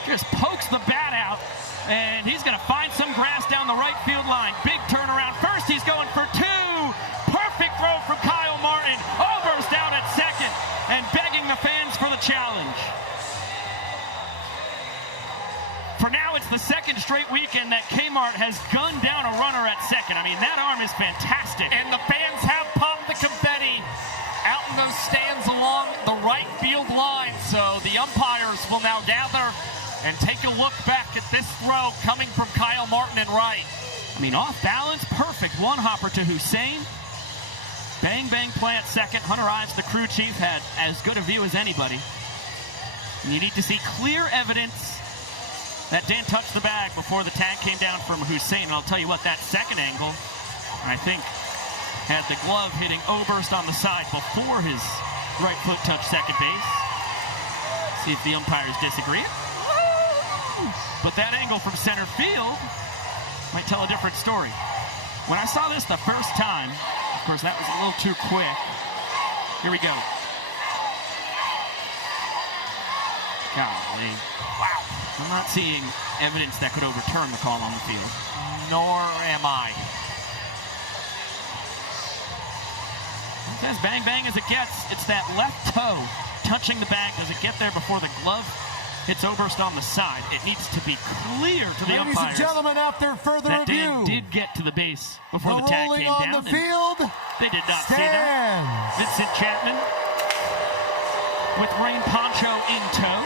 Just pokes the bat out, and he's going to find some grass down the right field line. Big turnaround. First, he's going for 2. Perfect throw from Kyle Martin. Oberst down at second and begging the fans for the challenge. For now, it's the second straight weekend that Kmart has gunned down a runner at second. I mean, that arm is fantastic. And the fans have popped the confetti out in those stands along the right field line. So the umpires will now gather and take a look back at this throw coming from Kyle Martin and right. I mean, off balance, perfect one-hopper to Hussein. Bang, bang play at second. Hunter Ives, the crew chief, had as good a view as anybody. And you need to see clear evidence that Dan touched the bag before the tag came down from Hussein. And I'll tell you what, that second angle, I think, had the glove hitting Oberst on the side before his right foot touched second base. See if the umpires disagree. But that angle from center field might tell a different story. When I saw this the first time, of course, that was a little too quick. Here we go. Golly. Wow. I'm not seeing evidence that could overturn the call on the field. Nor am I. It's as bang bang as it gets. It's that left toe touching the bag. Does it get there before the glove hits Oberst on the side? It needs to be clear to the umpires. Ladies and gentlemen, after further that review, Dan did get to the base before the tag came on down. The field, they did not see that. Vincent Chapman with rain poncho in tow,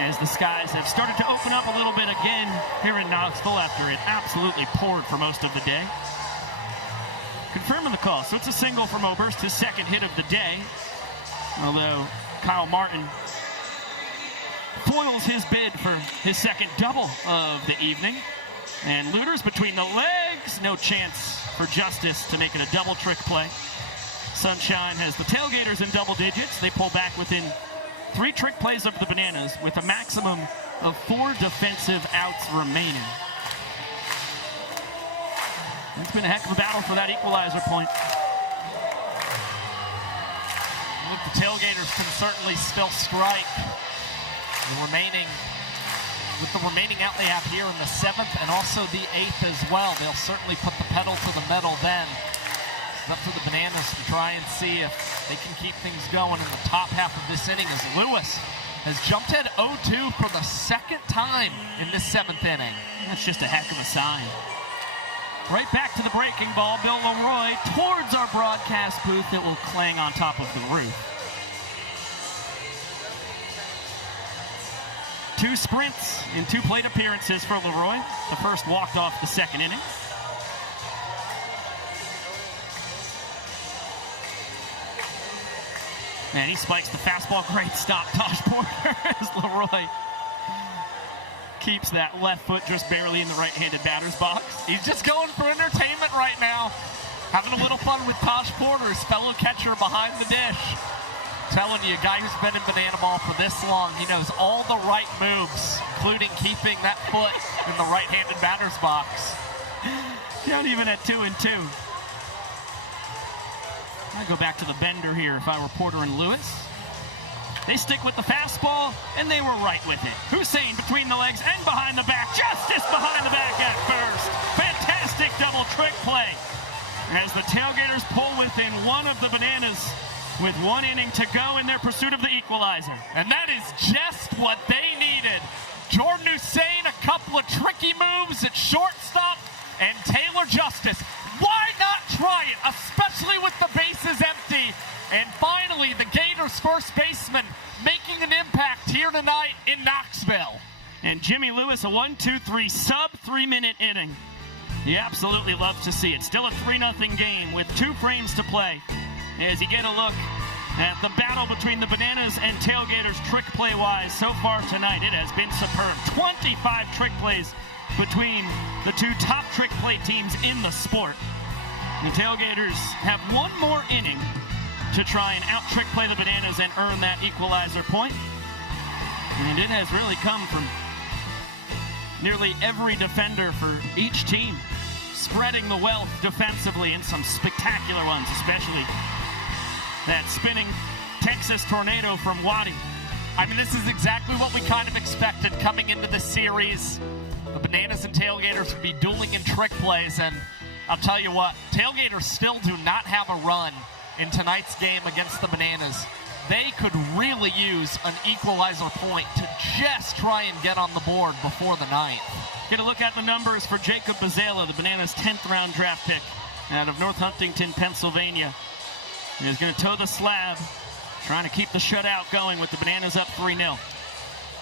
as the skies have started to open up a little bit again here in Knoxville after it absolutely poured for most of the day. Confirming the call. So it's a single from Oberst, his second hit of the day. Although Kyle Martin foils his bid for his second double of the evening. And Looters between the legs, no chance for Justice to make it a double trick play. Sunshine has the Tailgaters in double digits. They pull back within 3 trick plays of the Bananas with a maximum of 4 defensive outs remaining. It's been a heck of a battle for that equalizer point. Look, the Tailgaters can certainly still strike. With the remaining out they have here in the 7th and also the 8th as well, they'll certainly put the pedal to the metal then. It's up to the Bananas to try and see if they can keep things going in the top half of this inning as Lewis has jumped at 0-2 for the 2nd time in this 7th inning. That's just a heck of a sign. Right back to the breaking ball. Bill Leroy towards our broadcast booth. It will clang on top of the roof. 2 sprints in 2 plate appearances for Leroy. The first walked off the 2nd inning. And he spikes the fastball. Great stop, Tosh Porter, as Leroy keeps that left foot just barely in the right-handed batter's box. He's just going for entertainment right now. Having a little fun with Tosh Porter, his fellow catcher behind the dish. Telling you, a guy who's been in Banana Ball for this long, he knows all the right moves, including keeping that foot in the right-handed batter's box. Not even at 2-2. I'd go back to the bender here if I were Porter and Lewis. They stick with the fastball, and they were right with it. Hussein between the legs and behind the back. Justice behind the back at first. Fantastic double trick play. As the Tailgaters pull within 1 of the Bananas with 1 inning to go in their pursuit of the equalizer. And that is just what they needed. Jordan Hussein, a couple of tricky moves at shortstop, and Taylor Justice. Why not try it, especially with the bases empty? And finally, the Gators' first baseman making an impact here tonight in Knoxville. And Jimmy Lewis, a 1-2-3 sub-3-minute inning. You absolutely love to see it. Still a 3-0 game with 2 frames to play. As you get a look at the battle between the Bananas and Tailgaters trick play-wise so far tonight, it has been superb. 25 trick plays between the 2 top trick play teams in the sport. The Tailgaters have 1 more inning to try and out-trick play the Bananas and earn that equalizer point. And it has really come from nearly every defender for each team, spreading the wealth defensively in some spectacular ones, especially that spinning Texas tornado from Waddy. I mean, this is exactly what we kind of expected coming into the series. The Bananas and Tailgaters would be dueling in trick plays, and I'll tell you what, Tailgaters still do not have a run in tonight's game against the Bananas. They could really use an equalizer point to just try and get on the board before the 9th. Get a look at the numbers for Jacob Bazzella, the Bananas' 10th round draft pick out of North Huntington, Pennsylvania. He's going to toe the slab, trying to keep the shutout going with the Bananas up 3-0.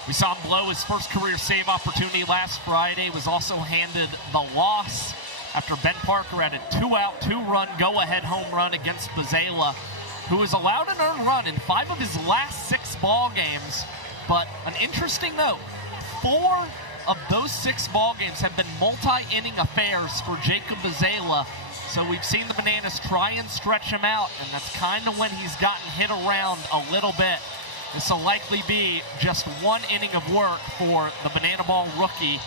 We saw him blow his first career save opportunity last Friday. Was also handed the loss after Ben Parker had a 2-out, 2-run go-ahead home run against Bazzella, who was allowed an earned run in 5 of his last 6 ball games. But an interesting note, 4 of those 6 ball games have been multi-inning affairs for Jacob Bazzella. So we've seen the Bananas try and stretch him out, and that's kind of when he's gotten hit around a little bit. This will likely be just 1 inning of work for the Banana Ball rookie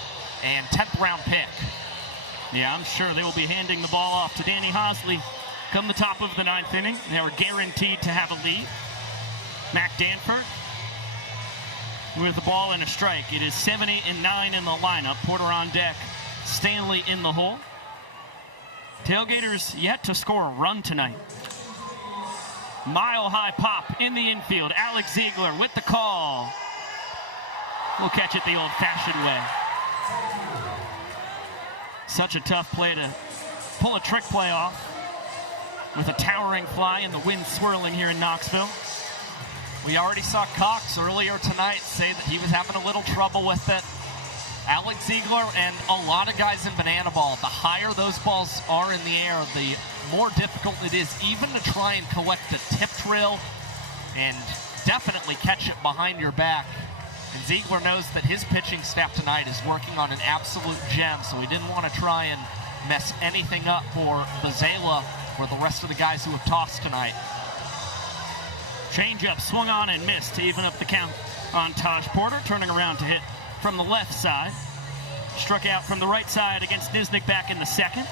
and 10th round pick. Yeah, I'm sure they will be handing the ball off to Danny Hosley come the top of the 9th inning. They were guaranteed to have a lead. Mac Danford with the ball and a strike. It is 7, 8, and 9 in the lineup. Porter on deck, Stanley in the hole. Tailgaters yet to score a run tonight. Mile-high pop in the infield. Alex Ziegler with the call. We'll catch it the old-fashioned way. Such a tough play to pull a trick play off with a towering fly and the wind swirling here in Knoxville. We already saw Cox earlier tonight say that he was having a little trouble with it. Alex Ziegler and a lot of guys in Banana Ball, the higher those balls are in the air, the more difficult it is even to try and collect the tip drill and definitely catch it behind your back. And Ziegler knows that his pitching staff tonight is working on an absolute gem, so he didn't want to try and mess anything up for Bazela or the rest of the guys who have tossed tonight. Changeup swung on and missed to even up the count on Taj Porter, turning around to hit from the left side. Struck out from the right side against Nisnik back in the second,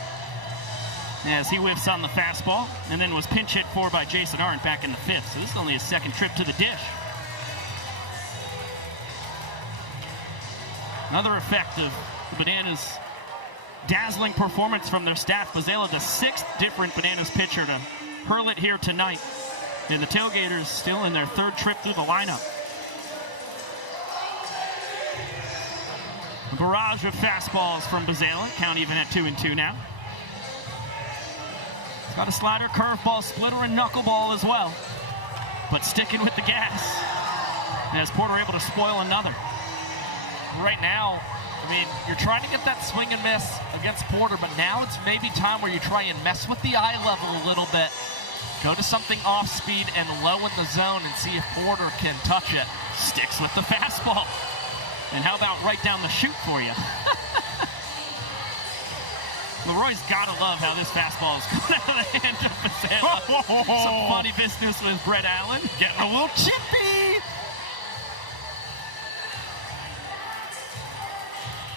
as he whiffs on the fastball, and then was pinch hit for by Jason Arndt back in the fifth. So this is only his second trip to the dish. Another effect of the Bananas' dazzling performance from their staff. Bazela, the sixth different Bananas pitcher to hurl it here tonight. And the Tailgaters still in their third trip through the lineup. A barrage of fastballs from Bazela. Count even at 2-2 now. He's got a slider, curveball, splitter, and knuckleball as well. But sticking with the gas. As Porter able to spoil another. Right now, I mean, you're trying to get that swing and miss against Porter, but now it's maybe time where you try and mess with the eye level a little bit. Go to something off speed and low in the zone and see if Porter can touch it. Sticks with the fastball. And how about right down the chute for you? Leroy's gotta love how this fastball is coming out of the hand of Bazela. Some funny business with Brett Allen. Getting a little chippy.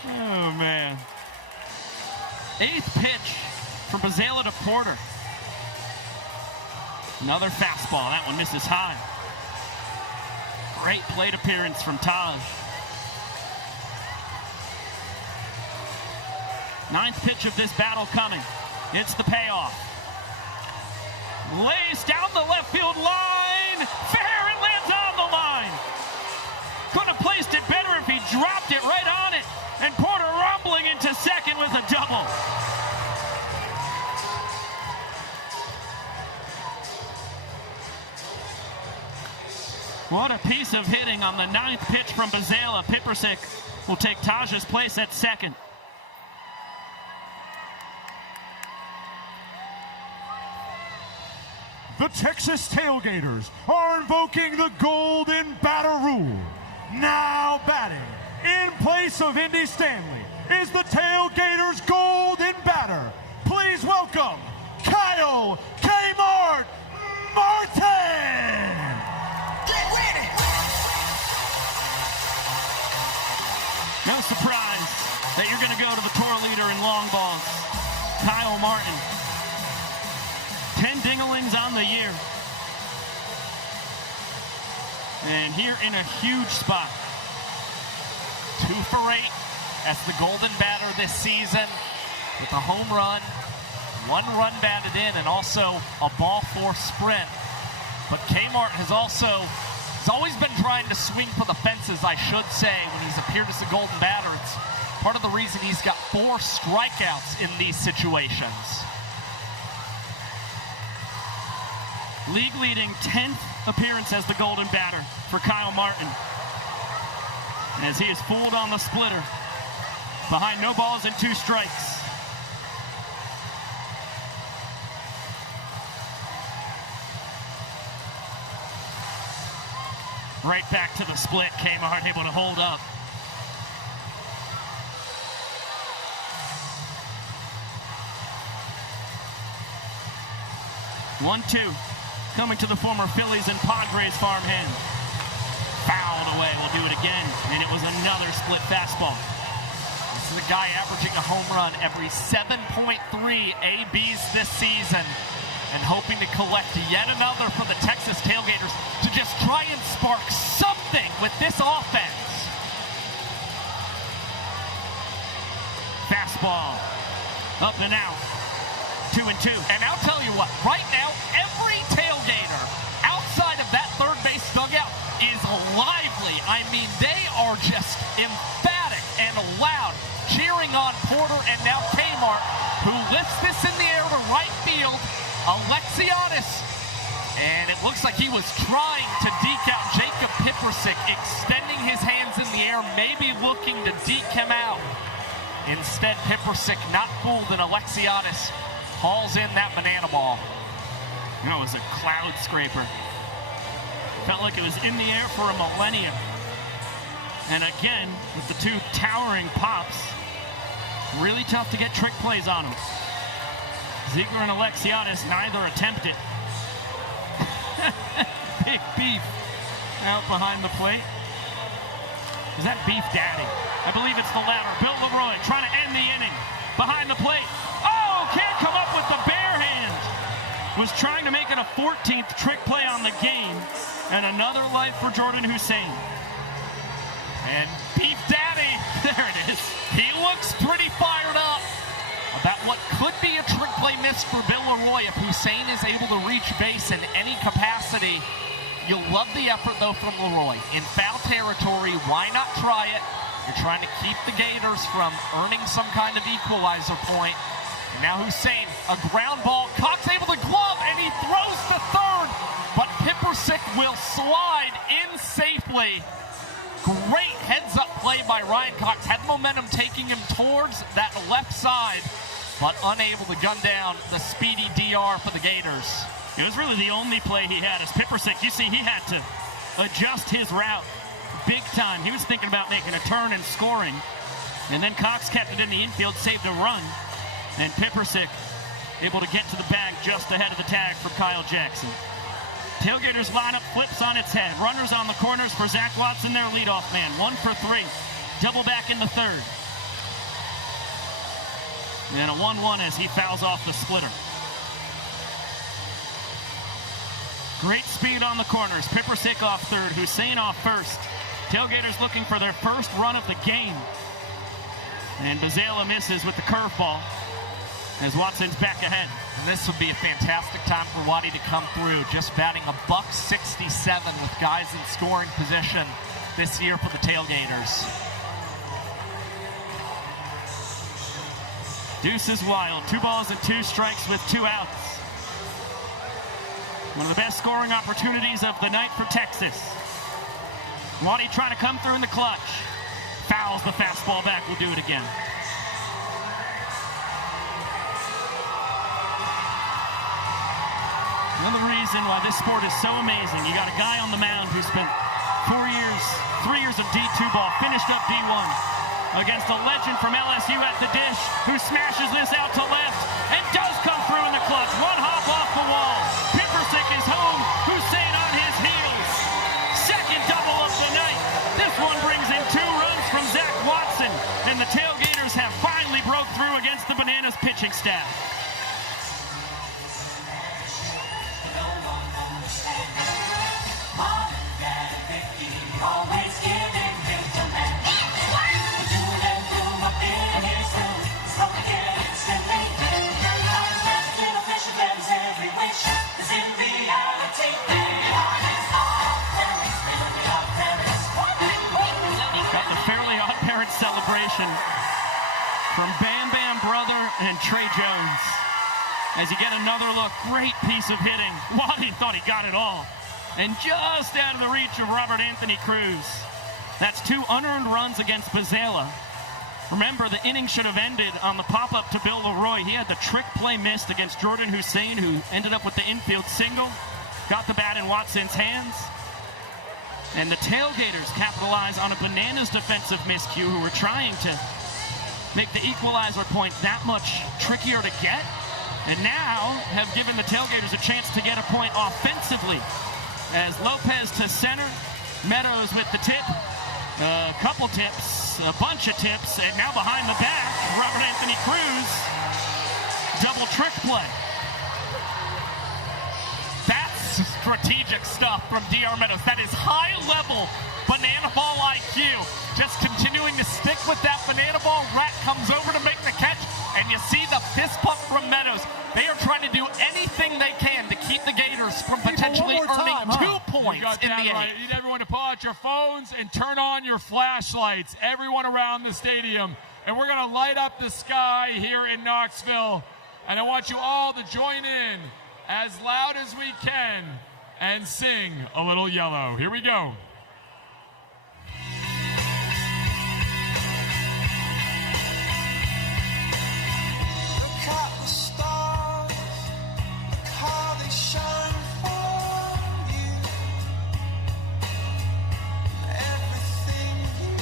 Oh, man. Eighth pitch from Bazela to Porter. Another fastball. That one misses high. Great plate appearance from Taj. Ninth pitch of this battle coming. It's the payoff. Lays down the left field line. Fair, and lands on the line. Could have placed it better if he dropped it right on it. And Porter rumbling into second with a double. What a piece of hitting on the ninth pitch from Bazela. Pipersick will take Taj's place at second. The Texas Tailgaters are invoking the golden batter rule. Now batting in place of Indy Stanley is the Tailgaters golden batter. Please welcome Kyle Kmart Martin. Get ready. No surprise that you're going to go to the tour leader in long balls, Kyle Martin. 10 dinglings on the year. And here in a huge spot. 2 for 8 as the golden batter this season with a home run, 1 run batted in, and also a ball 4 sprint. But Kmart has always been trying to swing for the fences, I should say, when he's appeared as a golden batter. It's part of the reason he's got 4 strikeouts in these situations. League leading 10th appearance as the golden batter for Kyle Martin. As he is fooled on the splitter. Behind no balls and 2 strikes. Right back to the split. Kmart able to hold up. One-two. Coming to the former Phillies and Padres farmhand. Fouled away. We'll do it again. And it was another split fastball. This is a guy averaging a home run every 7.3 ABs this season and hoping to collect yet another for the Texas Tailgaters to just try and spark something with this offense. Fastball. Up and out. 2-2. And I'll tell you what, right now, every Tailgater outside of that third base dugout is lively. I mean, they are just emphatic and loud, cheering on Porter and now Kmart, who lifts this in the air to right field. Alexiadis, and it looks like he was trying to deke out Jacob Pipersick, extending his hands in the air, maybe looking to deke him out. Instead, Pipersick, not fooled, and Alexiadis hauls in that banana ball. That was a cloud scraper. Felt like it was in the air for a millennium. And again, with the two towering pops, really tough to get trick plays on them. Ziegler and Alexiadis neither attempt it. Big Beef out behind the plate. Is that Beef Daddy? I believe it's the latter. Bill Leroy trying to end the inning. Behind the plate. Oh, can't come up with the bare hand. Was trying to make it a 14th trick play on the game. And another life for Jordan Hussein. And Beef Daddy, there it is. He looks pretty fired up about what could be a trick play miss for Bill Leroy if Hussein is able to reach base in any capacity. You'll love the effort, though, from Leroy. In foul territory, why not try it? You're trying to keep the Gators from earning some kind of equalizer point. And now Hussein, a ground ball. Cox able to glove, and he throws to third. But Pippersick will slide in safely. Great heads-up play by Ryan Cox. Had momentum taking him towards that left side, but unable to gun down the speedy DR for the Gators. It was really the only play he had as Pippersick. You see, he had to adjust his route big time. He was thinking about making a turn and scoring. And then Cox kept it in the infield, saved a run. And Pippersick able to get to the bag just ahead of the tag for Kyle Jackson. Tailgaters lineup flips on its head. Runners on the corners for Zach Watson, their leadoff man. 1 for 3. Double back in the third. And a 1-1 as he fouls off the splitter. Great speed on the corners. Pippersick off third. Hussein off first. Tailgaters looking for their first run of the game. And Bazela misses with the curveball as Watson's back ahead. And this would be a fantastic time for Waddy to come through. Just batting $167 with guys in scoring position this year for the Tailgaters. Deuce is wild. 2 balls and 2 strikes with 2 outs. One of the best scoring opportunities of the night for Texas. Waddy trying to come through in the clutch. Fouls the fastball back. We'll do it again. Another reason why this sport is so amazing. You got a guy on the mound who spent 3 years of D2 ball, finished up D1 against a legend from LSU at the dish who smashes this out to left and does come through in the clutch. 1 hop off the wall. Pippersick is home. Hussein on his heels. Second double of the night. This one brings in 2 runs from Zach Watson, and the Tailgaters have finally broke through against the Bananas pitching staff. Celebration from Bam Bam Brother and Trey Jones. As you get another look, great piece of hitting. Waddy thought he got it all. And just out of the reach of Robert Anthony Cruz. That's 2 unearned runs against Bazela. Remember, the inning should have ended on the pop-up to Bill Leroy. He had the trick play missed against Jordan Hussein, who ended up with the infield single. Got the bat in Watson's hands. And the Tailgaters capitalize on a Bananas defensive miscue who were trying to make the equalizer point that much trickier to get. And now have given the Tailgaters a chance to get a point offensively. As Lopez to center, Meadows with the tip, a couple tips, a bunch of tips, and now behind the back, Robert Anthony Cruz, double trick play. Strategic stuff from DR Meadows. That is high-level banana ball IQ. Just continuing to stick with that banana ball. Rat comes over to make the catch, and you see the fist pump from Meadows. They are trying to do anything they can to keep the Gators from potentially earning 2 points in the right. You need everyone to pull out your phones and turn on your flashlights. Everyone around the stadium. And we're going to light up the sky here in Knoxville. And I want you all to join in as loud as we can and sing a little Yellow. Here we go. Look at the stars, look how they shine for you. Everything you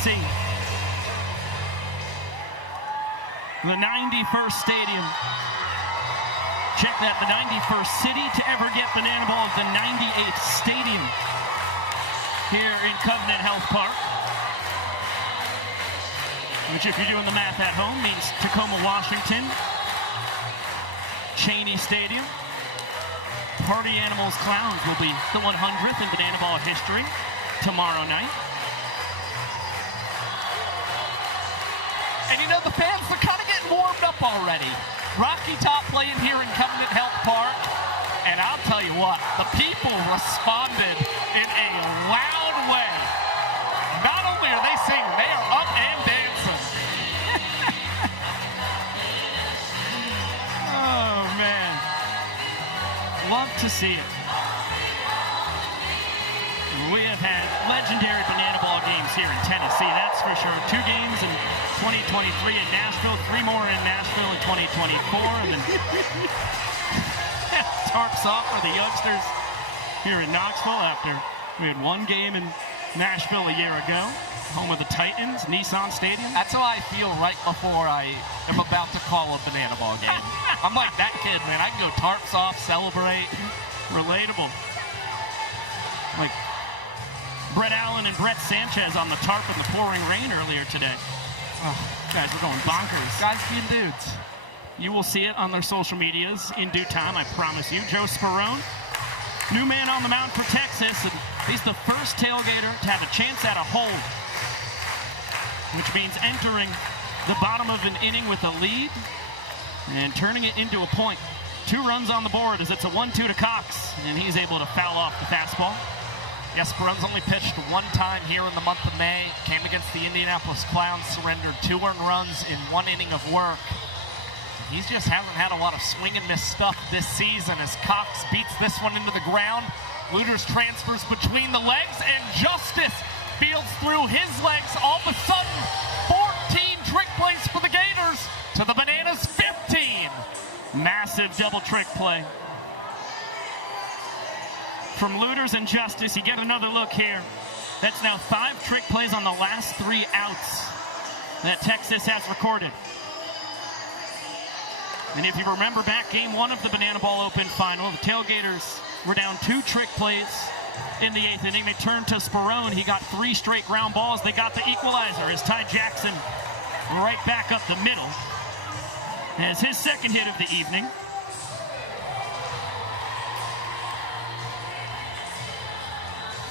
Tennessee. The 91st stadium. Check that, the 91st city to ever get Banana Balls, the 98th stadium here in Covenant Health Park. Which, if you're doing the math at home, means Tacoma, Washington, Cheney Stadium. Party Animals Clowns will be the 100th in Banana Ball history tomorrow night. And you know, the fans, they're kind of getting warmed up already. Rocky Top playing here in Covenant Health Park. And I'll tell you what, the people responded in a loud way. Not only are they singing, they are up and dancing. Oh, man. Love to see it. We have had legendary Banana Ball games here in Tennessee, that's for sure. 2 games in 2023 in Nashville, 3 more in Nashville in 2024, and then tarps off for the youngsters here in Knoxville after we had 1 game in Nashville a year ago, home of the Titans, Nissan Stadium. That's how I feel right before I am about to call a Banana Ball game. I'm like that kid, man. I can go tarps off, celebrate. Relatable. Like Brett Allen and Brett Sanchez on the tarp in the pouring rain earlier today. Oh, guys, we're going bonkers. Guys being dudes. You will see it on their social medias in due time, I promise you. Joe Sperone, new man on the mound for Texas, and he's the first tailgater to have a chance at a hold, which means entering the bottom of an inning with a lead and turning it into a point. 2 runs on the board as it's a 1-2 to Cox, and he's able to foul off the fastball. Yes, Sperone's only pitched 1 time here in the month of May. Came against the Indianapolis Clowns, surrendered 2 earned runs in 1 inning of work. He just hasn't had a lot of swing and miss stuff this season as Cox beats this one into the ground. Looters transfers between the legs, and Justice fields through his legs. All of a sudden, 14 trick plays for the Gators to the Bananas 15. Massive double trick play from Looters and Justice. You get another look here. That's now 5 trick plays on the last 3 outs that Texas has recorded. And if you remember back game 1 of the Banana Ball Open final, the Tailgaters were down 2 trick plays in the 8th inning. They turned to Sperone. He got 3 straight ground balls. They got the equalizer as Ty Jackson right back up the middle as his second hit of the evening.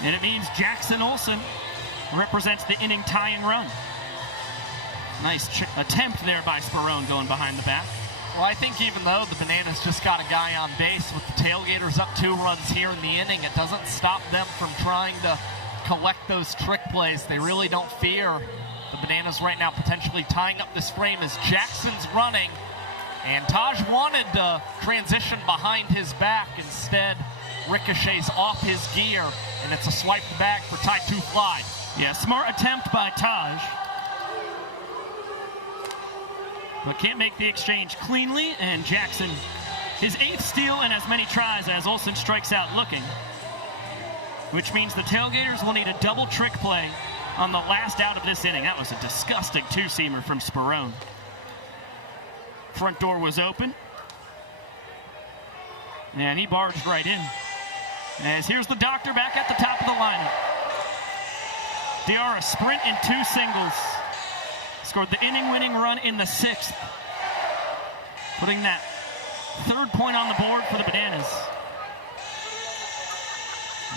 And it means Jackson Olsen represents the inning tying run. Nice attempt there by Sperone going behind the back. Well, I think even though the Bananas just got a guy on base with the Tailgaters up 2 runs here in the inning, it doesn't stop them from trying to collect those trick plays. They really don't fear the Bananas right now potentially tying up this frame as Jackson's running. And Taj wanted to transition behind his back. Instead, ricochets off his gear, and it's a swipe back for Ty to fly. Yeah, smart attempt by Taj, but can't make the exchange cleanly, and Jackson, his 8th steal and as many tries as Olsen strikes out looking, which means the Tailgaters will need a double trick play on the last out of this inning. That was a disgusting 2-seamer from Sperone. Front door was open, and he barged right in. As here's the doctor back at the top of the lineup. They are a sprint and 2 singles. Scored the inning-winning run in the 6th, putting that 3rd point on the board for the Bananas.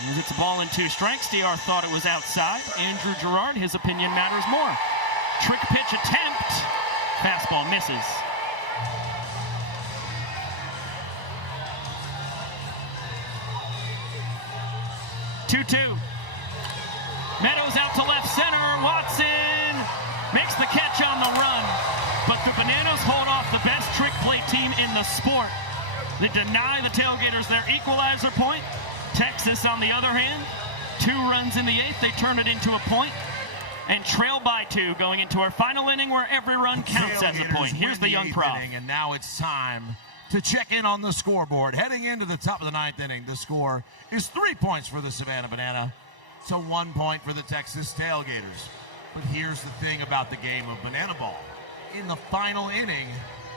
As it's a ball and 2 strikes, DR thought it was outside. Andrew Gerard, his opinion matters more. Trick pitch attempt. Fastball misses. Meadows out to left center. Watson makes the catch on the run, but the Bananas hold off the best trick play team in the sport. They deny the Tailgaters their equalizer point. Texas, on the other hand, 2 runs in the 8th. They turn it into a point and trail by 2 going into our final inning where every run counts as a point. Here's the young prof. And now it's time to check in on the scoreboard. Heading into the top of the 9th inning, the score is 3 points for the Savannah Banana to 1 point for the Texas Tailgaters. But here's the thing about the game of banana ball. In the final inning,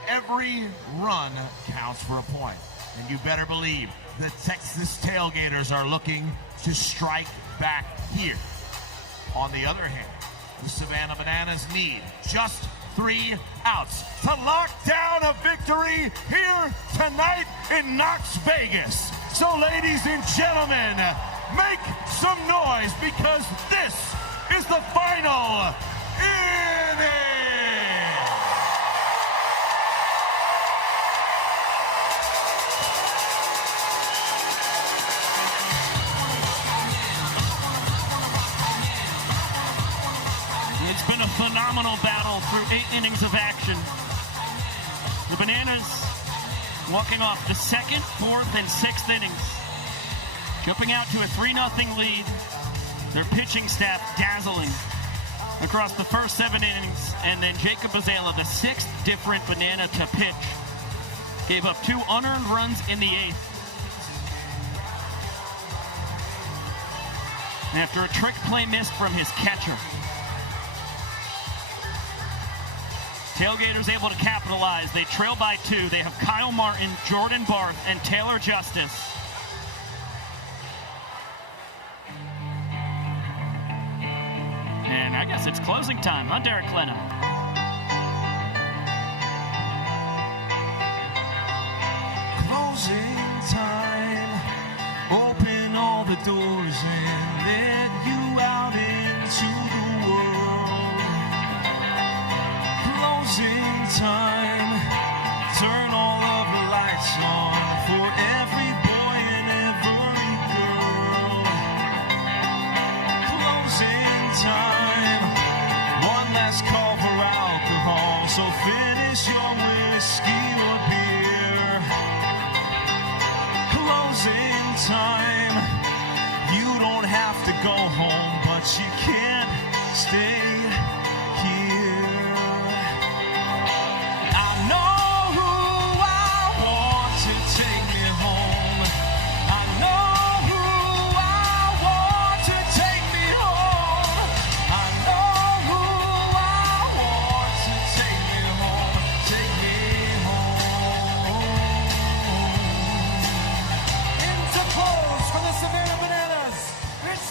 every run counts for a point. And you better believe the Texas Tailgaters are looking to strike back here. On the other hand, the Savannah Bananas need just 3 outs to lock down a victory here tonight in Knox Vegas. So ladies and gentlemen, make some noise because this is the final inning. It's been a phenomenal battle through 8 innings of action. The Bananas walking off the 2nd, 4th, and 6th innings, jumping out to a 3-0 lead. Their pitching staff dazzling across the first 7 innings, and then Jacob Bazela, the 6th different Banana to pitch, gave up 2 unearned runs in the 8th. After a trick play missed from his catcher. Tailgaters able to capitalize. They trail by 2. They have Kyle Martin, Jordan Barth, and Taylor Justice. And I guess it's closing time, huh, Derek Lennon? Closing time. Open all the doors and let you out into the world. Closing time. Turn all of the lights on for every boy and every girl. Closing time. One last call for alcohol, so finish your whiskey or beer. Closing time. You don't have to go home, but you can't stay here. I know who I want to take me home. I know who I want to take me home. I know who I want to take me home. Take me home. Into close for the Savannah Bananas. It's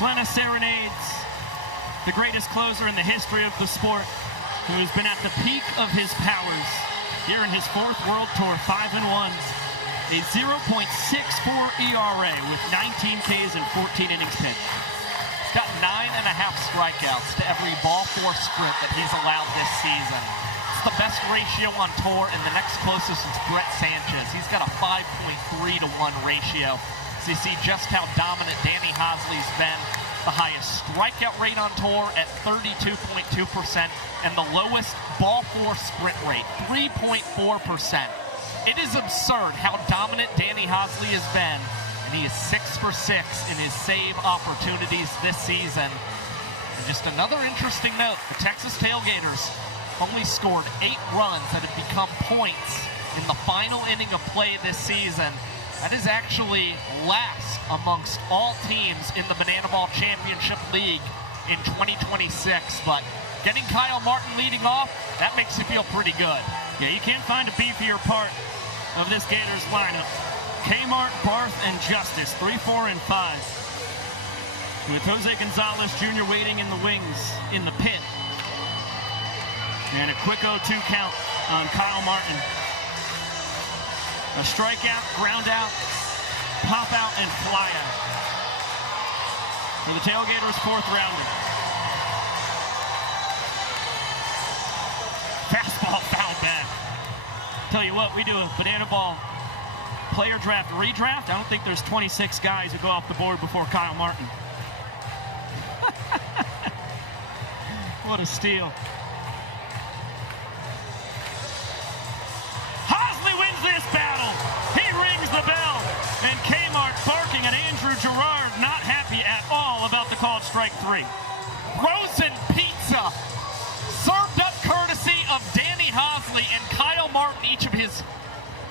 Clenna serenades the greatest closer in the history of the sport, who has been at the peak of his powers here in his 4th World Tour, 5-1, a 0.64 ERA with 19 Ks and 14 innings pitched. He's got 9.5 strikeouts to every ball 4 sprint that he's allowed this season. It's the best ratio on tour, and the next closest is Brett Sanchez. He's got a 5.3-1 ratio. So you see just how dominant Danny Hosley's been. The highest strikeout rate on tour at 32.2%, and the lowest ball 4 sprint rate, 3.4%. It is absurd how dominant Danny Hosley has been, and he is 6 for 6 in his save opportunities this season. And just another interesting note, the Texas Tailgaters only scored 8 runs that have become points in the final inning of play this season. That is actually last amongst all teams in the Banana Ball Championship League in 2026. But getting Kyle Martin leading off, that makes you feel pretty good. Yeah, you can't find a beefier part of this Gators lineup. Kmart, Barth, and Justice, 3, 4, and 5. With Jose Gonzalez Jr. waiting in the wings in the pit. And a quick 0-2 count on Kyle Martin. A strikeout, ground out, pop out, and fly out. For the Tailgaters' 4th rounder. Fastball foul back. Tell you what, we do a Banana Ball player draft redraft. I don't think there's 26 guys who go off the board before Kyle Martin. What a steal. Hosley wins this battle. He rings the bell. And Kmart barking at Andrew Gerard, not happy at all about the called strike 3. Frozen pizza served up courtesy of Danny Hosley and Kyle Martin, each of his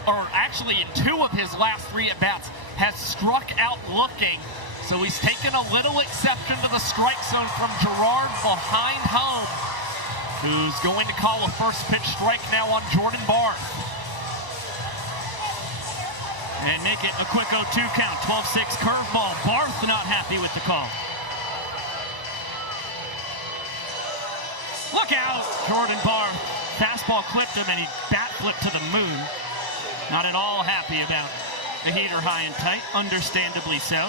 or actually in 2 of his last 3 at-bats, has struck out looking. So he's taken a little exception to the strike zone from Gerard behind home, who's going to call a first pitch strike now on Jordan Barth. And make it a quick 0-2 count. 12-6 curveball. Barth not happy with the call. Look out! Jordan Barth. Fastball clipped him and he bat flipped to the moon. Not at all happy about the heater high and tight. Understandably so.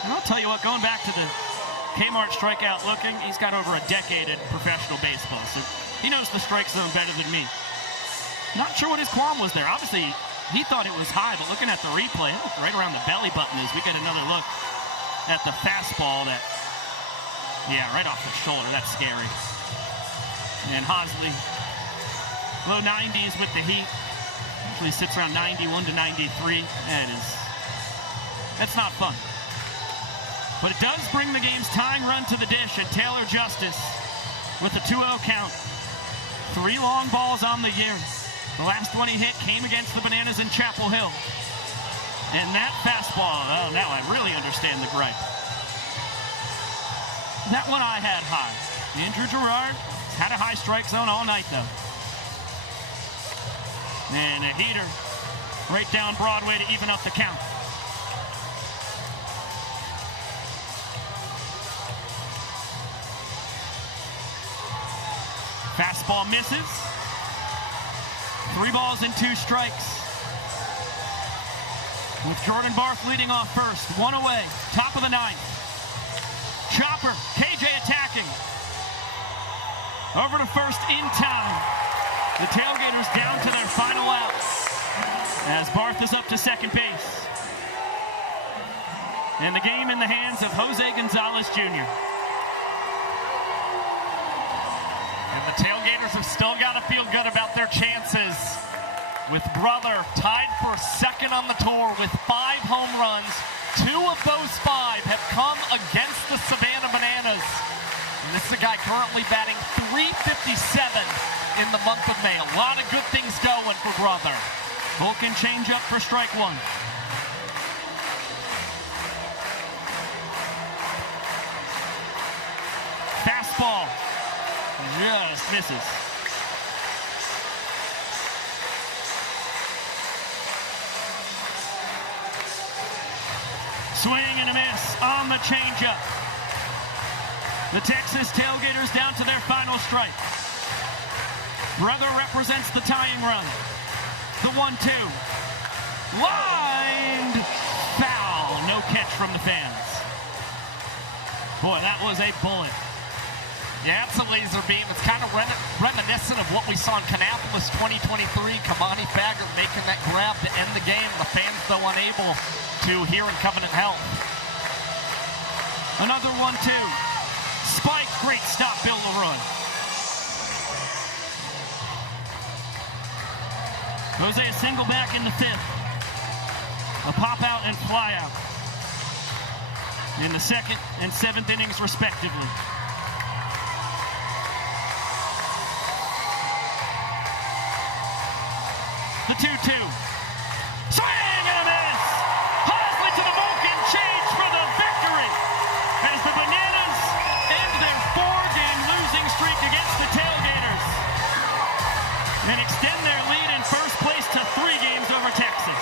And I'll tell you what, going back to the Kmart strikeout looking, he's got over a decade in professional baseball, so he knows the strike zone better than me. Not sure what his qualm was there. Obviously, he thought it was high, but looking at the replay, right around the belly button as we get another look at the fastball that, yeah, right off the shoulder. That's scary. And Hosley, low 90s with the heat. Usually sits around 91 to 93. That's not fun. But it does bring the game's tying run to the dish, and Taylor Justice with a 2-0 count. 3 long balls on the year. The last one he hit came against the Bananas in Chapel Hill. And that fastball, oh, now I really understand the gripe. That one I had high. Andrew Gerard had a high strike zone all night, though. And a heater right down Broadway to even up the count. Fastball misses. 3 balls and 2 strikes. With Jordan Barth leading off first. 1 away. Top of the 9th. Chopper. KJ attacking. Over to first in time. The Tailgaters down to their final out. As Barth is up to second base. And the game in the hands of Jose Gonzalez Jr. And the Tailgaters have still got to feel good about their chances. With Brother tied for second on the tour with 5 home runs. 2 of those 5 have come against the Savannah Bananas. And this is a guy currently batting .357 in the month of May. A lot of good things going for Brother. Vulcan change up for strike 1. Fastball. Just misses. Swing and a miss on the changeup. The Texas Tailgaters down to their final strike. Brother represents the tying run. The 1-2. Lined foul. No catch from the fans. Boy, that was a bullet. Yeah, it's a laser beam. It's kind of reminiscent of what we saw in Kannapolis 2023. Kamani Faggart making that grab to end the game. The fans, though, unable to here in Covenant Health. Another 1-2. Spike, great stop, Bill Leroy. Jose a single back in the 5th. A pop out and fly out. In the 2nd and 7th innings, respectively. The 2-2. Swing and a miss! Hosley to the Vulcan change for the victory as the Bananas end their 4-game losing streak against the Tailgaters and extend their lead in first place to 3 games over Texas.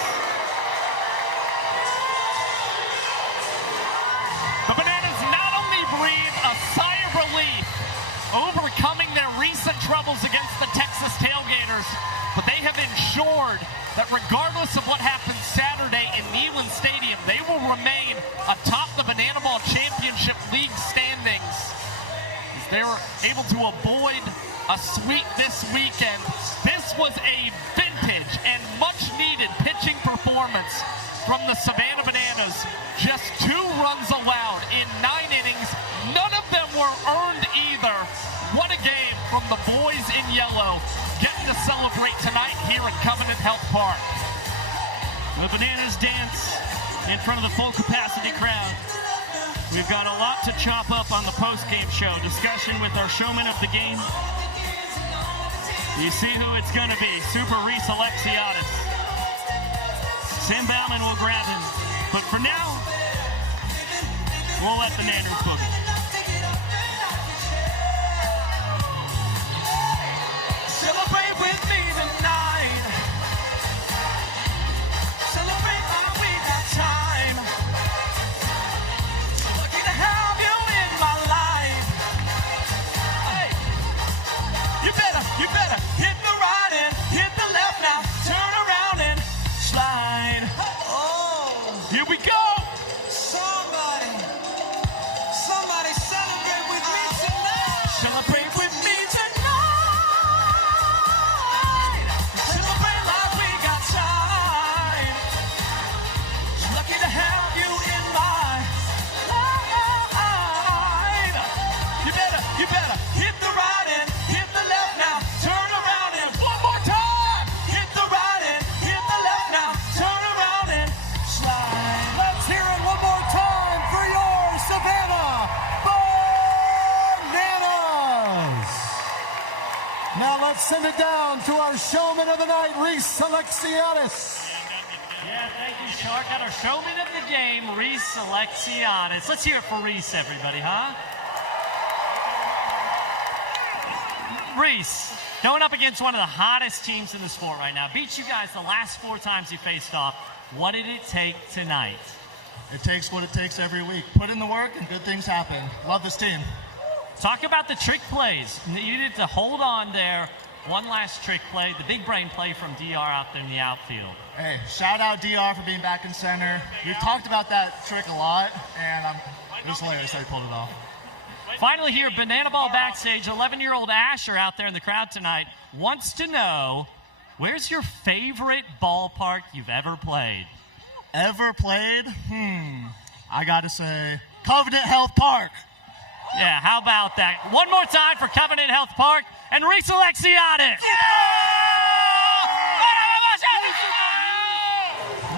The Bananas not only breathe a sigh of relief overcoming their recent troubles against the Texas Tailgaters, but they have ensured that regardless of what happens Saturday in Neyland Stadium, they will remain atop the Banana Ball Championship League standings. As they were able to avoid a sweep this weekend. This was a vintage and much-needed pitching performance from the Savannah Bananas. Just 2 runs allowed in 9 innings. None of them were earned either. What a game from the boys in yellow, getting to celebrate tonight here at Covenant Health Park. The Bananas dance in front of the full capacity crowd. We've got a lot to chop up on the post-game show. Discussion with our showman of the game, You see who it's going to be. Super Reese Alexiadis. Sam Bauman will grab him. But for now, we'll let the Nanners boogie. Celebrate with me tonight. Celebrate like we got time. Lucky to have you in my life. Hey, you better hit the right and hit the left now. Turn around and slide. Oh, here we go. Somebody celebrate with me tonight. Celebrate with me tonight. Celebrate like we got time. Lucky to have you in my life. You better hit the right and hit the left now. Turn around and one more time. Hit the right and hit the left now. Turn around and slide. Let's hear it one more time for your Savannah Bananas. Now let's send it down to our showman of the night, Reese Alexiadis. Yeah, thank you, Shark. Got our showman of the game, Reese Alexiadis. Let's hear it for Reese, everybody, huh? Reese, going up against one of the hottest teams in the sport right now. Beat you guys the last 4 times you faced off. What did it take tonight? It takes what it takes every week. Put in the work and good things happen. Love this team. Talk about the trick plays. You needed to hold on there. One last trick play, the big brain play from DR out there in the outfield. Hey, shout out DR for being back in center. We've talked about that trick a lot, and it was hilarious how he pulled it off. Finally here, Banana Ball backstage, 11-year-old Asher out there in the crowd tonight wants to know, where's your favorite ballpark you've ever played? Ever played? I gotta say, Covenant Health Park. Yeah, how about that? One more time for Covenant Health Park and Reese Alexiadis.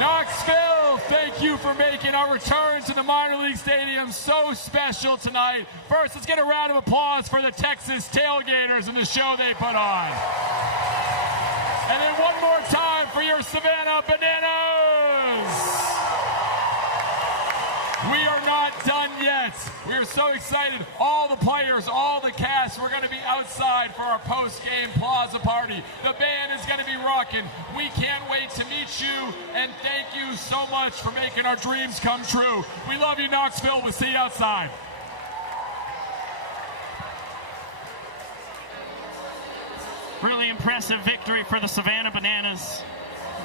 Knoxville, thank you for making our return to the minor league stadium so special tonight. First, let's get a round of applause for the Texas Tailgaters and the show they put on. And then one more time for your Savannah Bananas. We are not done yet. We are so excited. All the players, all the cast, we're going to be outside for our post-game plaza party. The band is going to be rocking. We can't wait to meet you, and thank you so much for making our dreams come true. We love you, Knoxville. We'll see you outside. Really impressive victory for the Savannah Bananas.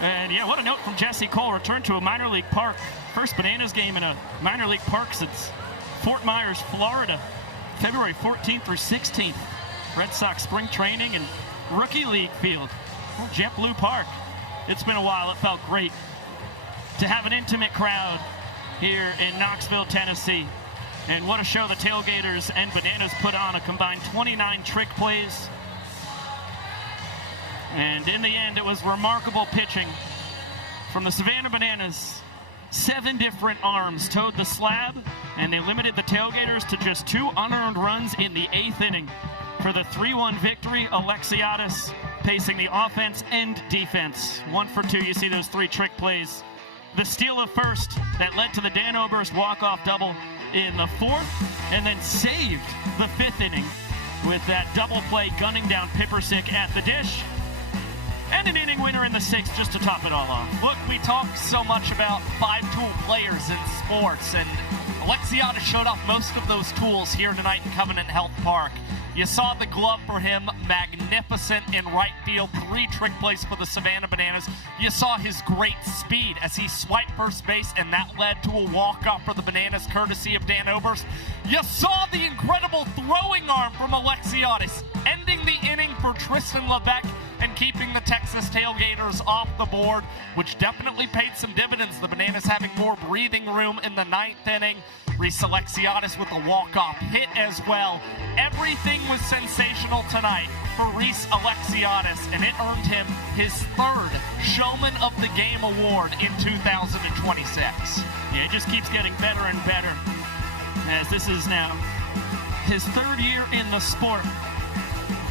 And yeah, what a note from Jesse Cole. Return to a minor league park. First Bananas game in a minor league park since Fort Myers, Florida, February 14th through 16th. Red Sox spring training and rookie league field, JetBlue Park. It's been a while. It felt great to have an intimate crowd here in Knoxville, Tennessee. And what a show the Tailgaters and Bananas put on. A combined 29 trick plays. And in the end, it was remarkable pitching from the Savannah Bananas. 7 different arms towed the slab, and they limited the Tailgaters to just 2 unearned runs in the 8th inning. For the 3-1 victory, Alexiadis pacing the offense and defense. 1 for 2, you see those 3 trick plays. The steal of first that led to the Dan Oberst walk-off double in the 4th, and then saved the 5th inning with that double play gunning down Pippersick at the dish. And an inning winner in the 6th just to top it all off. Look, we talk so much about 5-tool players in sports, and Alexiadis showed off most of those tools here tonight in Covenant Health Park. You saw the glove for him, magnificent in right field, 3 trick plays for the Savannah Bananas. You saw his great speed as he swiped first base, and that led to a walk-off for the Bananas, courtesy of Dan Oberst. You saw the incredible throwing arm from Alexiadis, ending the inning for Tristan Lebec and keeping the Texas Tailgaters off the board, which definitely paid some dividends. The Bananas having more breathing room in the 9th inning. Reese Alexiadis with a walk-off hit as well. Everything was sensational tonight for Reese Alexiadis, and it earned him his 3rd Showman of the Game award in 2026. Yeah, it just keeps getting better and better, as this is now his 3rd year in the sport.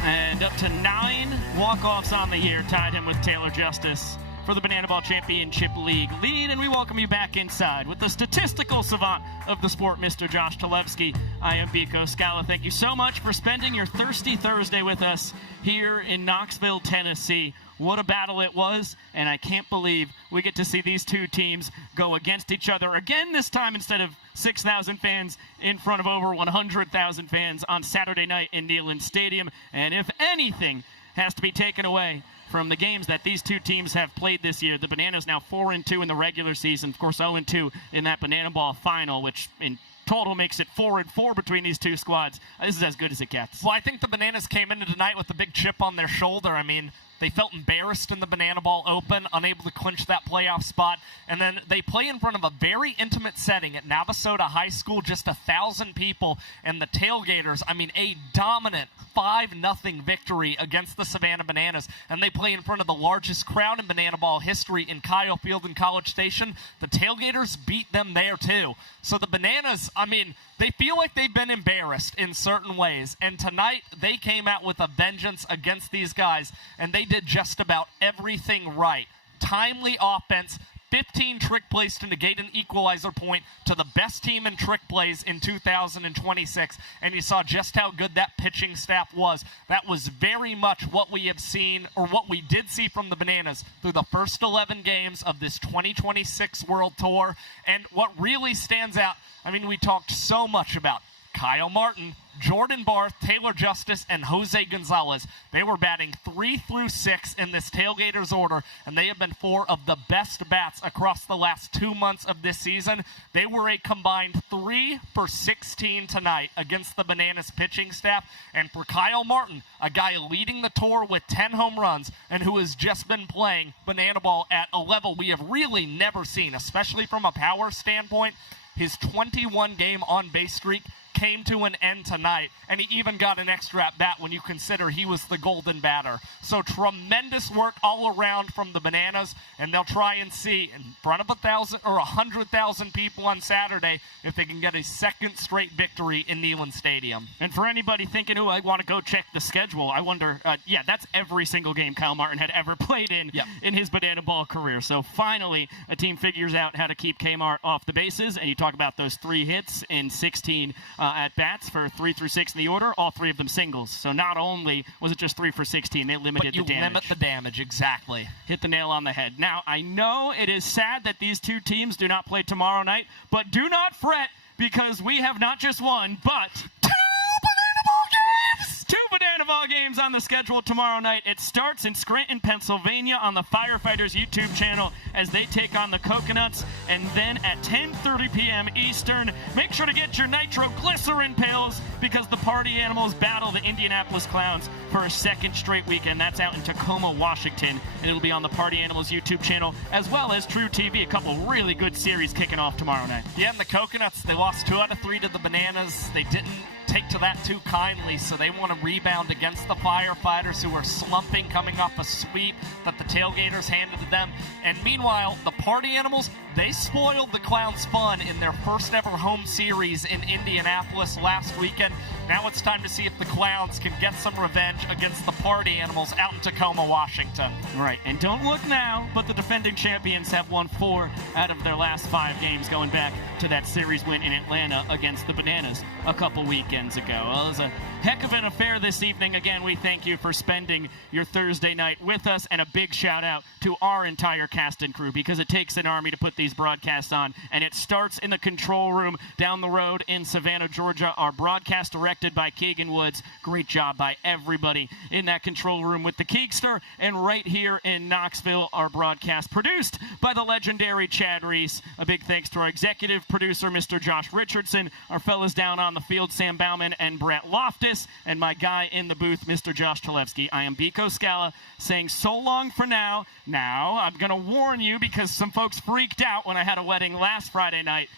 And up to 9 walk-offs on the year tied him with Taylor Justice for the Banana Ball Championship League lead. And we welcome you back inside with the statistical savant of the sport, Mr. Josh Talevsky. I am Biko Scala. Thank you so much for spending your Thirsty Thursday with us here in Knoxville, Tennessee. What a battle it was, and I can't believe we get to see these two teams go against each other again this time instead of 6,000 fans in front of over 100,000 fans on Saturday night in Neyland Stadium. And if anything has to be taken away from the games that these two teams have played this year, the Bananas now 4-2 in the regular season, of course 0-2 in that Banana Ball final, which in total makes it 4-4 between these two squads. This is as good as it gets. Well, I think the Bananas came into tonight with a big chip on their shoulder. I mean, they felt embarrassed in the Banana Ball Open, unable to clinch that playoff spot. And then they play in front of a very intimate setting at Navasota High School, just 1,000 people. And the Tailgaters, I mean, a dominant 5-0 victory against the Savannah Bananas. And they play in front of the largest crowd in Banana Ball history in Kyle Field and College Station. The Tailgaters beat them there, too. So the Bananas, I mean, they feel like they've been embarrassed in certain ways. And tonight, they came out with a vengeance against these guys, and they did just about everything right. Timely offense, 15 trick plays to negate an equalizer point to the best team in trick plays in 2026. And you saw just how good that pitching staff was. That was very much what we have seen, or what we did see from the Bananas through the first 11 games of this 2026 World Tour. And what really stands out, I mean, we talked so much about Kyle Martin, Jordan Barth, Taylor Justice, and Jose Gonzalez. They were batting 3 through 6 in this Tailgaters order, and they have been 4 of the best bats across the last 2 months of this season. They were a combined 3 for 16 tonight against the Bananas pitching staff. And for Kyle Martin, a guy leading the tour with 10 home runs and who has just been playing Banana Ball at a level we have really never seen, especially from a power standpoint, his 21-game on-base streak came to an end tonight, and he even got an extra at-bat when you consider he was the golden batter. So tremendous work all around from the Bananas, and they'll try and see in front of 1,000 or 100,000 people on Saturday if they can get a second straight victory in Neyland Stadium. And for anybody thinking, oh, I want to go check the schedule, I wonder, yeah, that's every single game Kyle Martin had ever played in his Banana Ball career. So finally, a team figures out how to keep Kmart off the bases, and you talk about those 3 hits in 16 at-bats for 3 through 6 in the order, all 3 of them singles. So not only was it just 3 for 16, they limited the damage. Limit the damage, exactly. Hit the nail on the head. Now, I know it is sad that these two teams do not play tomorrow night, but do not fret, because we have not just one, but 2 Banana Ball games! 2 Banana Ball games on the schedule tomorrow night. It starts in Scranton, Pennsylvania on the Firefighters YouTube channel as they take on the Coconuts. And then at 10:30 p.m. Eastern, make sure to get your nitroglycerin pills, because the Party Animals battle the Indianapolis Clowns for a second straight weekend. That's out in Tacoma, Washington, and it'll be on the Party Animals YouTube channel as well as True TV. A couple really good series kicking off tomorrow night. Yeah, and the Coconuts, they lost 2 out of 3 to the Bananas. They didn't take to that too kindly, so they want to rebound against the Firefighters, who are slumping coming off a sweep that the Tailgaters handed to them. And meanwhile, the Party Animals, they spoiled the Clowns' fun in their first ever home series in Indianapolis last weekend. Now it's time to see if the Clowns can get some revenge against the Party Animals out in Tacoma, Washington. Right, and don't look now, but the defending champions have won 4 out of their last 5 games, going back to that series win in Atlanta against the Bananas a couple weekends ago. Well, it was a heck of an affair this evening. Again, we thank you for spending your Thursday night with us, and a big shout out to our entire cast and crew, because it takes an army to put these broadcasts on, and it starts in the control room down the road in Savannah, Georgia. Our broadcast directed by Keegan Woods. Great job by everybody in that control room with the Keegster. And right here in Knoxville, our broadcast produced by the legendary Chad Reese. A big thanks to our executive producer, Mr. Josh Richardson, our fellas down on the field, Sam Bauman and Brett Loftus, and my guy in the booth, Mr. Josh Talevsky. I am Biko Scala, saying so long for now. Now, I'm going to warn you, because some folks freaked out when I had a wedding last Friday night.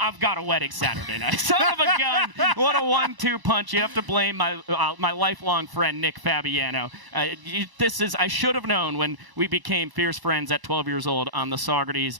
I've got a wedding Saturday night. Son of a gun. What a 1-2 punch. You have to blame my lifelong friend, Nick Fabiano. I should have known when we became fierce friends at 12 years old on the Saugerties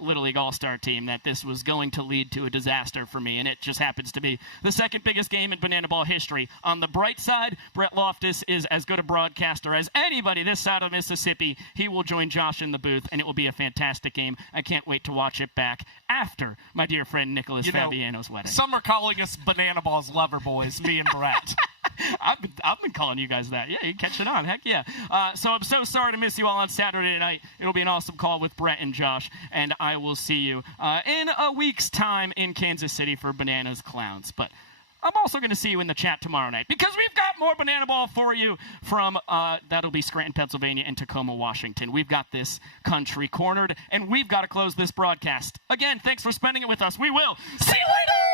Little League All-Star team that this was going to lead to a disaster for me, and it just happens to be the second biggest game in banana ball history. On the bright side, Brett Loftus is as good a broadcaster as anybody this side of Mississippi. He will join Josh in the booth, and it will be a fantastic game. I can't wait to watch it back after my dear friend Nicholas Fabiano's wedding. Some are calling us Banana Balls lover boys, me and Brett. I've been calling you guys that. Yeah, you catch it on. Heck yeah. So I'm so sorry to miss you all on Saturday night. It'll be an awesome call with Brett and Josh, and I will see you in a week's time in Kansas City for Bananas Clowns. But I'm also going to see you in the chat tomorrow night because we've got more Banana Ball for you from, that'll be Scranton, Pennsylvania and Tacoma, Washington. We've got this country cornered, and we've got to close this broadcast. Again, thanks for spending it with us. We will see you later!